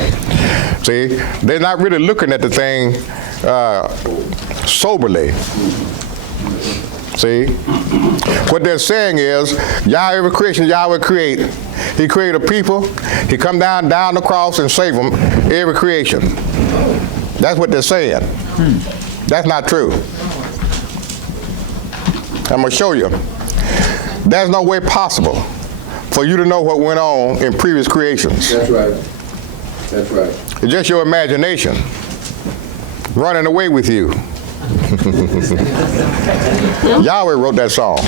See, they're not really looking at the thing soberly. See? What they're saying is, Yahweh every creation, Yahweh create. He created a people. He come down the cross and save them every creation. That's what they're saying. That's not true. I'm going to show you. There's no way possible for you to know what went on in previous creations. That's right. That's right. It's just your imagination running away with you. Yahweh wrote that song.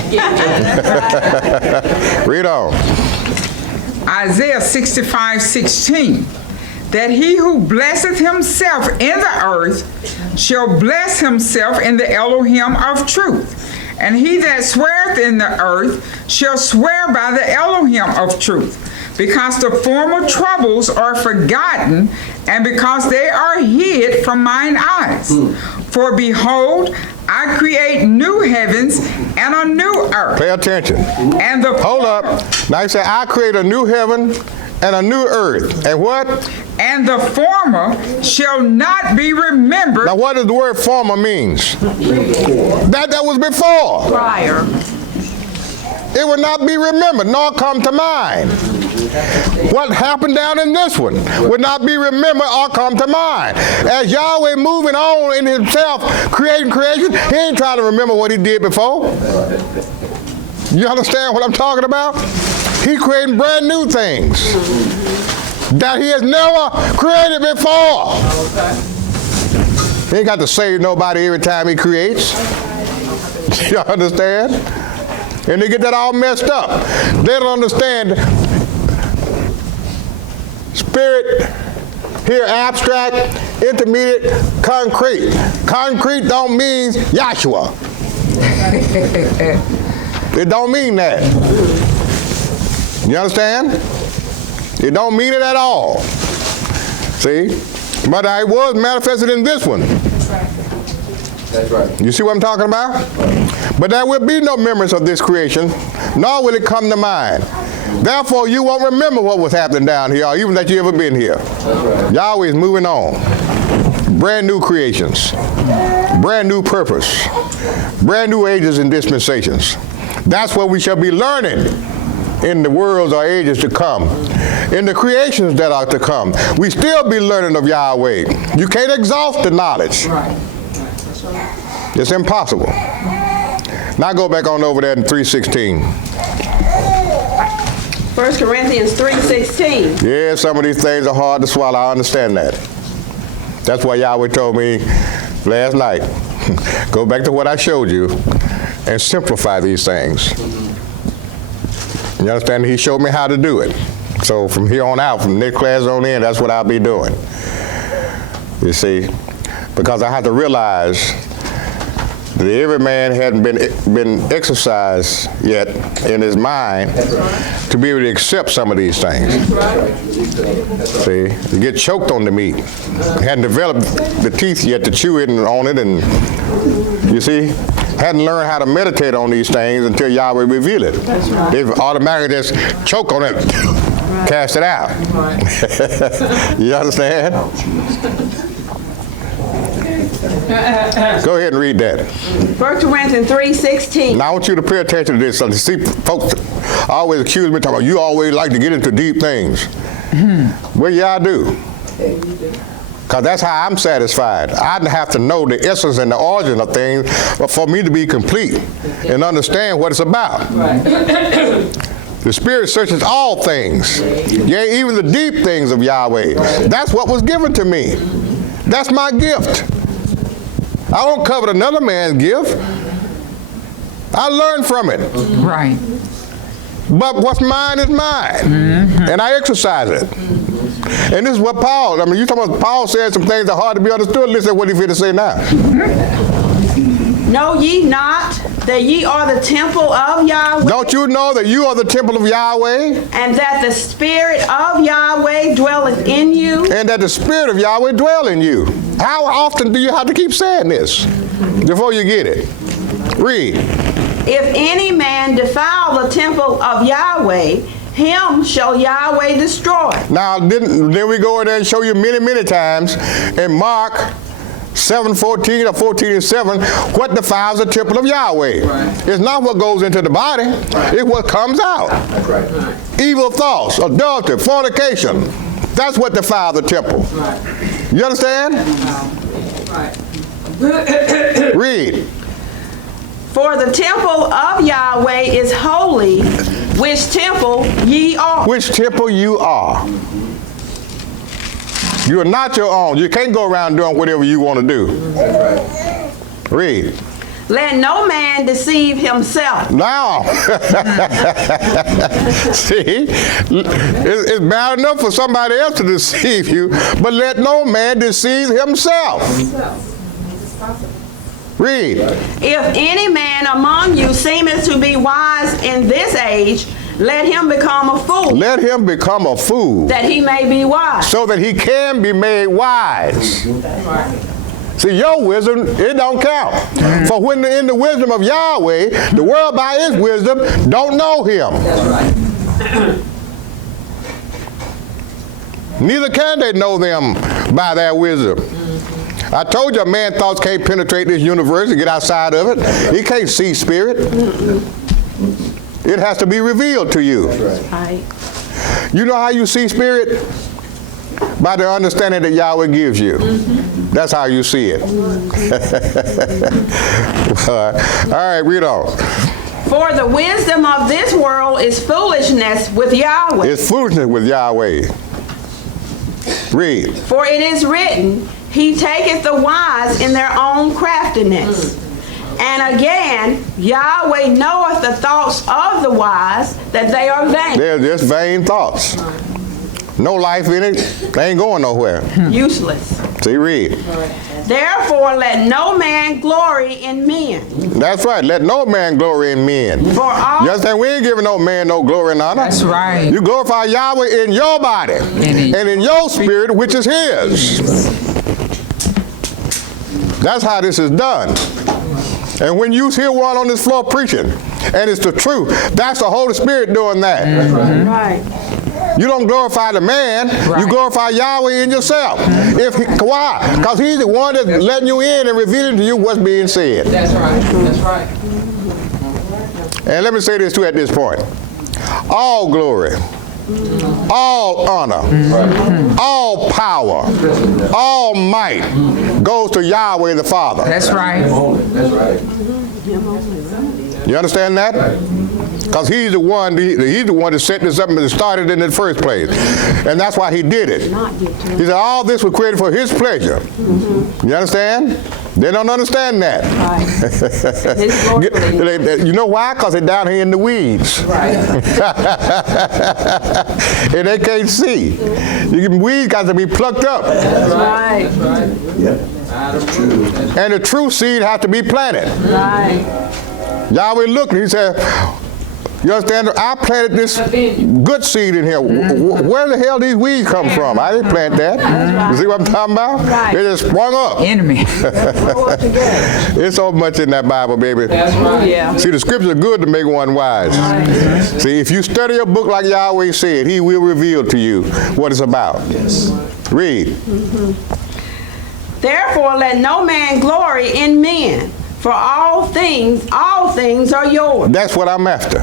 Read on. Isaiah 65:16. That he who blesseth himself in the earth shall bless himself in the Elohim of truth. And he that sweareth in the earth shall swear by the Elohim of truth, because the former troubles are forgotten, and because they are hid from mine eyes. For behold, I create new heavens and a new earth. Pay attention. And the Hold up. Now he said, I create a new heaven and a new earth. And what? And the former shall not be remembered. Now what does the word former means? That was before. Prior. It will not be remembered, nor come to mind. What happened down in this one would not be remembered or come to mind. As Yahweh moving on in himself, creating creation, he ain't trying to remember what he did before. You understand what I'm talking about? He creating brand new things that he has never created before. He ain't got to save nobody every time he creates. You understand? And they get that all messed up. They don't understand spirit, here abstract, intermediate, concrete. Concrete don't mean Yahshua. It don't mean that. You understand? It don't mean it at all. See? But it was manifested in this one. That's right. You see what I'm talking about? But there will be no memories of this creation, nor will it come to mind. Therefore, you won't remember what was happening down here, or even that you ever been here. Right. Yahweh is moving on. Brand new creations, brand new purpose, brand new ages and dispensations. That's what we shall be learning in the worlds or ages to come. In the creations that are to come, we still be learning of Yahweh. You can't exhaust the knowledge. Right. It's impossible. Now go back on over there in 3:16. 1 Corinthians 3:16. Yeah, some of these things are hard to swallow. I understand that. That's why Yahweh told me last night, go back to what I showed you and simplify these things. You understand? He showed me how to do it. So from here on out, from next class on in, that's what I'll be doing. You see? Because I have to realize that every man hadn't been exercised yet in his mind to be able to accept some of these things. See, you get choked on the meat. Hadn't developed the teeth yet to chew it on it, and you see, hadn't learned how to meditate on these things until Yahweh revealed it. They've automatically just choke on it, cast it out. You understand? Go ahead and read that. 1 Corinthians 3:16. Now I want you to pay attention to this. See, folks always accuse me, talking about you always like to get into deep things. Well, yeah, I do. Because that's how I'm satisfied. I have to know the essence and the origin of things for me to be complete and understand what it's about. The Spirit searches all things, yea, even the deep things of Yahweh. That's what was given to me. That's my gift. I don't covet another man's gift. I learn from it. Right. But what's mine is mine, and I exercise it. And this is what Paul, you talking about Paul said some things that are hard to be understood. Listen to what he's going to say now. Know ye not that ye are the temple of Yahweh, Don't you know that you are the temple of Yahweh, and that the Spirit of Yahweh dwelleth in you? and that the Spirit of Yahweh dwell in you? How often do you have to keep saying this before you get it? Read. If any man defile the temple of Yahweh, him shall Yahweh destroy. Now, then we go in there and show you many, many times in Mark 7:14 or 14:7 what defiles the temple of Yahweh. Right. It's not what goes into the body. Right. It's what comes out. That's right. Evil thoughts, adultery, fornication. That's what defiles the temple. Right. You understand? Right. Read. For the temple of Yahweh is holy, which temple ye are. Which temple you are. You are not your own. You can't go around doing whatever you want to do. Read. Let no man deceive himself. Now, see, it's bad enough for somebody else to deceive you, but let no man deceive himself. Read. If any man among you seemeth to be wise in this age, let him become a fool. Let him become a fool. That he may be wise. So that he can be made wise. See, your wisdom, it don't count. For when in the wisdom of Yahweh, the world by his wisdom don't know him. That's right. Neither can they know them by their wisdom. I told you a man's thoughts can't penetrate this universe and get outside of it. He can't see spirit. It has to be revealed to you. Right. You know how you see spirit? By the understanding that Yahweh gives you. That's how you see it. All right, read on. For the wisdom of this world is foolishness with Yahweh. It's foolishness with Yahweh. Read. For it is written, He taketh the wise in their own craftiness. And again, Yahweh knoweth the thoughts of the wise, that they are vain. They're just vain thoughts. No life in it. They ain't going nowhere. Useless. See, read. Therefore, let no man glory in men. That's right. Let no man glory in men. For all You understand? We ain't giving no man no glory and honor. That's right. You glorify Yahweh in your body and in your spirit, which is his. That's how this is done. And when you hear one on this floor preaching, and it's the truth, that's the Holy Spirit doing that. right. You don't glorify the man, you glorify Yahweh in yourself. Why? Because he's the one that's letting you in and revealing to you what's being said. That's right. That's right. And let me say this too at this point. All glory, all honor, all power, all might goes to Yahweh the Father. That's right. That's right. You understand that? Because he's the one that set this up and started in the first place. And that's why he did it. He said all this was created for his pleasure. You understand? They don't understand that. Right. You know why? Because they're down here in the weeds. Right. And they can't see. Weeds got to be plucked up. That's right. That's right. Yep. And the true seed has to be planted. Right. Yahweh looked and he said, you understand? I planted this good seed in here. Where the hell these weeds come from? I didn't plant that. You see what I'm talking about? Right. It just sprung up. Enemy. There's so much in that Bible, baby. That's right. Yeah. See, the scriptures are good to make one wise. See, if you study a book like Yahweh said, he will reveal to you what it's about. Yes. Read. Therefore, let no man glory in men, for all things are yours. That's what I'm after.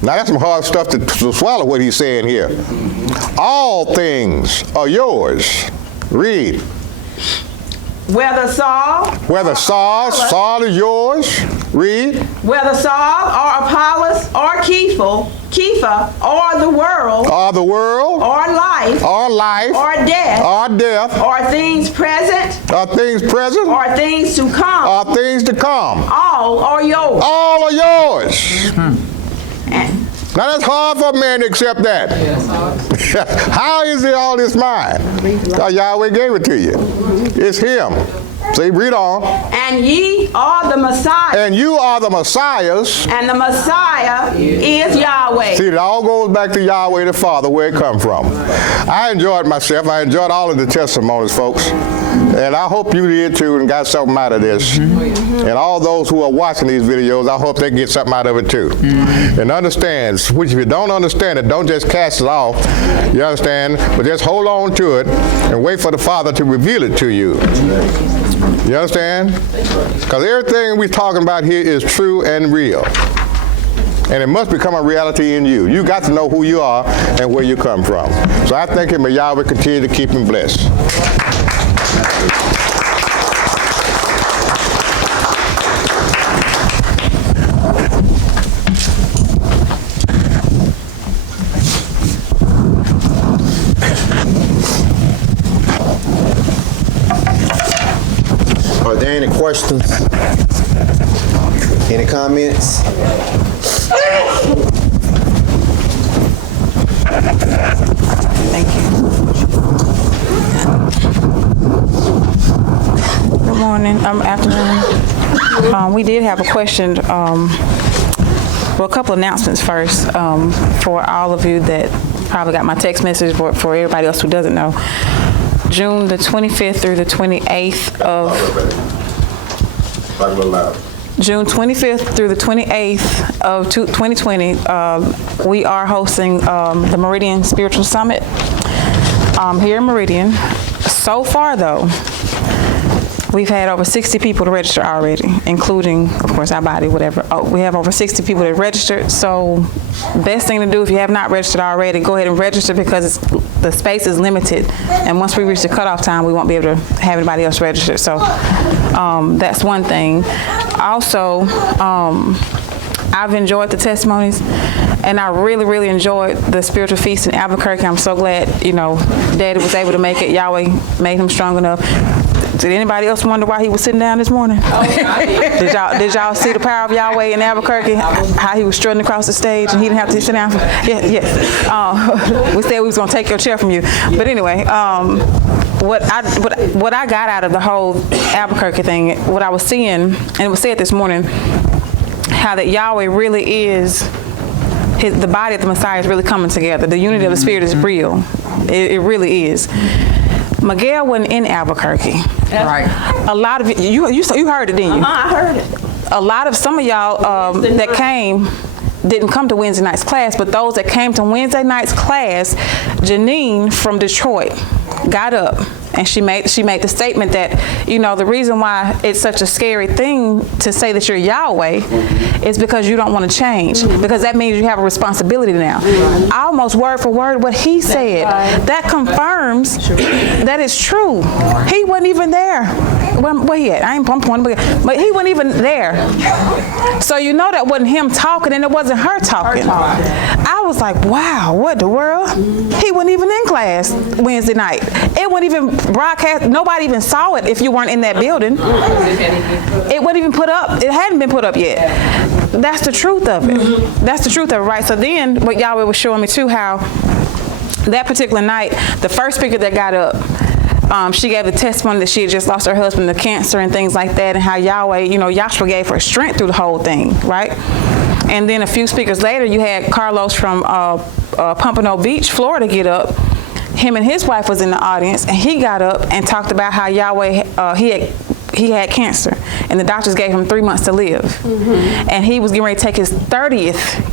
Now, that's some hard stuff to swallow what he's saying here. All things are yours. Read. Whether Saul Saul is yours. Read. Whether Saul or Apollos or Kepha or the world Or the world. or life Or life. or death Or death. or things present Or things present. or things to come, Or things to come. all are yours. All are yours. And Now that's hard for a man to accept that. How is it all this mine? Because Yahweh gave it to you. It's him. See, read on. and ye are the Messiah, And you are the Messiahs. and the Messiah is Yahweh. See, it all goes back to Yahweh the Father, where it come from. I enjoyed myself. I enjoyed all of the testimonies, folks. And I hope you did too and got something out of this. And all those who are watching these videos, I hope they get something out of it too. And understand, which if you don't understand it, don't just cast it off. You understand? But just hold on to it and wait for the Father to reveal it to you. You understand? Because everything we're talking about here is true and real. And it must become a reality in you. You got to know who you are and where you come from. So I thank him, and Yahweh continue to keep him blessed. Are there any questions? Any comments? Thank you. Good morning, afternoon. We did have a question, well, a couple announcements first, for all of you that probably got my text message, but for everybody else who doesn't know. June the 25th through the 28th of June 25th through the 28th of 2020, we are hosting the Meridian Spiritual Summit here in Meridian. So far, though, we've had over 60 people to register already, including, of course, our body, whatever. We have over 60 people that registered. So best thing to do, if you have not registered already, go ahead and register because the space is limited. And once we reach the cutoff time, we won't be able to have anybody else register. So that's one thing. Also, I've enjoyed the testimonies, and I really, really enjoyed the spiritual feast in Albuquerque. I'm so glad, Daddy was able to make it. Yahweh made him strong enough. Did anybody else wonder why he was sitting down this morning? Did y'all see the power of Yahweh in Albuquerque? How he was strutting across the stage and he didn't have to sit down? We said we was gonna take your chair from you. But anyway, what I got out of the whole Albuquerque thing, what I was seeing, and it was said this morning, how that Yahweh really is, the body of the Messiah is really coming together. The unity of the Spirit is real. It really is. Miguel wasn't in Albuquerque. Right. A lot of you heard it, didn't you? I heard it. A lot of some of y'all that came didn't come to Wednesday night's class, but those that came to Wednesday night's class, Janine from Detroit got up and she made the statement that, the reason why it's such a scary thing to say that you're Yahweh is because you don't want to change, because that means you have a responsibility now. Almost word for word what he said. That confirms that it's true. He wasn't even there. Where he at? I ain't pointing, but he wasn't even there. So that wasn't him talking and it wasn't her talking. I was like, wow, what the world? He wasn't even in class Wednesday night. It wasn't even broadcast. Nobody even saw it if you weren't in that building. It wasn't even put up. It hadn't been put up yet. That's the truth of it. That's the truth of it, right? So then what Yahweh was showing me too, how that particular night, the first speaker that got up, she gave the testimony that she had just lost her husband to cancer and things like that, and how Yahweh, Yahshua gave her strength through the whole thing, right? And then a few speakers later, you had Carlos from Pompano Beach, Florida, get up. Him and his wife was in the audience, and he got up and talked about how Yahweh, he had cancer, and the doctors gave him 3 months to live. And he was getting ready to take his 30th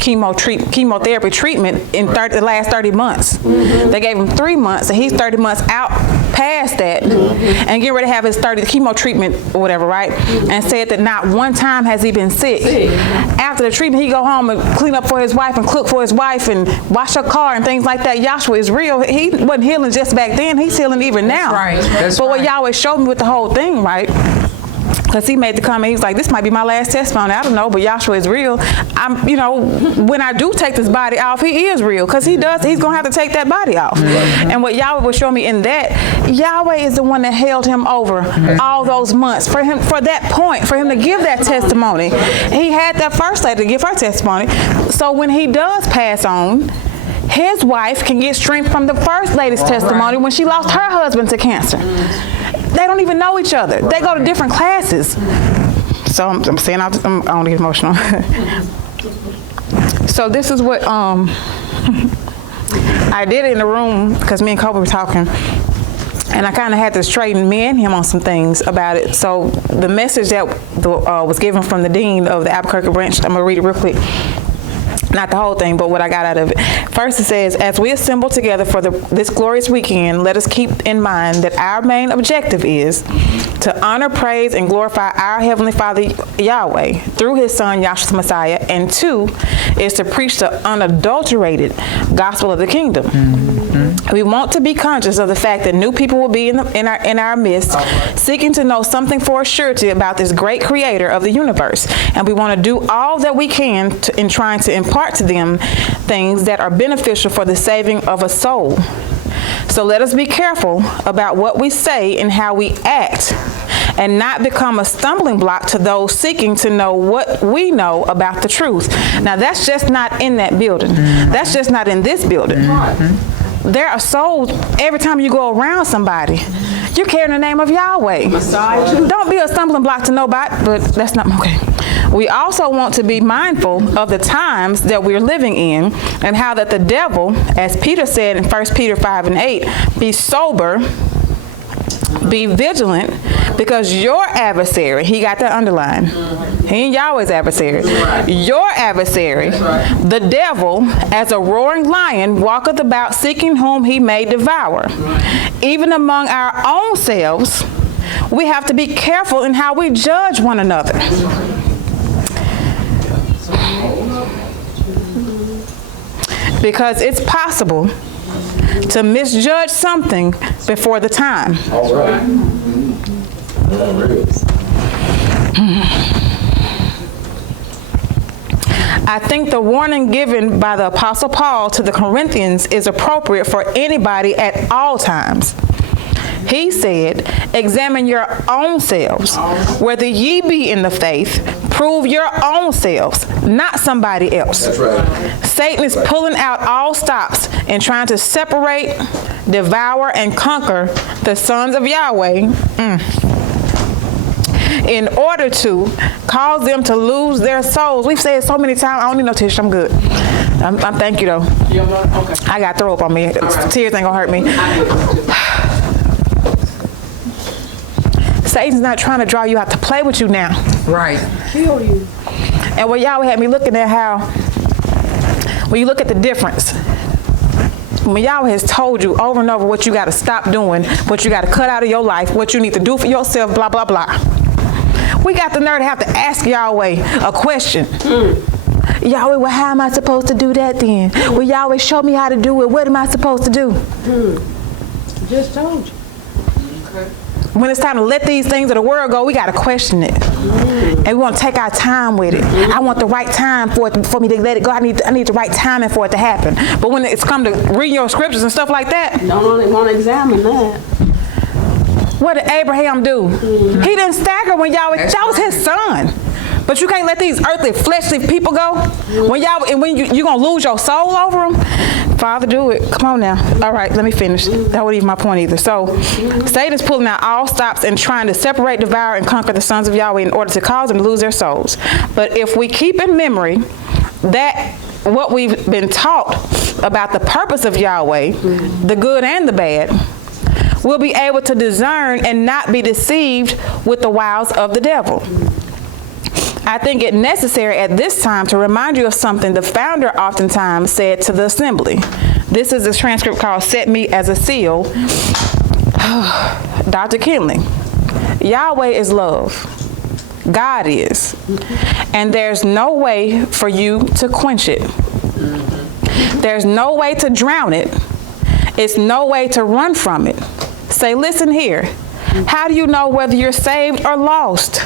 chemotherapy treatment in the last 30 months. They gave him 3 months, and he's 30 months out past that, and getting ready to have his 30th chemo treatment or whatever, right? And said that not one time has he been sick. After the treatment, he go home and clean up for his wife and cook for his wife and wash her car and things like that. Yahshua is real. He wasn't healing just back then. He's healing even now. That's right. But what Yahweh showed me with the whole thing, right? Because he made the comment, he was like, this might be my last testimony. I don't know, but Yahshua is real. When I do take this body off, he is real. Because he's going to have to take that body off. And what Yahweh was showing me in that, Yahweh is the one that held him over all those months. For that point, for him to give that testimony. He had that first lady to give her testimony. So when he does pass on, his wife can get strength from the first lady's testimony when she lost her husband to cancer. They don't even know each other. They go to different classes. So I'm saying, I don't get emotional. So this is what I did in the room, because me and Kobe were talking, and I kind of had to straighten me and him on some things about it. So the message that was given from the dean of the Albuquerque branch, I'm going to read it real quick. Not the whole thing, but what I got out of it. First, it says, as we assemble together for this glorious weekend, let us keep in mind that our main objective is to honor, praise, and glorify our Heavenly Father, Yahweh, through His Son, Yahshua Messiah, and 2 is to preach the unadulterated gospel of the kingdom. We want to be conscious of the fact that new people will be in our midst, seeking to know something for a surety about this great creator of the universe. And we want to do all that we can in trying to impart to them things that are beneficial for the saving of a soul. So let us be careful about what we say and how we act, and not become a stumbling block to those seeking to know what we know about the truth. Now, that's just not in that building. That's just not in this building. There are souls every time you go around somebody. You're carrying the name of Yahweh. Don't be a stumbling block to nobody, but that's not okay. We also want to be mindful of the times that we're living in, and how that the devil, as Peter said in 1 Peter 5:8, be sober, be vigilant, because your adversary, he got that underlined. He ain't Yahweh's adversary. Your adversary, the devil, as a roaring lion, walketh about seeking whom he may devour. Even among our own selves, we have to be careful in how we judge one another. Because it's possible to misjudge something before the time. All right. I think the warning given by the Apostle Paul to the Corinthians is appropriate for anybody at all times. He said, examine your own selves, whether ye be in the faith, prove your own selves, not somebody else. That's right. Satan is pulling out all stops and trying to separate, devour, and conquer the sons of Yahweh in order to cause them to lose their souls. We've said it so many times, I don't need no tissue, I'm good. I'm thank you though. Okay. I got throw up on me. Tears ain't gonna hurt me. Satan's not trying to draw you out to play with you now. Right. Kill you. And what Yahweh had me looking at how, when you look at the difference, when Yahweh has told you over and over what you got to stop doing, what you got to cut out of your life, what you need to do for yourself, blah, blah, blah. We got the nerve to have to ask Yahweh a question. Yahweh, well, how am I supposed to do that then? Well, Yahweh, show me how to do it. What am I supposed to do? Just told you. Okay. When it's time to let these things of the world go, we got to question it. And we want to take our time with it. I want the right time for me to let it go. I need the right timing for it to happen. But when it's come to reading your scriptures and stuff like that, Don't want to examine that. what did Abraham do? He didn't stagger when Yahweh, that was his son. But you can't let these earthly, fleshly people go. When you're going to lose your soul over them. Father, do it. Come on now. All right, let me finish. That wasn't even my point either. So, Satan's pulling out all stops and trying to separate, devour, and conquer the sons of Yahweh in order to cause them to lose their souls. But if we keep in memory that what we've been taught about the purpose of Yahweh, the good and the bad, we'll be able to discern and not be deceived with the wiles of the devil. I think it necessary at this time to remind you of something the founder oftentimes said to the assembly. This is a transcript called Set Me as a Seal. Dr. Kinley, Yahweh is love. God is. And there's no way for you to quench it. There's no way to drown it. It's no way to run from it. Say, listen here. How do you know whether you're saved or lost?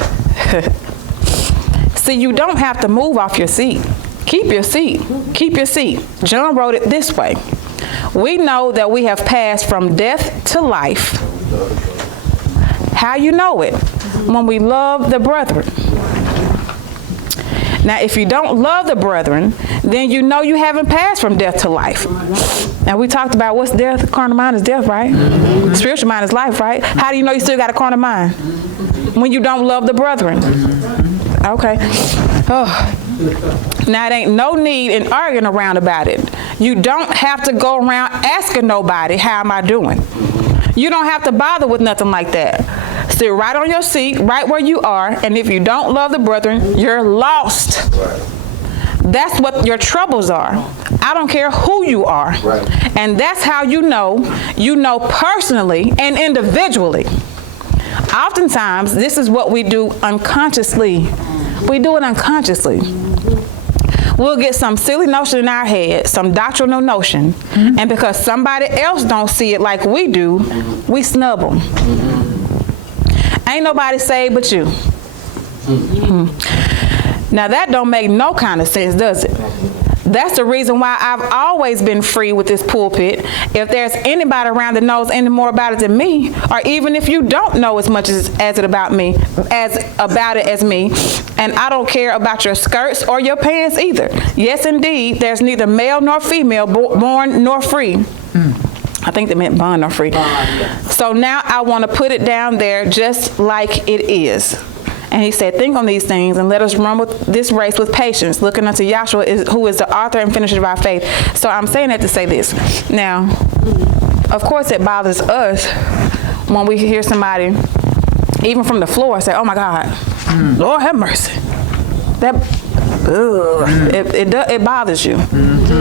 See, you don't have to move off your seat. Keep your seat. Keep your seat. John wrote it this way. We know that we have passed from death to life. How you know it? When we love the brethren. Now, if you don't love the brethren, then you know you haven't passed from death to life. Now, we talked about what's death. Carnal mind is death, right? Spiritual mind is life, right? How do you know you still got a carnal mind? When you don't love the brethren. Okay. Oh. Now, it ain't no need in arguing around about it. You don't have to go around asking nobody, how am I doing? You don't have to bother with nothing like that. Sit right on your seat, right where you are, and if you don't love the brethren, you're lost. That's what your troubles are. I don't care who you are. And that's how you know personally and individually. Oftentimes, this is what we do unconsciously. We do it unconsciously. We'll get some silly notion in our head, some doctrinal notion, and because somebody else don't see it like we do, we snub them. Ain't nobody saved but you. Now that don't make no kind of sense, does it? That's the reason why I've always been free with this pulpit. If there's anybody around that knows any more about it than me, or even if you don't know as much as it about me, as me, and I don't care about your skirts or your pants either. Yes, indeed, there's neither male nor female, born nor free. I think they meant bond nor free. So now I want to put it down there just like it is. And he said, think on these things and let us run with this race with patience, looking unto Yahshua, who is the author and finisher of our faith. So I'm saying that to say this. Now, of course it bothers us when we hear somebody, even from the floor, say, oh my God, Lord have mercy. It bothers you.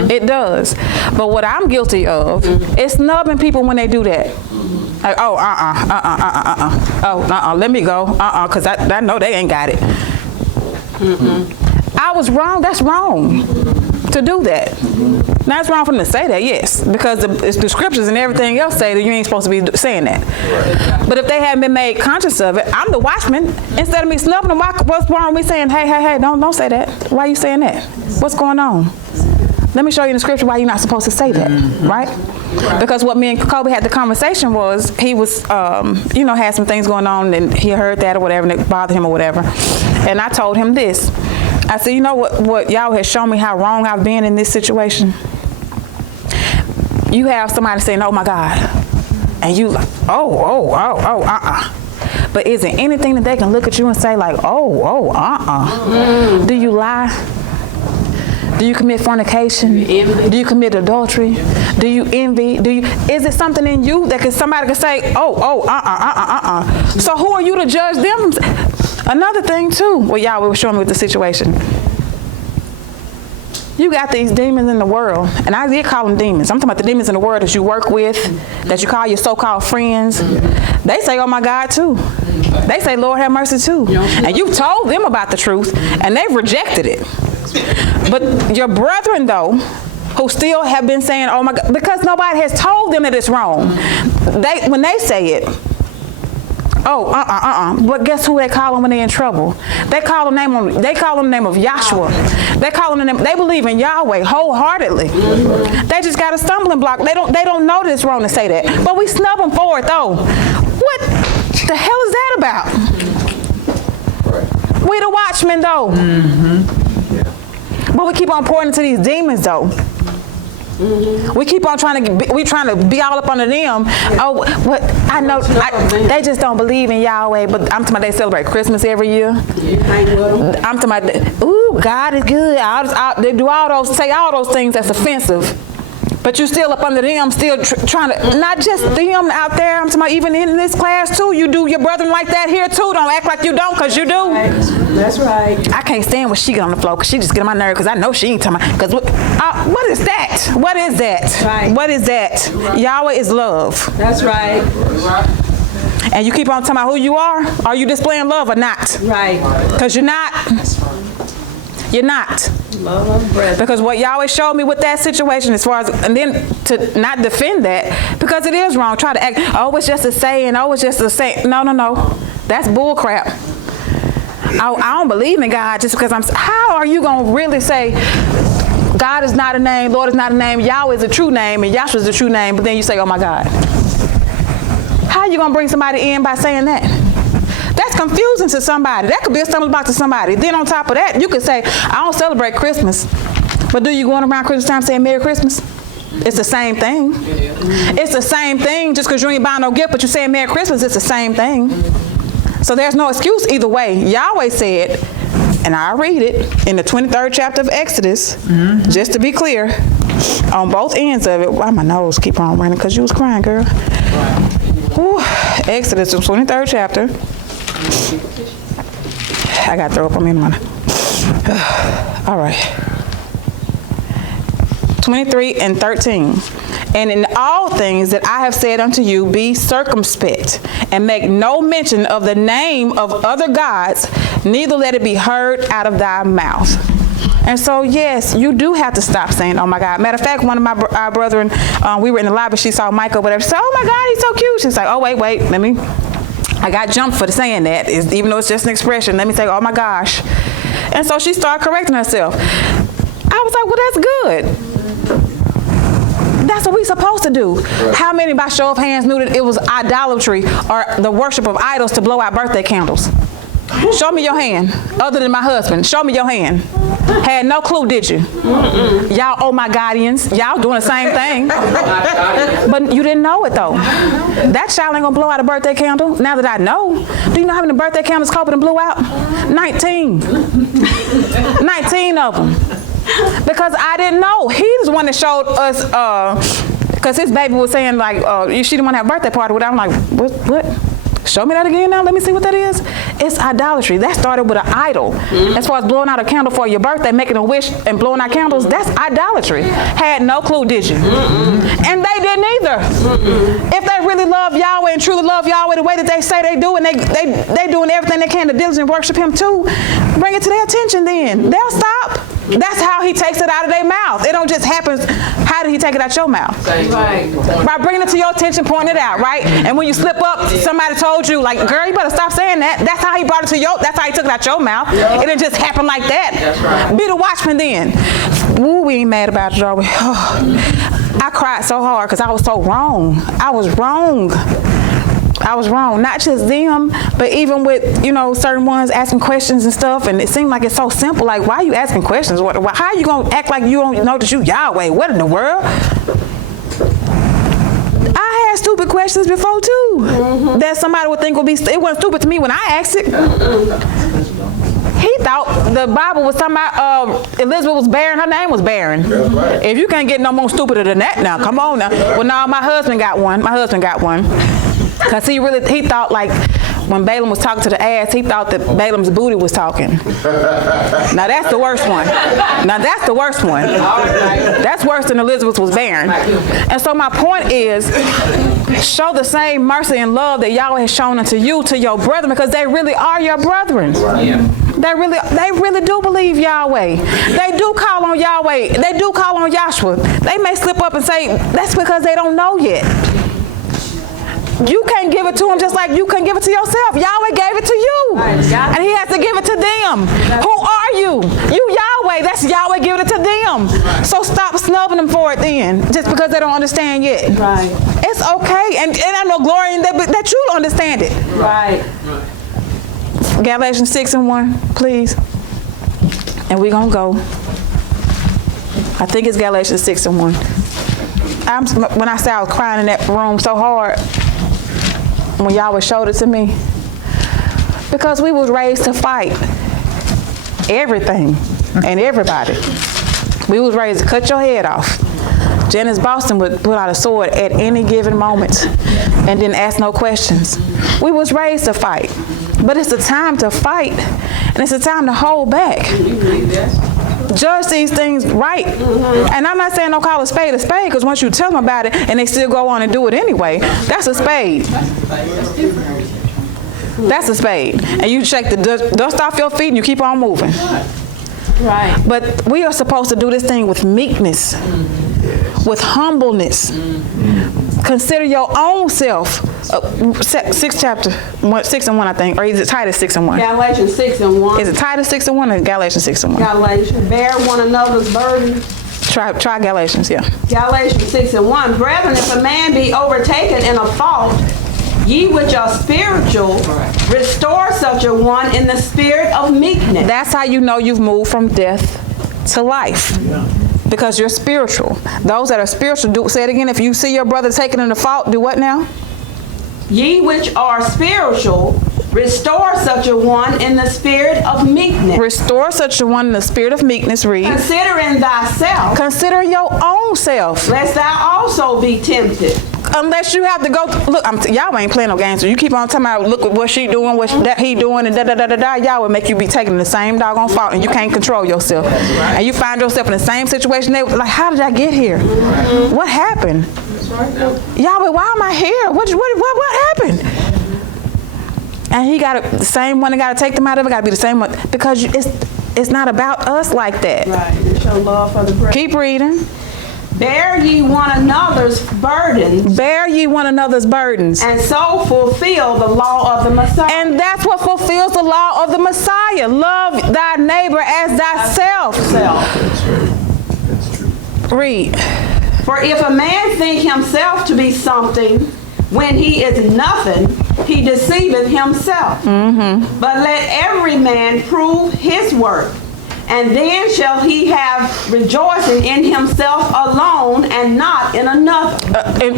It does. But what I'm guilty of is snubbing people when they do that. Like, oh, let me go, because I know they ain't got it. I was wrong. That's wrong to do that. Now, it's wrong for them to say that, yes, because the scriptures and everything else say that you ain't supposed to be saying that. But if they haven't been made conscious of it, I'm the watchman. Instead of me snubbing them, what's wrong with me saying, hey, don't say that? Why are you saying that? What's going on? Let me show you in the scripture why you're not supposed to say that, right? Because what me and Kobe had the conversation was, he was, had some things going on and he heard that or whatever and it bothered him or whatever. And I told him this. I said, you know what y'all has shown me how wrong I've been in this situation? You have somebody saying, oh my God. And you like, But is there anything that they can look at you and say like, Do you lie? Do you commit fornication? Do you commit adultery? Do you envy? Is it something in you that somebody can say, So who are you to judge them? Another thing too, what y'all were showing me with the situation. You got these demons in the world, and I did call them demons. I'm talking about the demons in the world that you work with, that you call your so-called friends. They say, oh my God, too. They say, Lord have mercy, too. And you told them about the truth, and they've rejected it. But your brethren, though, who still have been saying, oh my God, because nobody has told them that it's wrong. When they say it, but guess who they call them when they're in trouble? They call them the name of Yahshua. They call them they believe in Yahweh wholeheartedly. They just got a stumbling block. They don't know that it's wrong to say that. But we snub them for it though. What the hell is that about? We the watchmen though. But we keep on pouring into these demons though. We keep on trying to be all up under them. But I know they just don't believe in Yahweh. But I'm talking about they celebrate Christmas every year. I'm talking about, God is good. They do say all those things that's offensive. But you still up under them, still trying to, not just them out there, I'm talking about even in this class too, you do your brethren like that here too. Don't act like you don't, because you do. That's right. I can't stand when she get on the floor, because she just get on my nerve, because I know she ain't talking about, because what is that? What is that? Right. What is that? Yahweh is love. That's right. And you keep on talking about who you are you displaying love or not? Right. Because you're not. You're not. Because what Yahweh showed me with that situation, as far as, and then to not defend that, because it is wrong. Try to act, it's just a saying, it's just a saying. No. That's bull crap. I don't believe in God just because how are you going to really say God is not a name, Lord is not a name, Yahweh is a true name, and Yahshua is a true name, but then you say, oh my God. How are you going to bring somebody in by saying that? That's confusing to somebody. That could be a stumbling block to somebody. Then on top of that, you could say, I don't celebrate Christmas, but do you go around Christmas time saying Merry Christmas? It's the same thing. It's the same thing. Just because you ain't buying no gift, but you're saying Merry Christmas, it's the same thing. So there's no excuse either way. Yahweh said, and I'll read it, in the 23rd chapter of Exodus, just to be clear, on both ends of it. Why my nose keep on running? Because you was crying, girl. Whew. Exodus, the 23rd chapter. I got to throw up on me in a minute. All right. 23 and 13. And in all things that I have said unto you, be circumspect, and make no mention of the name of other gods, neither let it be heard out of thy mouth. And so, yes, you do have to stop saying, oh my God. Matter of fact, one of our brethren, we were in the lobby, she saw Michael, whatever. She said, oh my God, he's so cute. She's like, oh, wait, I got jumped for saying that, even though it's just an expression. Let me say, oh my gosh. And so she started correcting herself. I was like, well, that's good. That's what we're supposed to do. Right. How many, by show of hands, knew that it was idolatry or the worship of idols to blow out birthday candles? Show me your hand, other than my husband. Show me your hand. Had no clue, did you? Y'all, oh my Godians, y'all doing the same thing. But you didn't know it, though. That child ain't gonna blow out a birthday candle, now that I know. Do you know how many birthday candles Copeland blew out? 19. 19 of them. Because I didn't know. He's the one that showed us, because his baby was saying, like, she didn't want to have a birthday party with her. I'm like, what? Show me that again now. Let me see what that is. It's idolatry. That started with an idol. As far as blowing out a candle for your birthday, making a wish and blowing out candles, that's idolatry. Had no clue, did you? And they didn't either. If they really love Yahweh and truly love Yahweh the way that they say they do, and they doing everything they can to diligently worship him too, bring it to their attention then. They'll stop. That's how he takes it out of their mouth. It don't just happen. How did he take it out your mouth? Right. By bringing it to your attention, pointing it out, right? And when you slip up, somebody told you, like, girl, you better stop saying that. That's how he brought it to that's how he took it out your mouth. It didn't just happen like that. That's right. Be the watchman then. Ooh, we ain't mad about it, are we? I cried so hard because I was so wrong. I was wrong. Not just them, but even with, certain ones asking questions and stuff, and it seemed like it's so simple. Like, why are you asking questions? How are you going to act like you don't know that you Yahweh? What in the world? I had stupid questions before, too, that somebody would think it wasn't stupid to me when I asked it. He thought the Bible was talking about Elizabeth was barren, her name was barren. Right. If you can't get no more stupider than that now, come on now. Well, no, my husband got one. Because he thought, like, when Balaam was talking to the ass, he thought that Balaam's booty was talking. Now that's the worst one. That's worse than Elizabeth was barren. And so my point is, show the same mercy and love that Yahweh has shown unto you, to your brethren, because they really are your brethren. Yeah. They really do believe Yahweh. They do call on Yahweh. They do call on Yahshua. They may slip up and say, that's because they don't know yet. You can't give it to them just like you couldn't give it to yourself. Yahweh gave it to you. And he has to give it to them. Who are you? You Yahweh. That's Yahweh giving it to them. So stop snubbing them for it then, just because they don't understand yet. Right. It's okay. And I know glory in that you understand it. Right. Galatians 6:1, please. And we're going to go. I think it's Galatians 6:1. When I say I was crying in that room so hard, when Yahweh showed it to me, because we was raised to fight everything and everybody. We was raised to cut your head off. Janice Boston would pull out a sword at any given moment and didn't ask no questions. We was raised to fight, but it's a time to fight, and it's a time to hold back. Judge these things right. And I'm not saying don't call a spade, because once you tell them about it and they still go on and do it anyway, that's a spade. That's a spade. And you shake the dust off your feet and you keep on moving. Right. But we are supposed to do this thing with meekness, with humbleness, consider your own self. 6 chapter, 6 and 1, I think. Or is it Titus 6 and 1? Galatians 6 and 1. Is it Titus 6 and 1 or Galatians 6 and 1? Galatians, bear one another's burden. Try Galatians, yeah. Galatians 6 and 1. Brethren, if a man be overtaken in a fault, ye which are spiritual, restore such a one in the spirit of meekness. That's how you know you've moved from death to life. Because you're spiritual. Those that are spiritual, say it again, if you see your brother taken in a fault, do what now? Ye which are spiritual, restore such a one in the spirit of meekness. Restore such a one in the spirit of meekness, read. Considering thyself. Consider your own self. Lest thou also be tempted. Unless you have to go, look, y'all ain't playing no games. So you keep on talking about, look at what she doing, what that he doing, and da-da-da-da-da. Y'all will make you be taking the same doggone fault, and you can't control yourself. Right. And you find yourself in the same situation. They like, how did I get here? Mm-hmm. What happened? Yahweh, why am I here? What happened? And he got the same one that got to take them out of it. Got to be the same one because it's not about us like that. Right. It's your love for the brethren. Keep reading. Bear ye one another's burdens. Bear ye one another's burdens. And so fulfill the law of the Messiah. And that's what fulfills the law of the Messiah. Love thy neighbor as thyself. That's right. That's true. Read. For if a man think himself to be something when he is nothing, he deceiveth himself. Mm-hmm. But let every man prove his work. And then shall he have rejoicing in himself alone and not in another.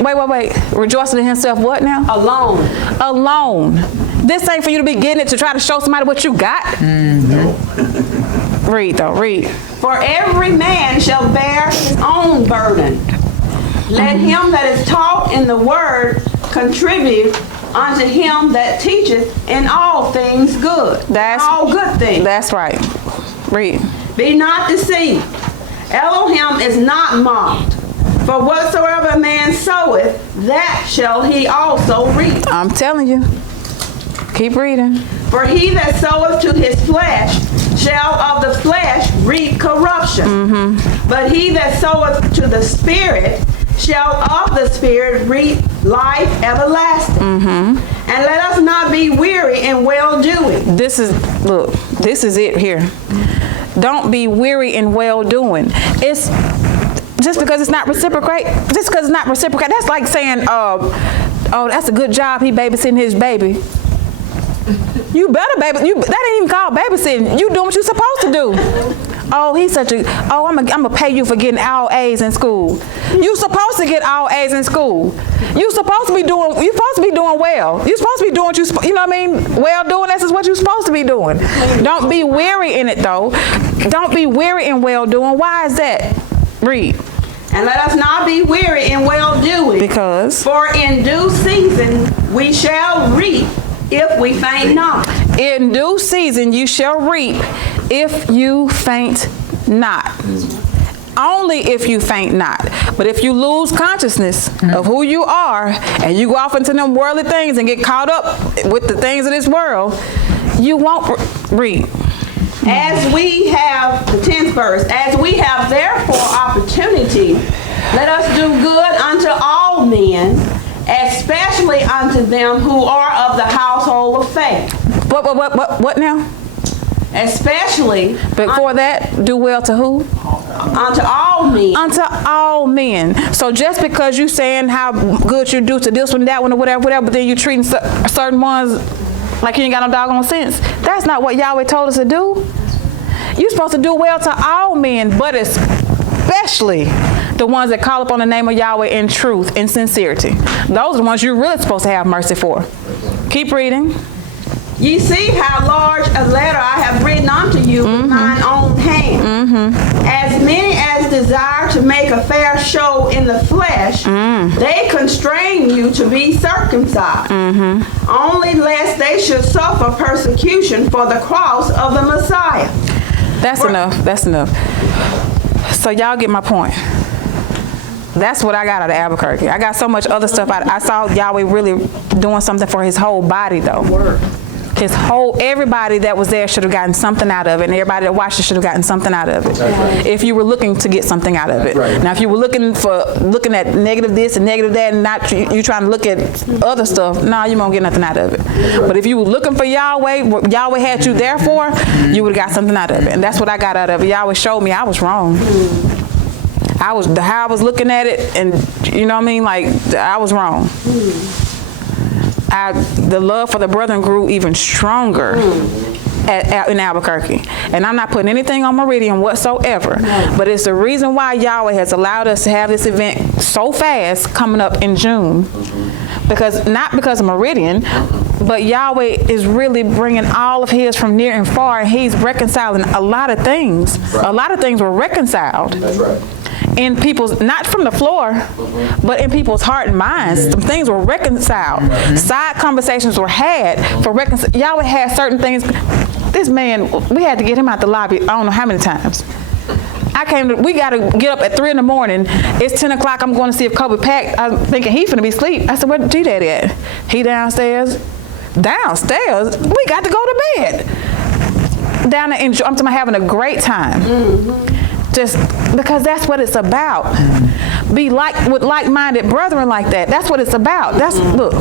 Wait. Rejoicing in himself what now? Alone. This ain't for you to be getting it to try to show somebody what you got. Mm-hmm. Read. For every man shall bear his own burden. Let him that is taught in the word contribute unto him that teacheth in all things good. All good things. That's right. Read. Be not deceived. Elohim is not mocked. For whatsoever a man soweth, that shall he also reap. I'm telling you. Keep reading. For he that soweth to his flesh shall of the flesh reap corruption. Mm-hmm. But he that soweth to the Spirit shall of the Spirit reap life everlasting. Mm-hmm. And let us not be weary in well-doing. This is it here. Don't be weary in well-doing. It's just because it's not reciprocate. That's like saying, oh, that's a good job. He babysitting his baby. You better that ain't even called babysitting. You doing what you're supposed to do. Oh, I'm gonna pay you for getting all A's in school. You supposed to get all A's in school. You're supposed to be doing well. You're supposed to be doing you know what I mean? Well doing, this is what you're supposed to be doing. Don't be weary in it though. Don't be weary in well doing. Why is that? Read. And let us not be weary in well doing. Because? For in due season we shall reap if we faint not. In due season you shall reap if you faint not. Only if you faint not. But if you lose consciousness of who you are and you go off into them worldly things and get caught up with the things of this world, you won't read. As we have, the 10th verse, as we have therefore opportunity, let us do good unto all men, especially unto them who are of the household of faith. What now? Especially. Before that, do well to who? Unto all men. Unto all men. So just because you saying how good you do to this one, that one, or whatever, but then you treating certain ones like you ain't got no doggone sense. That's not what Yahweh told us to do. You're supposed to do well to all men, but especially the ones that call upon the name of Yahweh in truth and sincerity. Those are the ones you're really supposed to have mercy for. Keep reading. Ye see how large a letter I have written unto you with mine own hand. Mm-hmm. As many as desire to make a fair show in the flesh, they constrain you to be circumcised, only lest they should suffer persecution for the cross of the Messiah. That's enough. So y'all get my point. That's what I got out of Albuquerque. I got so much other stuff. I saw Yahweh really doing something for his whole body, though. Everybody that was there should have gotten something out of it, and everybody that watched it should have gotten something out of it. Right. If you were looking to get something out of it. Right. Now, if you were looking at negative this and negative that, and not you trying to look at other stuff, no, you won't get nothing out of it. But if you were looking for Yahweh, what Yahweh had you there for, you would have got something out of it, and that's what I got out of it. Yahweh showed me I was wrong. How I was looking at it, and you know what I mean, like I was wrong. The love for the brethren grew even stronger in Albuquerque. And I'm not putting anything on Meridian whatsoever, but it's the reason why Yahweh has allowed us to have this event so fast coming up in June. Not because of Meridian, but Yahweh is really bringing all of his from near and far, and he's reconciling a lot of things. Right. A lot of things were reconciled. That's right. In people's, not from the floor, but in people's heart and minds. Some things were reconciled. Side conversations were had for Yahweh had certain things. This man, we had to get him out the lobby, I don't know how many times. We got to get up at 3 in the morning. It's 10 o'clock, I'm going to see if Kobe packed. I'm thinking he's finna be asleep. I said, where G-Daddy at? He downstairs. Downstairs? We got to go to bed. Down there, I'm talking about having a great time. Just because that's what it's about. Be with like-minded brethren like that. That's what it's about. Look.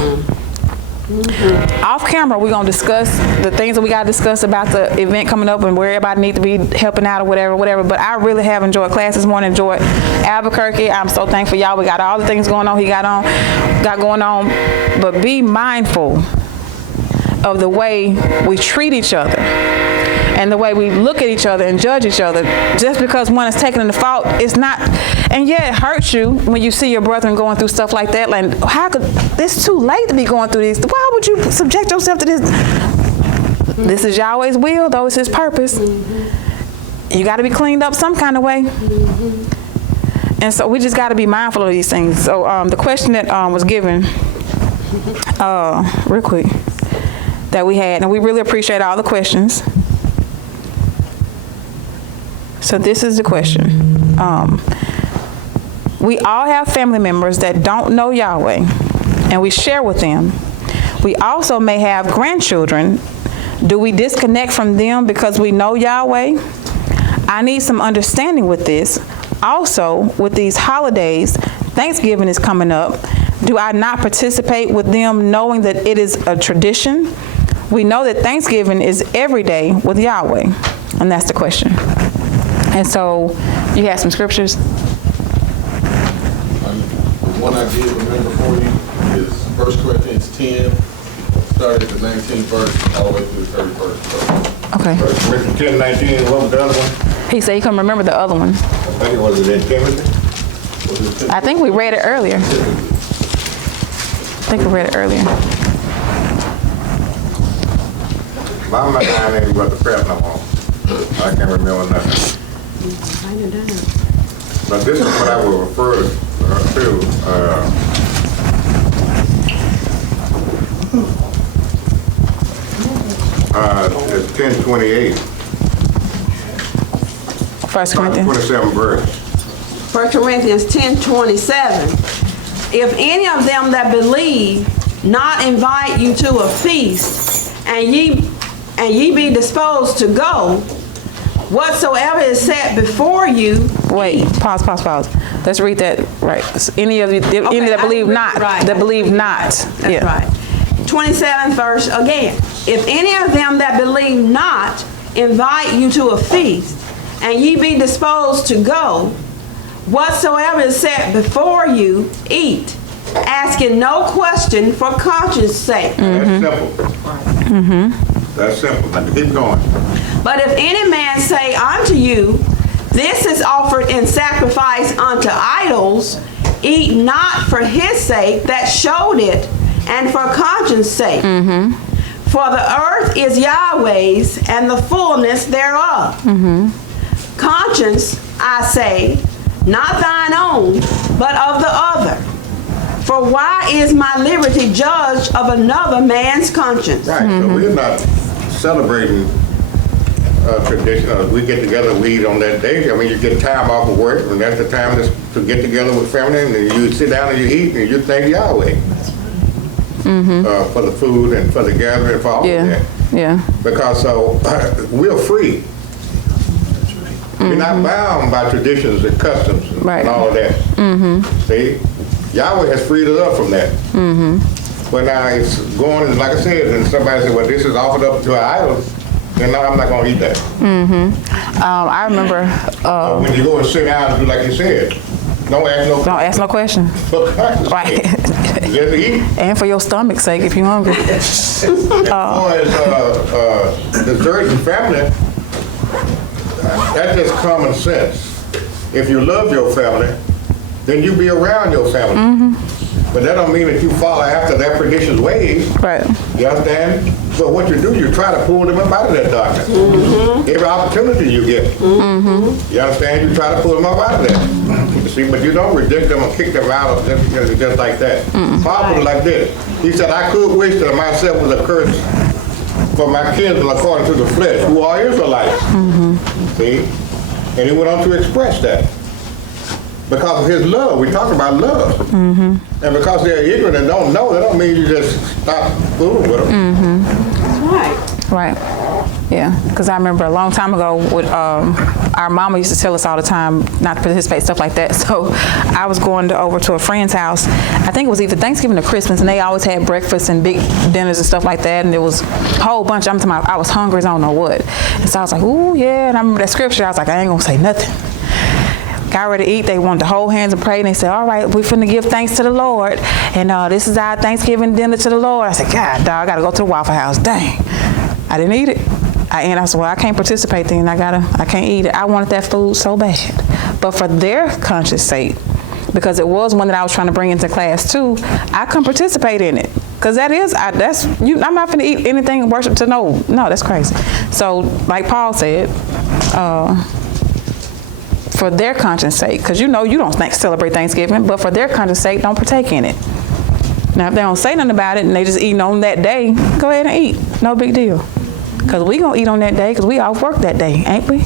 Off camera, we're going to discuss the things that we got to discuss about the event coming up and where everybody needs to be helping out or whatever. But I really have enjoyed class this morning, enjoyed Albuquerque. I'm so thankful y'all. We got all the things going on got going on. But be mindful of the way we treat each other and the way we look at each other and judge each other. Just because one is taking the fault, it's not. And yeah, it hurts you when you see your brethren going through stuff like that. Like, it's too late to be going through this. Why would you subject yourself to this? This is Yahweh's will, though it's his purpose. You got to be cleaned up some kind of way. And so we just got to be mindful of these things. So the question that was given, real quick, that we had, and we really appreciate all the questions. So this is the question. We all have family members that don't know Yahweh, and we share with them. We also may have grandchildren. Do we disconnect from them because we know Yahweh? I need some understanding with this. Also, with these holidays, Thanksgiving is coming up. Do I not participate with them knowing that it is a tradition? We know that Thanksgiving is every day with Yahweh, and that's the question. And so, you have some scriptures? The one I did remember for you is 1 Corinthians 10, started at the 19th verse, all the way through the 31st verse. Okay. 1 Corinthians 10, 19, what was the other one? He said he couldn't remember the other one. I think it was in Timothy. I think we read it earlier. My mind ain't about the prep no more. I can't remember nothing. But this is what I will refer to. It's 10:28. 1 Corinthians. 27 verse. 1 Corinthians 10:27. If any of them that believe not invite you to a feast, and ye be disposed to go, whatsoever is set before you. Wait, pause. Let's read that right. Any of you, any that believe not, right. that believe not. That's right. 27th verse again. If any of them that believe not invite you to a feast, and ye be disposed to go, whatsoever is set before you, eat, asking no question for conscience sake. That's simple. That's simple. Now keep going. But if any man say unto you, this is offered in sacrifice unto idols, eat not for his sake that showed it, and for conscience sake. For the earth is Yahweh's, and the fullness thereof. Conscience, I say, not thine own, but of the other. For why is my liberty judged of another man's conscience? Right, so we're not celebrating tradition. We get together, we eat on that day. I mean, you get time off of work, and that's the time to get together with family, and you sit down and you eat, and you thank Yahweh. for the food and for the gathering, for all of that. Yeah. Because we're free. We're not bound by traditions and customs and all of that. See, Yahweh has freed us up from that. When I going, like I said, and somebody said, well, this is offered up to our idols, then no, I'm not going to eat that. I remember. When you go and sit down and do like you said, don't ask no question. Right. Just eat. And for your stomach's sake, if you're hungry. As far as the church and family, that's just common sense. If you love your family, then you be around your family. But that don't mean that you follow after their pernicious ways. Right. You understand? So what you do, you try to pull them up out of that darkness. Every opportunity you get. You understand? You try to pull them up out of that. See, but you don't reject them or kick them out just like that. Paul put it like this. He said, I could wish that myself was a curse for my kinsmen according to the flesh, who are Israelites. See? And he went on to express that. Because of his love. We talk about love. And because they're ignorant and don't know, that don't mean you just stop fooling with them. Right. Yeah, because I remember a long time ago, with, our mama used to tell us all the time not to participate, stuff like that. So I was going over to a friend's house. I think it was either Thanksgiving or Christmas, and they always had breakfast and big dinners and stuff like that. And there was a whole bunch. I'm talking about, I was hungry as I don't know what. And so I was like, ooh, yeah. And I remember that scripture. I was like, I ain't going to say nothing. Got ready to eat. They wanted to hold hands and pray, and they said, all right, we're finna give thanks to the Lord, and this is our Thanksgiving dinner to the Lord. I said, God, dog, I gotta go to the Waffle House. Dang, I didn't eat it. And I said, well, I can't participate then. I can't eat it. I wanted that food so bad. But for their conscience sake, because it was one that I was trying to bring into class too, I couldn't participate in it. Because I'm not finna eat anything and worship to no, that's crazy. So like Paul said, for their conscience sake, because you don't celebrate Thanksgiving, but for their conscience sake, don't partake in it. Now, if they don't say nothing about it and they just eating on that day, go ahead and eat. No big deal. Because we going to eat on that day because we off work that day, ain't we?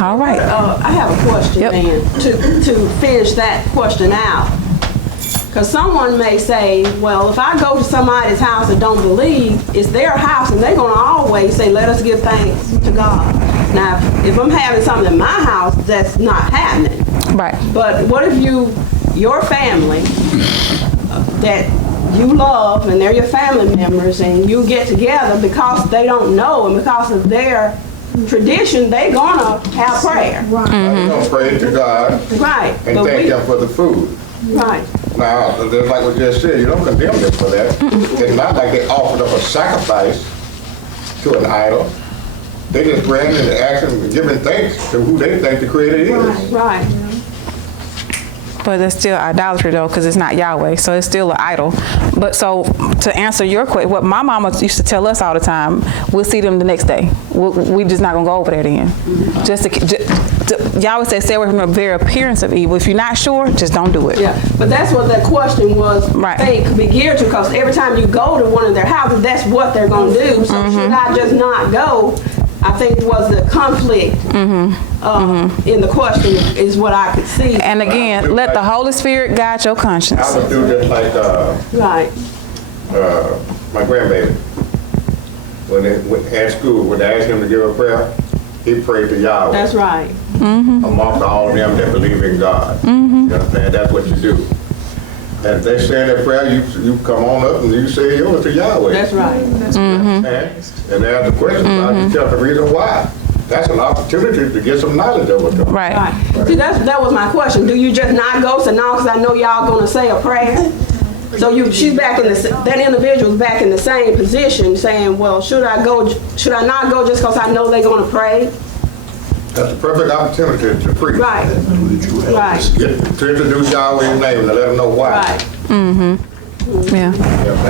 All right. I have a question, then, to finish that question out. Because someone may say, well, if I go to somebody's house and don't believe, it's their house, and they're going to always say, let us give thanks to God. Now, if I'm having something in my house, that's not happening. Right. But what if your family that you love, and they're your family members, and you get together because they don't know, and because of their tradition, they're going to have prayer. Right. They're going to pray to God. Right. And thank Him for the food. Right. Now, just like we just said, you don't condemn them for that. It's not like they offered up a sacrifice to an idol. They just ran and asking, giving thanks to who they think the Creator is. Right. But it's still idolatry though, because it's not Yahweh, so it's still an idol. But so to answer your question, what my mama used to tell us all the time, we'll see them the next day. We just not gonna go over there then. Yahweh said, stay away from the very appearance of evil. If you're not sure, just don't do it. Yeah, but that's what that question was. Right. I think could be geared to, because every time you go to one of their houses, that's what they're gonna do. So should I just not go? I think was the conflict in the question is what I could see. And again, let the Holy Spirit guide your conscience. I would do just like Right. My grandbaby. When they at school, when they asked him to give a prayer, he prayed to Yahweh. That's right. Amongst all of them that believe in God. You understand? That's what you do. And if they say that prayer, you come on up and you say yours to Yahweh. That's right. And they ask the question, you tell the reason why. That's an opportunity to get some knowledge over them. Right. See, that was my question. Do you just not go? So now, because I know y'all going to say a prayer. So she's back in that individual's back in the same position, saying, well, should I go? Should I not go just because I know they're going to pray? That's the perfect opportunity to preach. Right. Right. To introduce Yahweh's name and to let them know why. Right. Yeah.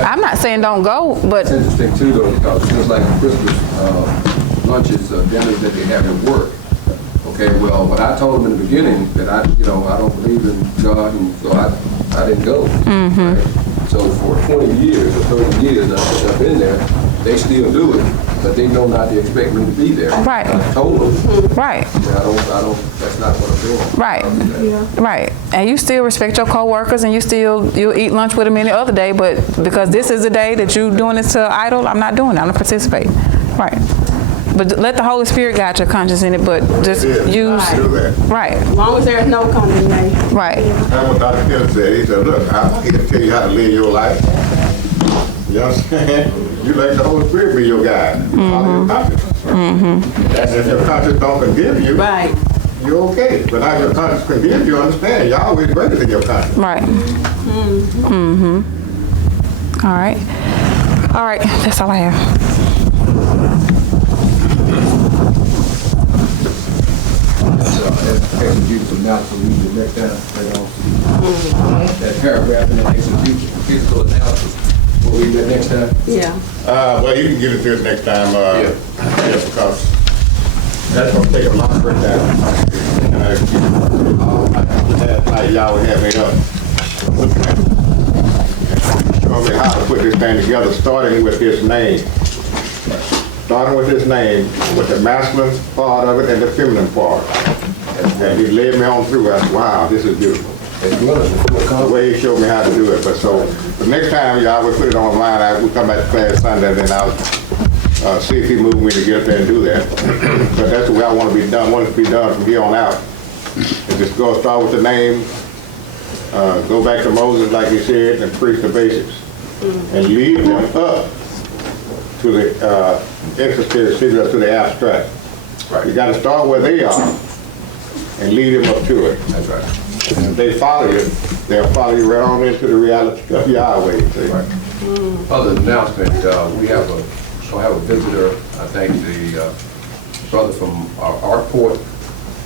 I'm not saying don't go, but It's interesting too, though, because just like Christmas lunches, dinners that they have at work. Okay, well, when I told them in the beginning that I don't believe in God, and so I didn't go. Right? So for 20 years or 30 years I've been there, they still do it, but they know not to expect me to be there. Right. I told them. Right. I don't. That's not what I'm Right. Right. And you still respect your coworkers, and you'll eat lunch with them any other day, but because this is the day that you're doing this to idol, I'm not doing it. I'm going to participate. Right. But let the Holy Spirit guide your conscience in it, but just use... Right. As long as there's no condemnation. Right. That's what Dr. Kelly said. He said, look, I'm here to tell you how to live your life. You understand? You let the Holy Spirit be your guide. Follow your conscience. And if your conscience don't condemn you, Right. you're okay. But now your conscience condemns you, understand? Yahweh is greater than your conscience. Right. All right. All right. That's all I have. Exegetical analysis, we need to next time, that paragraph in that exegetical analysis, what we do next time? Yeah. Well, you can give it to us next time, yeah, because that's going to take a longer time. Last night, y'all would have me up looking at it. Show me how to put this thing together, starting with his name. Starting with his name, with the masculine part of it and the feminine part. And he led me on through. I said, wow, this is beautiful. The way he showed me how to do it. But so, the next time y'all would put it online, we'll come back to class Sunday, then I'll see if he moved me to get up there and do that. But that's the way I want to be done. I want it to be done from here on out. And just start with the name, go back to Moses, like he said, and preach the basics. And lead them up to the to the abstract. Right. You got to start where they are and lead them up to it. That's right. And if they follow you, they'll follow you right on into the reality of Yahweh. Right. Other announcement, we have a visitor. I think the brother from Arkport,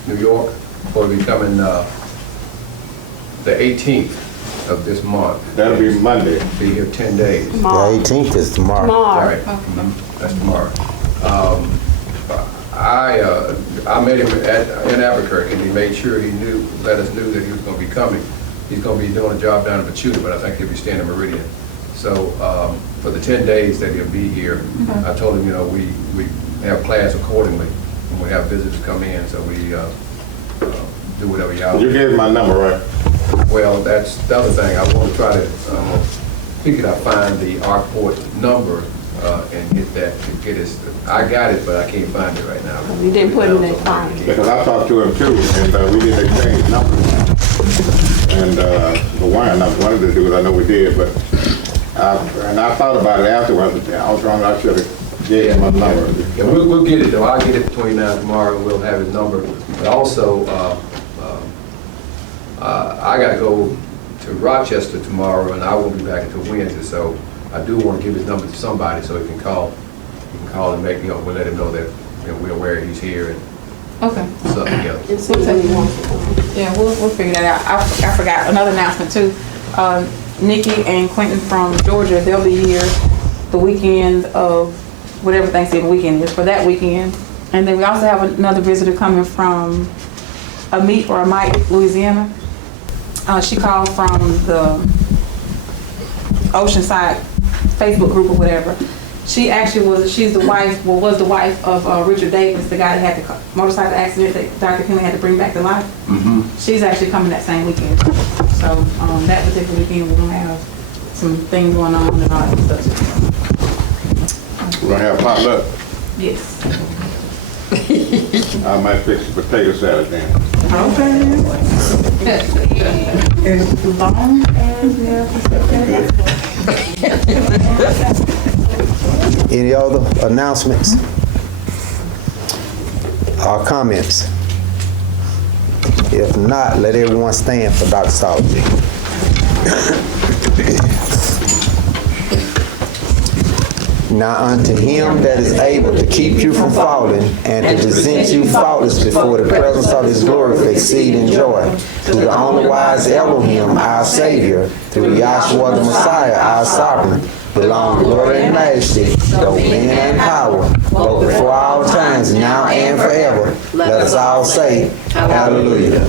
New York, will be coming the 18th of this month. That'll be Monday. Be here 10 days. The 18th is tomorrow. Right. That's tomorrow. I met him in Albuquerque, and he made sure let us know that he was going to be coming. He's going to be doing a job down in Pachuca, but I think he'll be staying in Meridian. So for the 10 days that he'll be here, I told him, we have class accordingly when we have visitors come in, so we do whatever y'all. You gave my number, right? Well, that's the other thing. I want to try to figure out, find the Arkport number and get that to get us. I got it, but I can't find it right now. You didn't put it in that file. Because I talked to him too, and we didn't exchange numbers. And I wanted to do it. I know we did, but and I thought about it afterwards. I was wrong. I should have gave him my number. Yeah, we'll get it though. I'll get it between now and tomorrow, and we'll have his number. But also, I got to go to Rochester tomorrow, and I won't be back until Wednesday. So I do want to give his number to somebody so he can call. He can call and make we'll let him know that we're aware he's here and something else. Yeah, we'll figure that out. I forgot another announcement too. Nikki and Quentin from Georgia, they'll be here the weekend of whatever Thanksgiving weekend is for that weekend. And then we also have another visitor coming from Amite, Louisiana. She called from the Oceanside Facebook group or whatever. She actually was the wife of Richard Davis, the guy that had the motorcycle accident that Dr. Kinley had to bring back to life. She's actually coming that same weekend. So that particular weekend we're gonna have some things going on and all that stuff. We're going to have potluck. Yes. I might fix the potato salad then. Any other announcements or comments? If not, let everyone stand for doxology. Now unto him that is able to keep you from falling and to present you faultless before the presence of his glory with exceeding joy, through the only wise Elohim, our Savior, through Yahshua the Messiah, our Sovereign, belong glory and majesty, dominion and power, both before all times, now and forever. Let us all say, Hallelujah.